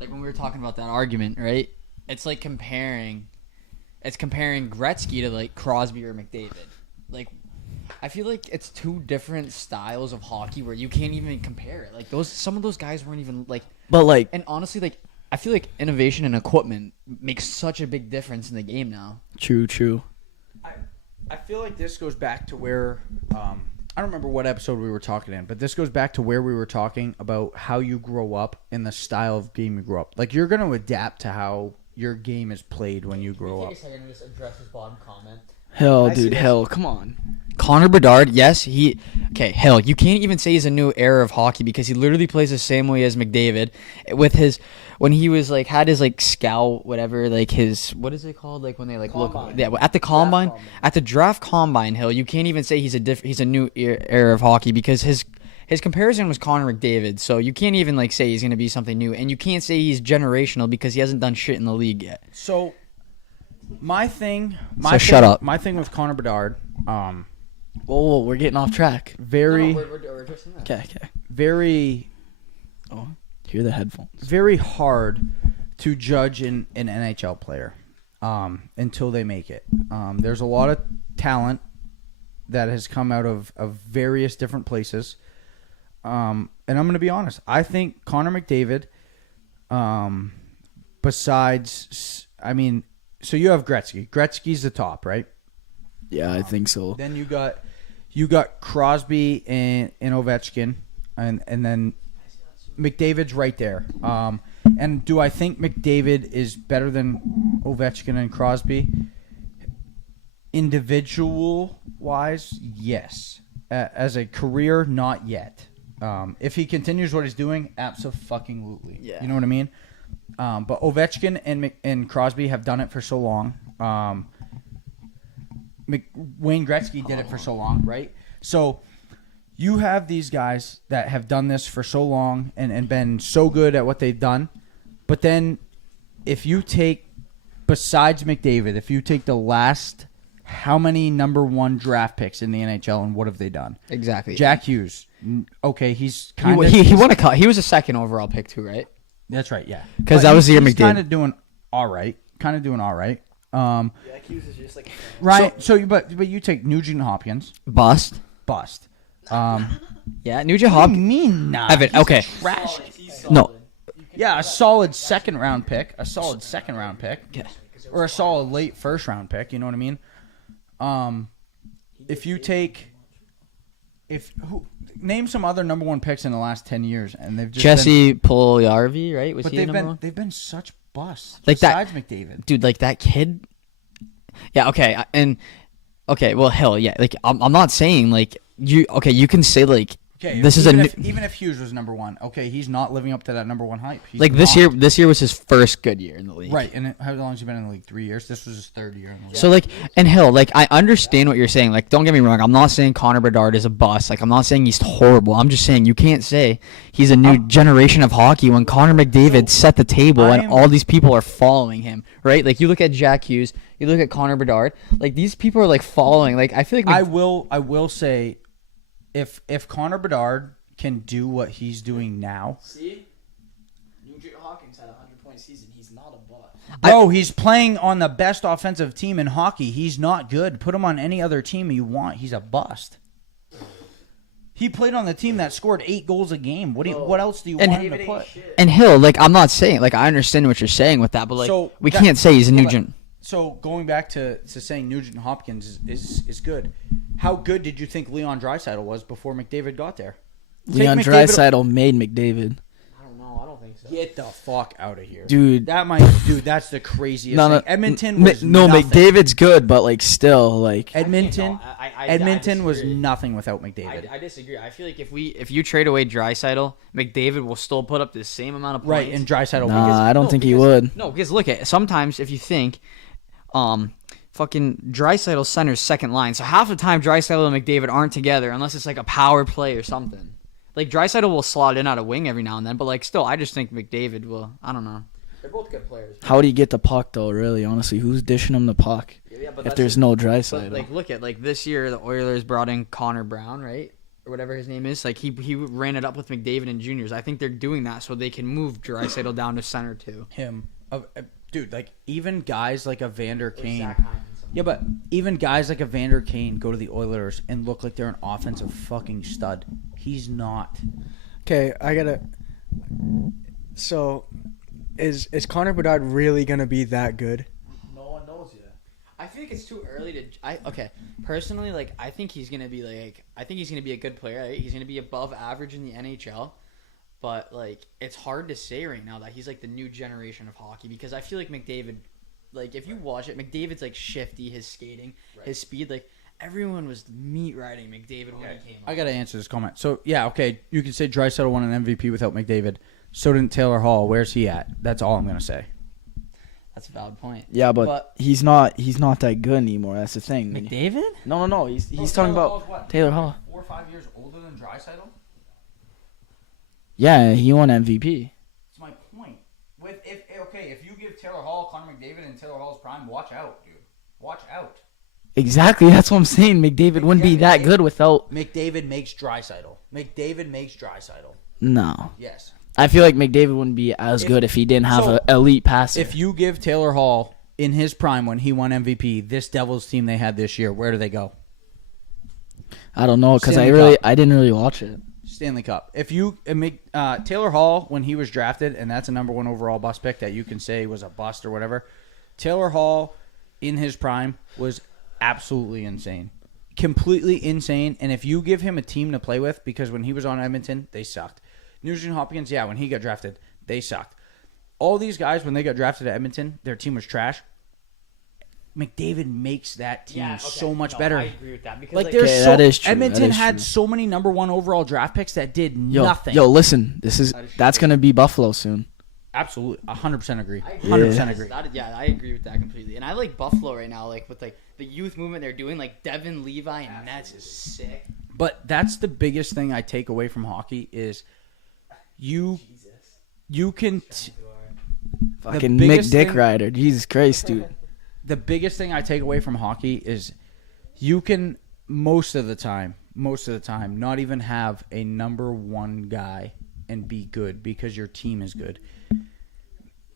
like when we were talking about that argument, right? It's like comparing Gretzky to like Crosby or McDavid. Like, I feel like it's two different styles of hockey where you can't even compare it. Like some of those guys weren't even like. But like, And honestly, like I feel like innovation and equipment makes such a big difference in the game now. true. I feel like this goes back to where I don't remember what episode we were talking in, but this goes back to where we were talking about how you grow up and the style of game you grow up. Like you're going to adapt to how your game is played when you grow up. second to just address this bottom comment. Hell, I see dude, this. hell, come on. Connor Bedard, yes, hell, you can't even say he's a new era of hockey because he literally plays the same way as McDavid with his, when he was like, had his like scout, whatever, like his, what is it called? Like when they like Combine. look, yeah, at the combine, combine. at the draft combine, hell, you can't even say he's a new era of hockey because his comparison was Connor McDavid, so you can't even like say he's going to be something new, and you can't say he's generational because he hasn't done shit in the league yet. So my thing shut up. My thing with Connor Bedard, Whoa, we're getting off track. very Okay. very Oh, hear the headphones. very hard to judge an NHL player until they make it. There's a lot of talent that has come out of various different places. And I'm going to be honest. I think Connor McDavid, besides, I mean, so you have Gretzky. Gretzky's the top, right? Yeah, I think so. Then you got Crosby and Ovechkin, and then McDavid's right there. And do I think McDavid is better than Ovechkin and Crosby? Individual wise, yes. As a career, not yet. If he continues what he's doing, absolutely. Yeah. You know what I mean? But Ovechkin and Crosby have done it for so long. Wayne Gretzky did it for so long, right? So you have these guys that have done this for so long and been so good at what they've done. But then if you take, besides McDavid, if you take the last, how many number one draft picks in the NHL and what have they done? Exactly. Jack Hughes. Okay, he's kind of... He won a cut. He was a second overall pick too, right? That's right, yeah. 'Cause But that was the year he's McDavid. kind of doing all right, kind of doing all right. Hughes is just like Right. But you take Nugent Hopkins, Bust. bust. Yeah, Nugent What do Hopkins. you mean not? Evan, He's okay. trash. No. Yeah, a solid second round pick, Okay. or a solid late first round pick. You know what I mean? If you take, name some other number one picks in the last 10 years, and they've just Jesse Puljujarvi, right? Was but he they've number been one? they've been such busts. Like that- besides McDavid. Dude, like that kid. Yeah. Okay. Well, hell yeah. Like I'm not saying like you. Okay, you can say like Okay, this is even if Hughes was number one, okay, he's not living up to that number one hype. He's like this not. year. This year was his first good year in the league. Right? And how long has he been in the league? 3 years. This was his third year in the league. So like, and Hill, like I understand what you're saying. Like, don't get me wrong. I'm not saying Connor Bedard is a bust. Like, I'm not saying he's horrible. I'm just saying you can't say he's a new generation of hockey when Connor McDavid set the table and all these people are following him. Right? Like, you look at Jack Hughes, you look at Connor Bedard. Like, these people are like following. Like, I feel like I will say, if Connor Bedard can do what he's doing now. See, Nugent Hopkins had a 100-point season. He's not a bust. Bro, he's playing on the best offensive team in hockey. He's not good. Put him on any other team you want. He's a bust. He played on the team that scored 8 goals a game. What else do you want him to put? And Hill, like I'm not saying like I understand what you're saying with that, but like So we that- can't say he's a hold on. Nugent. So going back to saying Nugent Hopkins is good. How good did you think Leon Draisaitl was before McDavid got there? Leon Take McDavid- Draisaitl made McDavid. I don't know. I don't think so. Get the fuck out of here, Dude. That's the craziest thing. Edmonton was no, nothing. McDavid's good, but like still, like Edmonton Edmonton was nothing without McDavid. I disagree. I feel like if you trade away Draisaitl, McDavid will still put up the same amount of points. Right, and Draisaitl. nah, I don't think he would. No, because look at sometimes if you think, fucking Draisaitl centers second line, so half the time Draisaitl and McDavid aren't together unless it's like a power play or something. Like Draisaitl will slot in out of wing every now and then, but like still, I just think McDavid will. I don't know. They're both good players. How do you get the puck though? Really, honestly, who's dishing him the puck? Yeah, but If that's there's just- no But Draisaitl, like, look at like this year, the Oilers brought in Connor Brown, right, or whatever his name is. Like he ran it up with McDavid and juniors. I think they're doing that so they can move Draisaitl down to center too. Him, dude, like even guys like a Vander Kane. Yeah, but even guys like a Vander Kane go to the Oilers and look like they're an offensive fucking stud. He's not. Okay, I gotta. So, is Connor Bedard really gonna be that good? no one knows yet. I think it's too early to. Okay, personally, like I think he's gonna be a good player. Right? He's gonna be above average in the NHL, but like it's hard to say right now that he's like the new generation of hockey because I feel like McDavid, like if you watch it, McDavid's like shifty, his skating, his speed, like everyone was meat riding McDavid when he came up. I gotta answer this comment. So yeah, okay, you can say Draisaitl won an MVP without McDavid. So didn't Taylor Hall. Where's he at? That's all I'm gonna say. That's a valid point. Yeah, but he's not that good anymore. That's the thing. McDavid? No. He's talking about Taylor Hall. 4 or 5 years older than Draisaitl. Yeah, he won MVP. That's my point. If you give Taylor Hall, Connor McDavid, and Taylor Hall's prime, watch out, dude. Watch out. Exactly, that's what I'm saying. McDavid wouldn't be that good without. McDavid makes Draisaitl. McDavid makes Draisaitl. No, Yes. I feel like McDavid wouldn't be as good if he didn't have an elite passer. If you give Taylor Hall in his prime when he won MVP, this Devils team they had this year, where do they go? I don't know because Stanley Cup. I didn't really watch it. Stanley Cup. If you make Taylor Hall when he was drafted, and that's a number 1 overall bust pick that you can say was a bust or whatever. Taylor Hall in his prime was absolutely insane, completely insane. And if you give him a team to play with, because when he was on Edmonton, they sucked. Nugent Hopkins, yeah, when he got drafted, they sucked. All these guys when they got drafted at Edmonton, their team was trash. McDavid makes that team so much better. I agree with that because Like Okay, there's that is true. Edmonton That is had true. so many number 1 overall draft picks that did nothing. Yo, listen, that's gonna be Buffalo soon. Absolutely, 100% agree. I agree. 100% agree. I agree with that completely. And I like Buffalo right now, like with like the youth movement they're doing, like Devin Levi and Nets is sick. But that's the biggest thing I take away from hockey is you can Fucking biggest Mick Dick thing- Rider, Jesus Christ, dude. the biggest thing I take away from hockey is you can most of the time not even have a number 1 guy and be good because your team is good.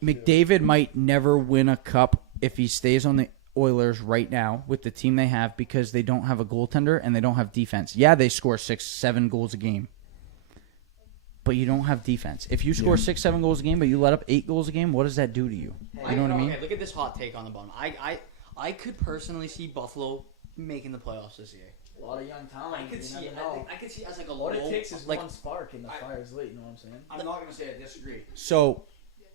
McDavid might never win a cup if he stays on the Oilers right now with the team they have because they don't have a goaltender and they don't have defense. Yeah, they score 6-7 goals a game, but you don't have defense. If you score 6-7 goals a game, but you let up 8 goals a game, what does that do to you? You know what I mean? Okay, look at this hot take on the bottom. I could personally see Buffalo making the playoffs this year. A lot of young talent. I could see it. I could see it as like a What low, it takes is like one spark and the fire's lit. You know what I'm saying? I'm not going to say I disagree. So,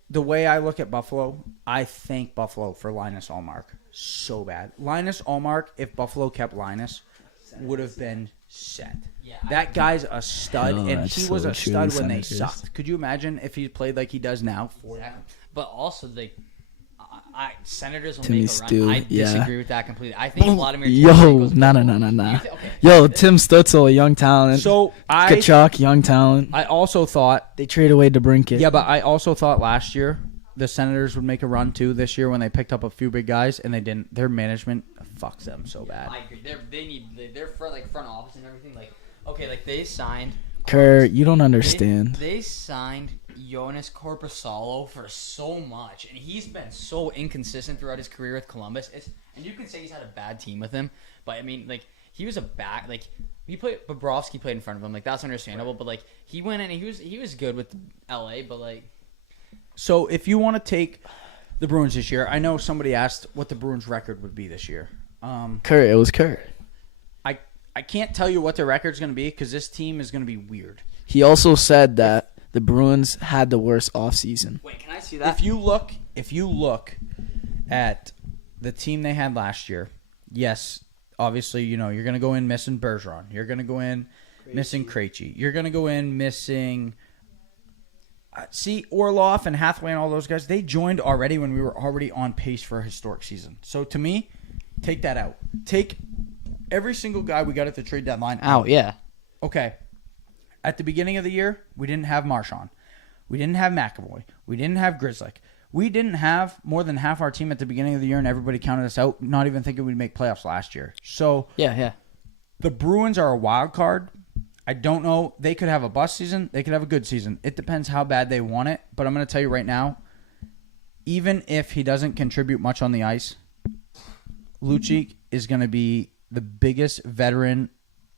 the way I look at Buffalo, I thank Buffalo for Linus Allmark so bad. Linus Allmark, if Buffalo kept Linus, would have been set. Yeah, That guy's a stud, Oh, and that's he was so a true, stud when they Senators. sucked. Could you imagine if he played like he does now? But also, like, Senators will Timmy make a run. Stu, I yeah. disagree with that completely. I think Vladimir Yo, Tarasenko's nah. Okay. Yo, Tim Stutzel, a young talent. So, Kachuk, young talent. I also thought, They trade away DeBrincat. yeah, but I also thought last year the Senators would make a run too this year when they picked up a few big guys, and they didn't. Their management fucks them so bad. I agree. They're front office and everything. Like, okay, like they signed. Kurt, you don't understand. They signed Jonas Corposalo for so much, and he's been so inconsistent throughout his career with Columbus. And you can say he's had a bad team with him, but I mean, like, he was a back. Like, Bobrovsky played in front of him. Like, that's understandable. But like, he went in and he was good with LA. But like, So if you want to take the Bruins this year, I know somebody asked what the Bruins record would be this year. Kurt, it was Kurt. I can't tell you what their record's going to be because this team is going to be weird. He also said that the Bruins had the worst offseason. wait, can I see that? If you look at the team they had last year, yes, obviously, you know, you're going to go in missing Bergeron. You're going to go in missing Krejci. You're going to go in missing Orlov and Hathaway and all those guys, they joined already when we were already on pace for a historic season. So to me, take that out. Take every single guy we got at the trade deadline out, yeah. Okay. At the beginning of the year, we didn't have Marchand. We didn't have McAvoy. We didn't have Grzelcyk. We didn't have more than half our team at the beginning of the year, and everybody counted us out, not even thinking we'd make playoffs last year. So Yeah. the Bruins are a wild card. I don't know. They could have a bust season. They could have a good season. It depends how bad they want it. But I'm going to tell you right now, even if he doesn't contribute much on the ice, Lucic is going to be the biggest veteran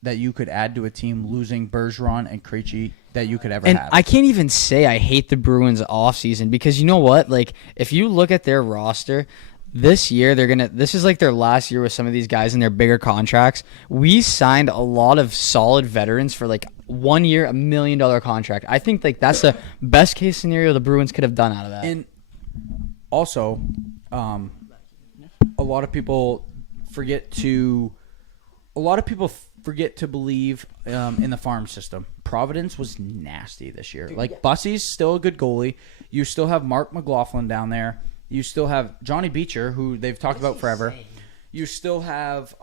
that you could add to a team losing Bergeron and Krejci that you could ever And have. I can't even say I hate the Bruins offseason because you know what? Like, if you look at their roster, this year this is like their last year with some of these guys in their bigger contracts. We signed a lot of solid veterans for like 1 year, $1 million contract. I think like that's the best case scenario the Bruins could have done out of that. And also, a lot of people forget to believe in the farm system. Providence was nasty this year. Like, Bussy's still a good goalie. You still have Mark McLaughlin down there. You still have Johnny Beecher, who they've talked about forever. You still have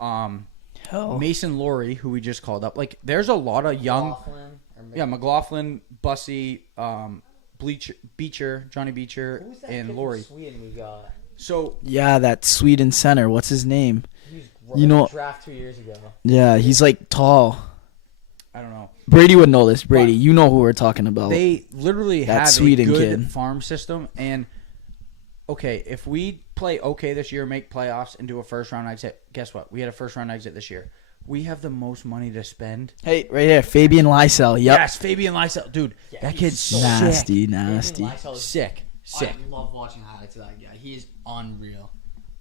Mason Laurie, who we just called up. Like, there's a lot of young... McLaughlin, Bussy, Beecher, Johnny Beecher, and Laurie. Sweden we got? So, Yeah, that Sweden center. What's his name? You know, draft 2 years ago. yeah, he's like tall. I don't know. Brady would know this. Brady, But you know who we're talking about. They literally That have Sweden a good kid. farm system. And, okay, if we play okay this year, make playoffs, and do a first-round exit, guess what? We had a first-round exit this year. We have the most money to spend. Hey, right here, Fabian Lysell. Yep. Yes, Fabian Lysell. Dude, that kid's so Nasty, sick. nasty. Sick. Sick. I love watching highlights of that guy. He is unreal.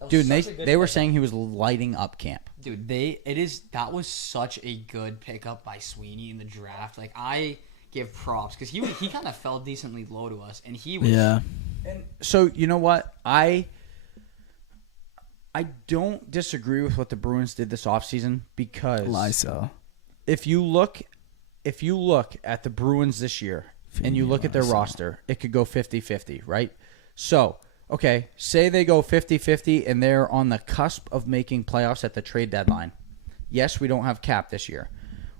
Dude, they were saying he was lighting up camp. Dude, that was such a good pickup by Sweeney in the draft. Like, I give props because he kind of fell decently low to us, and he was And so, you know what? I don't disagree with what the Bruins did this offseason because Lysell. if you look at the Bruins this year and you look at their roster, it could go 50-50, right? So, okay, say they go 50-50 and they're on the cusp of making playoffs at the trade deadline. Yes, we don't have cap this year.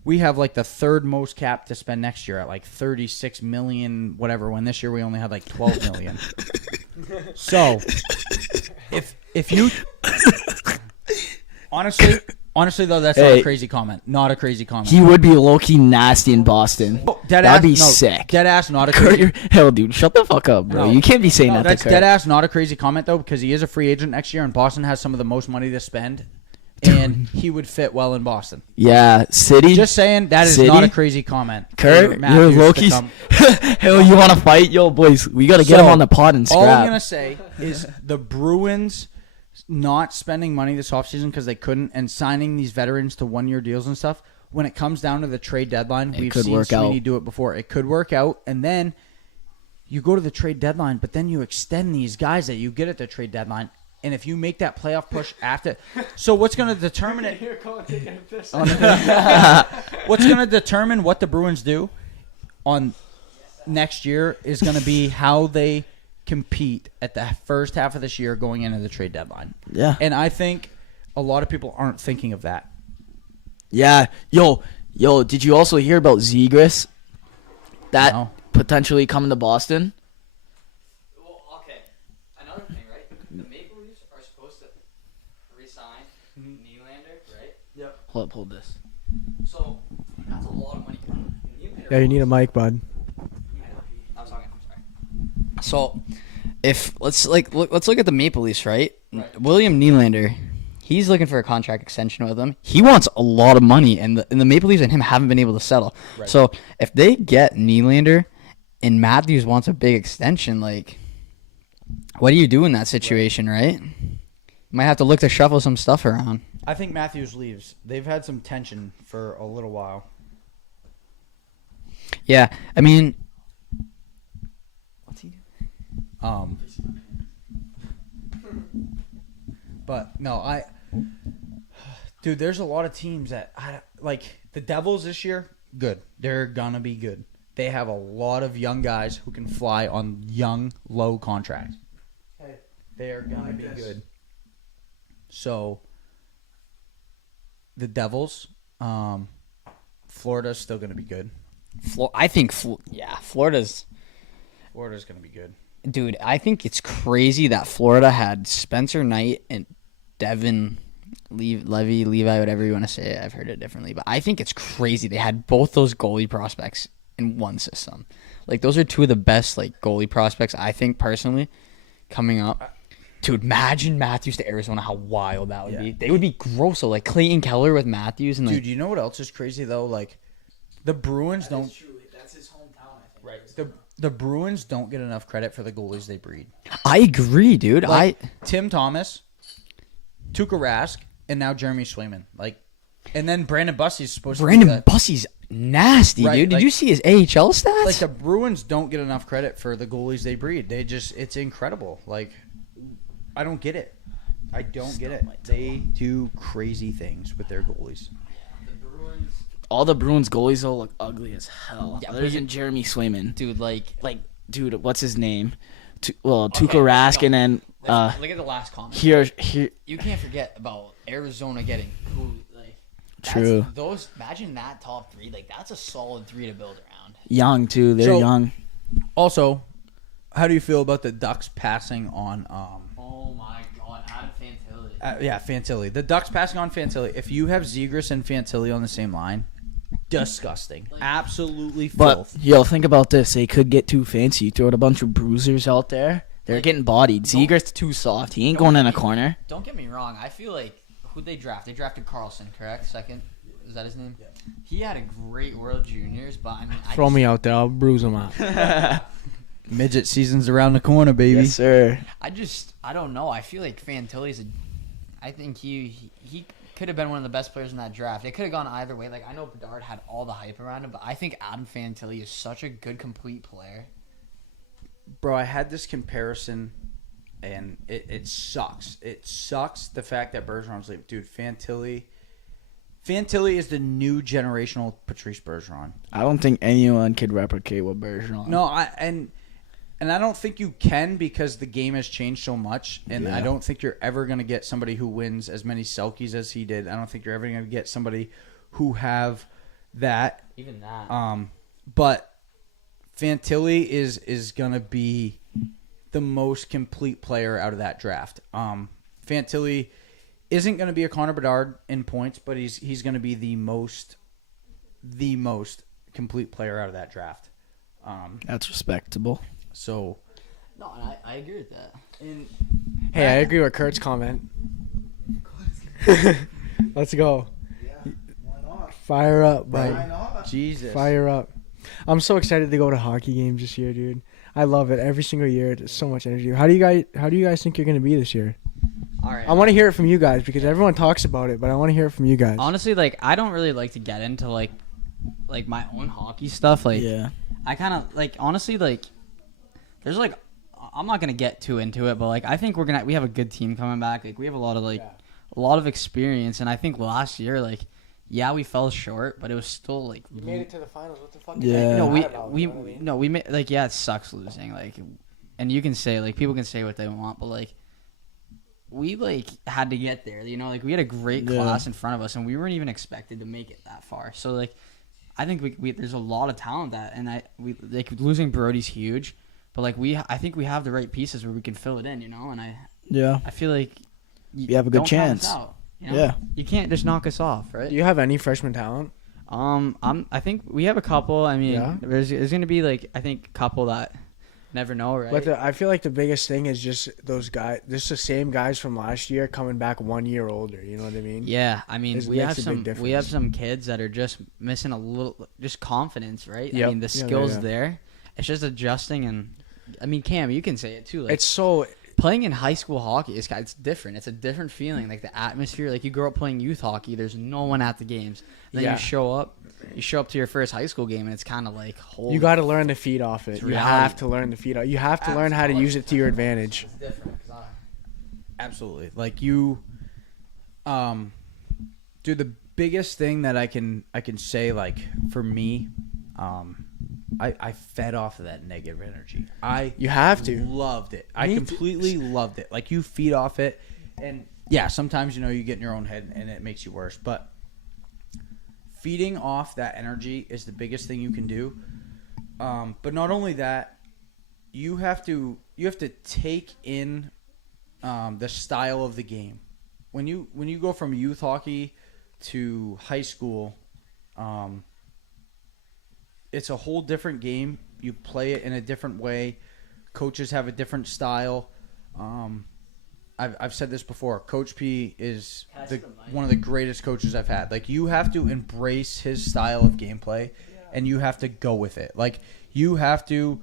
We have like the third most cap to spend next year at like 36 million, whatever, when this year we only had like 12 million. So, if you honestly, Honestly, though, that's not Hey. a crazy comment. Not a crazy comment. He would be low-key nasty in Boston. Dead That'd ass, be no, sick. Dead ass, not a Kurt, crazy. you're- hell, dude, shut the fuck up, bro. No. You can't be saying No, that that's to dead Kurt. ass, not a crazy comment though, because he is a free agent next year, and Boston has some of the most money to spend, and he would fit well in Boston. Yeah, City. Just saying, that is City? not a crazy comment. Kurt, for you're Matthews to Loki's. come. Hell, you want to fight? Yo, boys, we got to get So, him on the pod and All I'm scrap. gonna say is the Bruins not spending money this offseason because they couldn't, and signing these veterans to 1-year deals and stuff. When it comes down to the trade deadline, we've could seen work Sweeney out. do it before. It could work out, and then you go to the trade deadline, but then you extend these guys that you get at the trade deadline. And if you make that playoff push after, so what's going to determine it? What's going to determine what the Bruins do on next year is going to be how they compete at the first half of this year going into the trade deadline. Yeah. And I think a lot of people aren't thinking of that. Yeah. Yo, did you also hear about Zegras? That No. potentially coming to Boston? Well, okay. Another thing, right? The Maple Leafs are supposed to re-sign Nylander, right? Hold this. So that's a lot of money. Yeah, you need a mic, bud. I'm sorry. So, if let's look at the Maple Leafs, right? William Nylander, he's looking for a contract extension with them. He wants a lot of money, and the Maple Leafs and him haven't been able to settle. Right. So, if they get Nylander, and Matthews wants a big extension, like, what do you do in that situation, right? Might have to look to shuffle some stuff around. I think Matthews leaves. They've had some tension for a little while. Yeah, I mean, what's he doing? But no, dude, there's a lot of teams that like the Devils this year. Good, they're gonna be good. They have a lot of young guys who can fly on young, low contracts. They are gonna be good. So, the Devils, Florida's still gonna be good. I think, Florida's. Florida's gonna be good. Dude, I think it's crazy that Florida had Spencer Knight and Devin Levi, whatever you want to say it. I've heard it differently. But I think it's crazy they had both those goalie prospects in one system. Like, those are two of the best, like, goalie prospects, I think, personally, coming up. Dude, imagine Matthews to Arizona, how wild that would be. They would be gross. So, like, Clayton Keller with Matthews. And like, Dude, you know what else is crazy, though? Like, the Bruins don't... That's his hometown, I think. Right. The Bruins don't get enough credit for the goalies they breed. I agree, dude. Like, Tim Thomas, Tuukka Rask, and now Jeremy Swayman. Like, and then Brandon Bussy's supposed to be Brandon Bussy's nasty, Right, dude. Did like- you see his AHL stats? like the Bruins don't get enough credit for the goalies they breed. They just, it's incredible. Like, I don't get it. I don't get it. They do crazy things with their goalies. All the Bruins goalies though look ugly as hell. Yeah, Other but than Jeremy Swayman. dude, Dude, what's his name? Tuukka Rask, and then look at the last comment. here. You can't forget about Arizona getting who, like, True. Those, imagine that top three. Like, that's a solid three to build around. Young too. They're So- young. Also, how do you feel about the Ducks passing on... Oh my God, Adam Fantilli. Fantilli. The Ducks passing on Fantilli. If you have Zegras and Fantilli on the same line, disgusting. Absolutely But filth. yo, think about this. They could get too fancy. You throw a bunch of bruisers out there. They're getting bodied. Zegers too soft. He ain't going in a corner. Don't get me wrong. I feel like who'd they draft? They drafted Carlson, correct? Second, is that his name? Yeah. He had a great World Juniors, but I mean, Throw me out there. I'll bruise him out. Midget season's around the corner, baby. Yes, sir. I don't know. I feel like Fantilli's I think he could have been one of the best players in that draft. It could have gone either way. Like, I know Bedard had all the hype around him, but I think Adam Fantilli is such a good, complete player. Bro, I had this comparison, and it sucks. It sucks the fact that Bergeron's leaving. Dude, Fantilli is the new generational Patrice Bergeron. I don't think anyone could replicate what Bergeron. No, and I don't think you can because the game has changed so much, and Yeah. I don't think you're ever going to get somebody who wins as many Selkies as he did. I don't think you're ever going to get somebody who have that. Even that. But Fantilli is going to be the most complete player out of that draft. Fantilli isn't going to be a Connor Bedard in points, but he's going to be the most complete player out of that draft. That's respectable. So, No, I agree with that. Hey, I agree with Kurt's comment. Let's go. Yeah, why not? Fire up, Why buddy. not? Jesus. Fire up. I'm so excited to go to hockey games this year, dude. I love it every single year. It's so much energy. How do you guys think you're going to be this year? All right. I want to hear it from you guys because everyone talks about it, but I want to hear it from you guys. Honestly, like I don't really like to get into like my own hockey stuff. Like Yeah. I kind of like honestly like there's like I'm not gonna get too into it, but like I think we have a good team coming back. Like we have a lot of experience, and I think last year like yeah we fell short, but it was still like You made it to the finals. What the fuck? Yeah. no Is we made like yeah it sucks losing like, and you can say like people can say what they want, but like we like had to get there. You know, like we had a great class in front of us, and we weren't even expected to make it that far. So like I think we there's a lot of talent that, and we like losing Brody's huge. But like I think we have the right pieces where we can fill it in, you know. And I feel like You have a good don't count us chance. out, you know? Yeah. You can't just knock us off, right? Do you have any freshman talent? I think we have a couple. I mean, Yeah? there's gonna be like I think a couple that never know, right? But I feel like the biggest thing is just those guys, just the same guys from last year coming back 1 year older. You know what I mean? Yeah, I mean, It we have makes a big some difference. kids that are just missing a little, just confidence, right? Yep. I mean, the Yeah, skills yeah. there. It's just adjusting, and I mean, Cam, you can say it too. Like It's so playing in high school hockey, it's different. It's a different feeling. Like the atmosphere, like you grow up playing youth hockey. There's no one at the games. Then Yeah. you show up to your first high school game, and it's kind of like holy. you got to learn to feed off it. It's You reality. have to learn to feed off. You have to learn how to use it to your advantage. It's different. Absolutely. Like you, dude, the biggest thing that I can say, like for me, I fed off of that negative energy. You have to. Loved it. I Me too. completely loved it. Like you feed off it, and yeah, sometimes you get in your own head and it makes you worse. But feeding off that energy is the biggest thing you can do. But not only that, you have to take in the style of the game. When you go from youth hockey to high school, it's a whole different game. You play it in a different way. Coaches have a different style. I've said this before. Coach P is one of the greatest coaches I've had. Like you have to embrace his style of gameplay, and you have to go with it. Like you have to.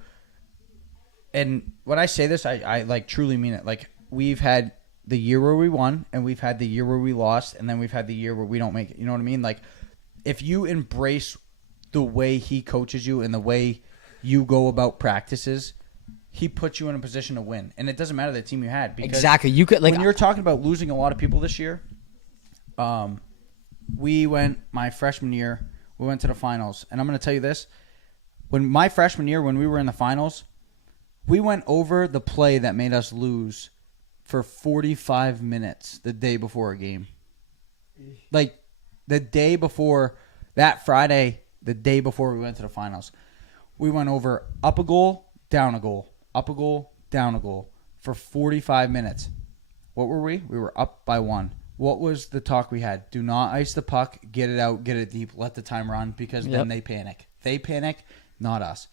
And when I say this, I like truly mean it. Like we've had the year where we won, and we've had the year where we lost, and then we've had the year where we don't make it. You know what I mean? Like if you embrace the way he coaches you and the way you go about practices, he puts you in a position to win. And it doesn't matter the team you had. Because Exactly. You could like when you're talking about losing a lot of people this year, we went my freshman year, we went to the finals. And I'm going to tell you this. When my freshman year, when we were in the finals, we went over the play that made us lose for 45 minutes the day before a game. Like the day before, that Friday, the day before we went to the finals, we went over up a goal, down a goal, up a goal, down a goal for 45 minutes. What were we? We were up by 1. What was the talk we had? Do not ice the puck, get it out, get it deep, let the time run, because then they panic. They panic, not us.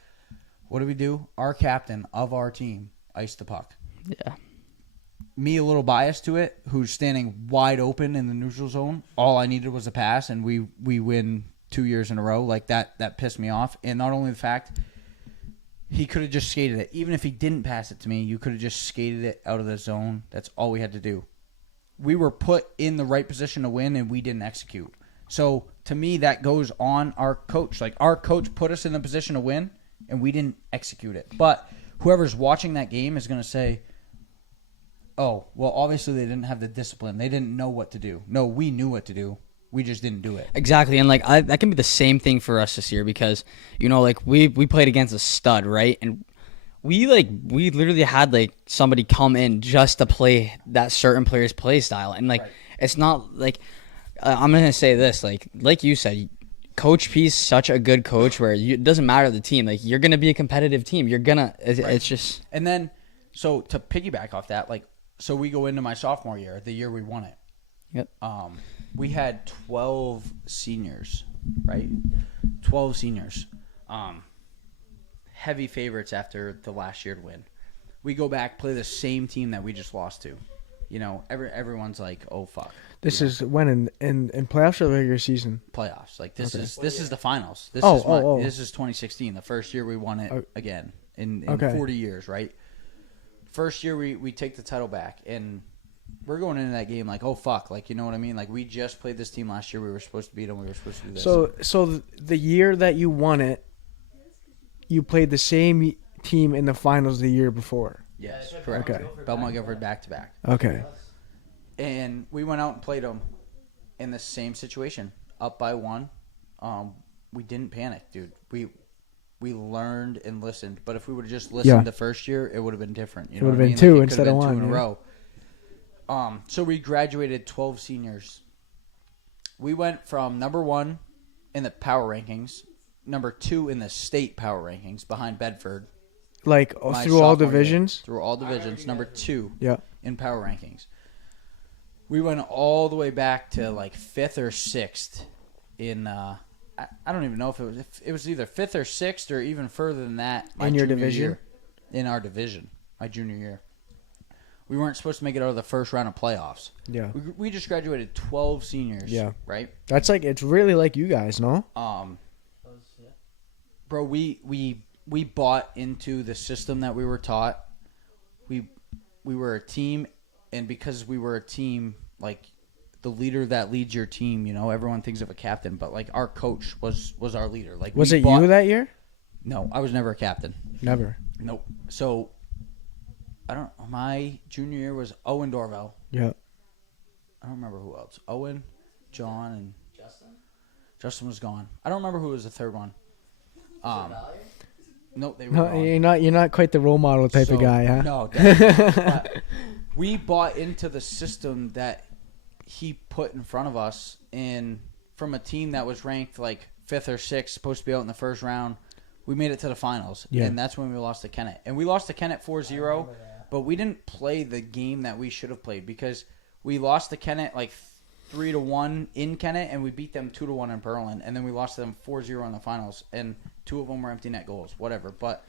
What do? Our captain of our team iced the puck. yeah. Me, a little biased to it, who's standing wide open in the neutral zone. All I needed was a pass, and we win 2 years in a row. Like that pissed me off. And not only the fact he could have just skated it. Even if he didn't pass it to me, you could have just skated it out of the zone. That's all we had to do. We were put in the right position to win, and we didn't execute. So to me, that goes on our coach. Like our coach put us in the position to win, and we didn't execute it. But whoever's watching that game is going to say, oh, well, obviously they didn't have the discipline. They didn't know what to do. No, we knew what to do. We just didn't do it. Exactly, and like that can be the same thing for us this year because like we played against a stud, right? And we literally had like somebody come in just to play that certain player's play style, and like it's not like I'm gonna say this like you said, Coach P's such a good coach where it doesn't matter the team, like you're gonna be a competitive team. You're gonna it's just And then so to piggyback off that, like so we go into my sophomore year, the year we won it. Yep. We had 12 seniors, right? 12 seniors. Heavy favorites after the last year to win. We go back, play the same team that we just lost to. You know, everyone's like, "Oh fuck." This is when in playoffs or regular season? Playoffs. Like this Okay. is the finals. This Oh. This is 2016, the first year we won it again in Okay. 40 years, right? First year we take the title back, and we're going into that game like, oh fuck, like, you know what I mean? Like, we just played this team last year. We were supposed to beat them. We were supposed to do this. So the year that you won it, you played the same team in the finals the year before. yes, correct. Okay. Belmont Guilford back to back, Okay. and we went out and played them in the same situation, up by 1. We didn't panic, dude. We learned and listened. But if we would have just listened the first year, it would have been different. You know would have what I been mean? two Like, it instead could have of been one, two in yeah. a row. So we graduated 12 seniors. We went from number 1 in the power rankings, number 2 in the state power rankings, behind Bedford. Like my through all sophomore year. divisions. Through all divisions, number 2 Yeah. in power rankings. We went all the way back to like 5th or 6th in. I don't even know if it was either 5th or 6th or even further than that. In your junior division? year. In our division, my junior year. We weren't supposed to make it out of the first round of playoffs. Yeah. We just graduated 12 seniors. Yeah. Right. That's like it's really like you guys, no? Bro, we bought into the system that we were taught. We were a team, and because we were a team, like the leader that leads your team, you know, everyone thinks of a captain, but like our coach was our leader. Like, Was it you that year? No, I was never a captain. Never. Nope. So I don't. My junior year was Owen Dorvell. Yeah. I don't remember who else. Owen, John, and Justin was gone. I don't remember who was the third one. No, they were No, gone. you're not quite the role model type of guy, huh? No, definitely. But we bought into the system that he put in front of us, and from a team that was ranked like 5th or 6th, supposed to be out in the first round, we made it to the finals. Yeah. And that's when we lost to Kennett. And we lost to Kennett 4-0, but we didn't play the game that we should have played because we lost to Kennett like 3-1 in Kennett, and we beat them 2-1 in Berlin, and then we lost to them 4-0 in the finals, and 2 of them were empty net goals, whatever. But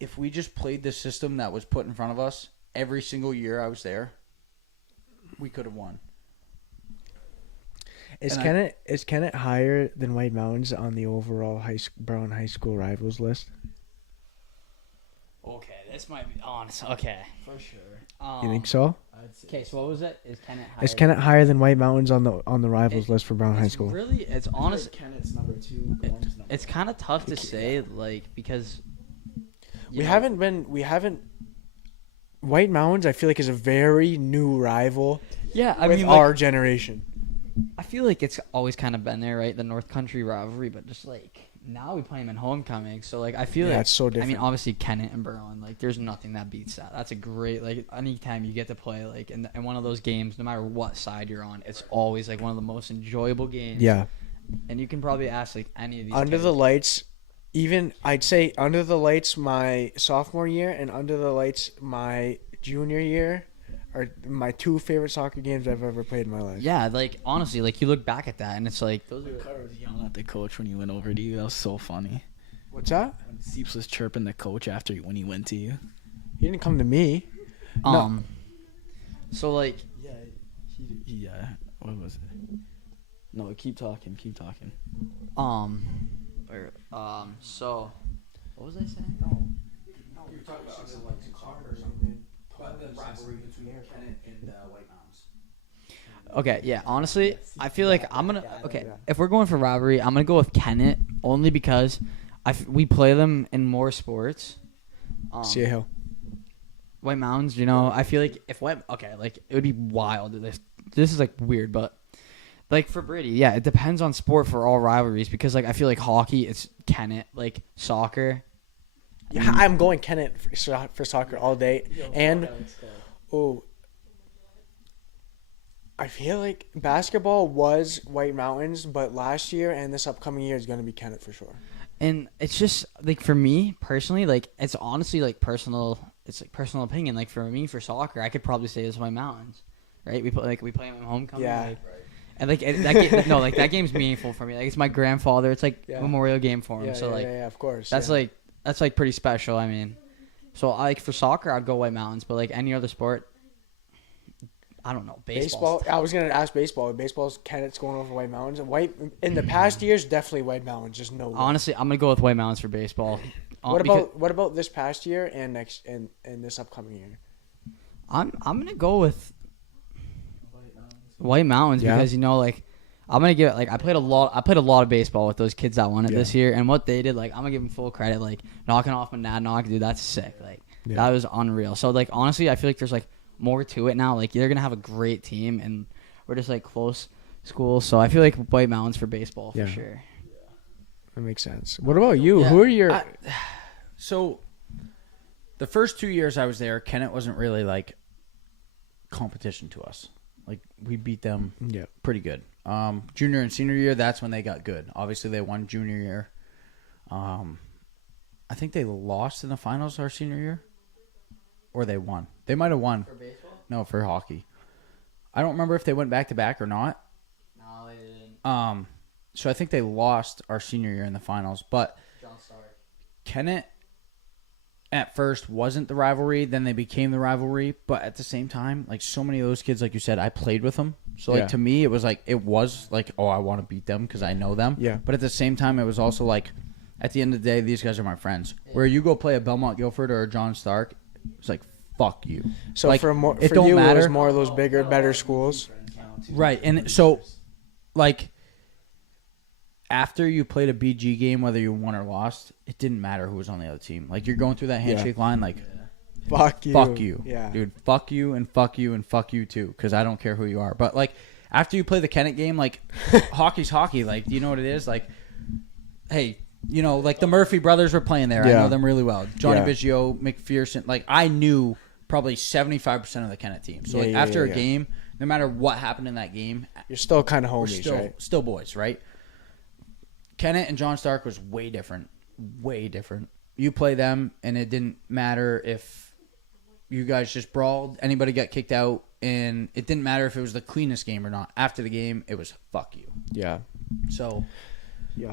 if we just played the system that was put in front of us every single year I was there, we could have won. Is And Kennett higher than White Mountains on the overall Brown High School rivals list? Okay, this might be honest. Okay. For sure. You think so? Okay, so what was it? Is Kennett higher? Is Kennett higher than White Mountains on the rivals list for Brown High School? Really, it's honest. Kennett's number 2. Gorham's number It's kind of tough to say, like, because We haven't. White Mountains, I feel like, is a very new rival Yeah, I with mean, our like, generation. I feel like it's always kind of been there, right? The North Country rivalry, but just like now we play them in homecoming, so like I feel Yeah, like it's so I mean, different. obviously Kennett and Berlin, like there's nothing that beats that. That's a great like anytime you get to play like in one of those games, no matter what side you're on, it's always like one of the most enjoyable games. Yeah. and you can probably ask like any of these Under kids. the Lights, even I'd say Under the Lights my sophomore year and Under the Lights my junior year are my 2 favorite soccer games I've ever played in my life. Yeah, like honestly, like you look back at that and it's like those are Carter was yelling at the coach when he went over to you. That was so funny. What's that? When Seeps was chirping the coach after when he went to you. He didn't come to me. so like Yeah. What was it? No, keep talking. so what was I saying? You're talking about soccer, but the rivalry between Kennett and White Mountains. Okay, yeah. Honestly, I feel like I'm gonna. Okay, if we're going for rivalry, I'm gonna go with Kennett only because we play them in more sports. See Hill. White Mountains, you know, I feel like if like it would be wild. This is like weird, but like for Brady, yeah, it depends on sport for all rivalries because like I feel like hockey, it's Kennett, like soccer. Yeah, I'm going Kennett for soccer all day. And I feel like basketball was White Mountains, but last year and this upcoming year is going to be Kennett for sure. And it's just like for me personally, like it's honestly like personal. It's like personal opinion. Like for me, for soccer, I could probably say it's White Mountains. right? We play them at homecoming. Yeah. Like, and that game's meaningful for me. Like it's my grandfather. It's like a memorial game for him. Yeah, so of course. that's like pretty special. I mean, so like for soccer, I'd go White Mountains, but like any other sport, I don't know. Baseball. I was gonna ask baseball. Baseball's Kennett's going over White Mountains. In the past years, definitely White Mountains. Just no way. Honestly, I'm gonna go with White Mountains for baseball. What about this past year and next and this upcoming year? I'm gonna go with White Mountains because like I'm gonna give it I played a lot of baseball with those kids that won it this year, and what they did, like I'm gonna give them full credit, like knocking off Monadnock, dude, that's sick. Like that was unreal. So like honestly, I feel like there's like more to it now. Like they're gonna have a great team, and we're just like close schools. So I feel like White Mountains for baseball for sure. That makes sense. What about you? Yeah. Who are your? So the first 2 years I was there, Kennett wasn't really like competition to us. Like we beat them pretty good. Junior and senior year, that's when they got good. Obviously they won junior year. I think they lost in the finals our senior year. Or they won. They might have won. For baseball? No, for hockey. I don't remember if they went back to back or not. No, they didn't. So I think they lost our senior year in the finals. But John Stark. Kennett at first wasn't the rivalry, then they became the rivalry, but at the same time, like so many of those kids, like you said, I played with them. So like to me, it was like oh, I want to beat them because I know them. Yeah. But at the same time, it was also like at the end of the day, these guys are my friends. Where you go play a Belmont Guilford or a John Stark, it's like fuck you. So like, for you, matter. it was more of those bigger, better schools. Right, and so like after you played a BG game, whether you won or lost, it didn't matter who was on the other team. Like you're going through that handshake line, like fuck you, yeah, dude, fuck you and fuck you and fuck you too, because I don't care who you are. But like after you play the Kennett game, like hockey's hockey. Like, do you know what it is? Like, hey, you know, like the Murphy brothers were playing there. I know them really well. Johnny Biggio, McPherson. Like I knew probably 75% of the Kennett team. So after a game, no matter what happened in that game, you're still kind of homies, right? Still boys, right? Kennett and John Stark was way different. Way different. You play them, and it didn't matter if you guys just brawled, anybody got kicked out, and it didn't matter if it was the cleanest game or not. After the game, it was fuck you. Yeah. So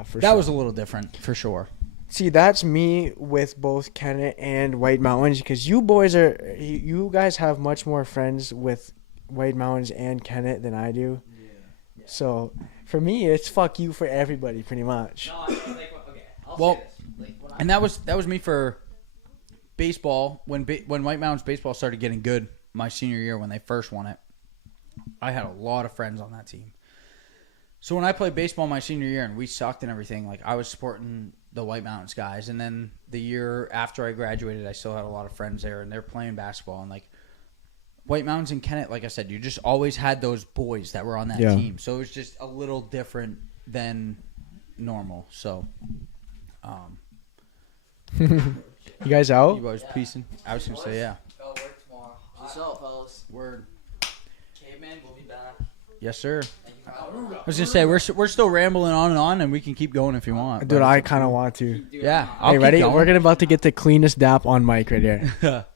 for that was a little different, for sure. See, that's me with both Kennett and White Mountains, because you guys have much more friends with White Mountains and Kennett than I do. Yeah. So for me, it's fuck you for everybody, pretty much. No, I mean, like, okay, well, and that was me for baseball. When White Mountains baseball started getting good my senior year when they first won it, I had a lot of friends on that team. So when I played baseball my senior year and we sucked and everything, like I was supporting the White Mountains guys. And then the year after I graduated, I still had a lot of friends there, and they're playing basketball. And like White Mountains and Kennett, like I said, you just always had those boys that were on that team. So it was just a little different than normal. So, you guys out? You boys piecing? I was gonna say Go work tomorrow. What's up, fellas? Word. Cavemen, we'll be back. Yes, sir. I was gonna say we're still rambling on, and we can keep going if you want. Dude, I kind of want to. Yeah. Hey, ready? We're about to get the cleanest dap on mic right here.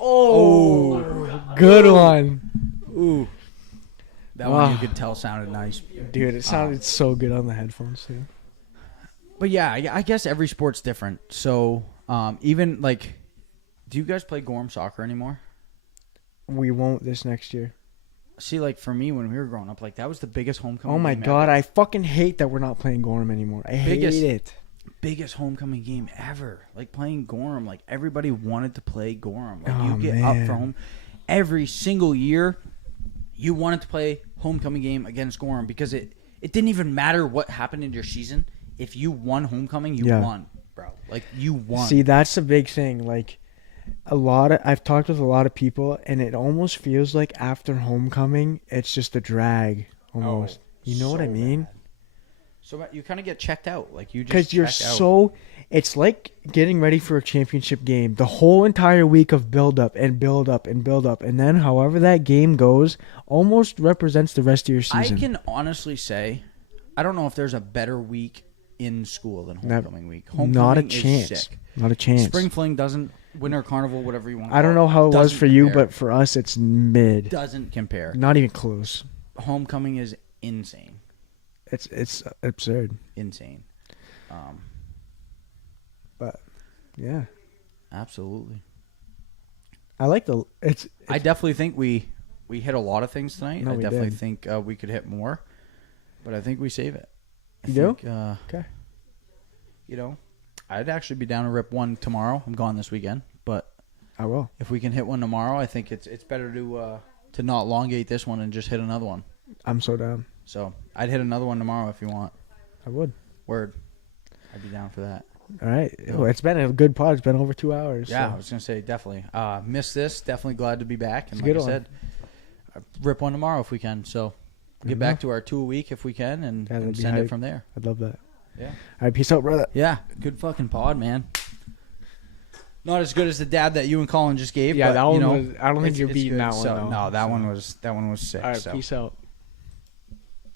Oh, good one. Ooh. That one you could tell sounded nice. Dude, it sounded so good on the headphones too. But yeah, I guess every sport's different. So even like, do you guys play Gorham soccer anymore? We won't this next year. See, like for me when we were growing up, like that was the biggest homecoming. Oh my game god, ever. I fucking hate that we're not playing Gorham anymore. I hate it. Biggest homecoming game ever. Like playing Gorham, like everybody wanted to play Gorham. Like you get up for home every single year. You wanted to play homecoming game against Gorham because it didn't even matter what happened in your season. If you won homecoming, you won, bro. Like you won. See, that's the big thing. Like I've talked with a lot of people, and it almost feels like after homecoming, it's just a drag almost. You know what I mean? Bad. So you kind of get checked out, like you just because you're so. It's like getting ready for a championship game. The whole entire week of build up and build up and build up, and then however that game goes, almost represents the rest of your season. I can honestly say, I don't know if there's a better week in school than Not- homecoming week. Not a Homecoming is chance. sick. Not a chance. Spring fling doesn't, winter carnival, whatever you want to I don't call know how it was doesn't for you, compare. but for us, it's mid. Doesn't compare. Not even close. Homecoming is insane. It's absurd. Insane. But yeah, Absolutely. I like the. I definitely think we hit a lot of things tonight. No, I we definitely did. think we could hit more, but I think we save it. I You do? think, Okay. You know, I'd actually be down to rip one tomorrow. I'm gone this weekend, but I will. if we can hit one tomorrow, I think it's better to not elongate this one and just hit another one. I'm so down. So I'd hit another one tomorrow if you want. I would. Word. I'd be down for that. All right. Oh, it's been a good pod. It's been over 2 hours. Yeah, so. I was gonna say definitely. Missed this. Definitely glad to be back. And It's a like good I said, rip one tomorrow if we can. So get back to our 2 a week if we can, and, Yeah, that'd and be send hype. it from there. I'd love that. Yeah. All right. Peace out, brother. Yeah. Good fucking pod, man. Not as good as the dab that you and Colin just gave. Yeah, but, that you one know, was. I don't think you're it's beating good. that one So, though. no, that So. one was sick. All right. so. Peace out.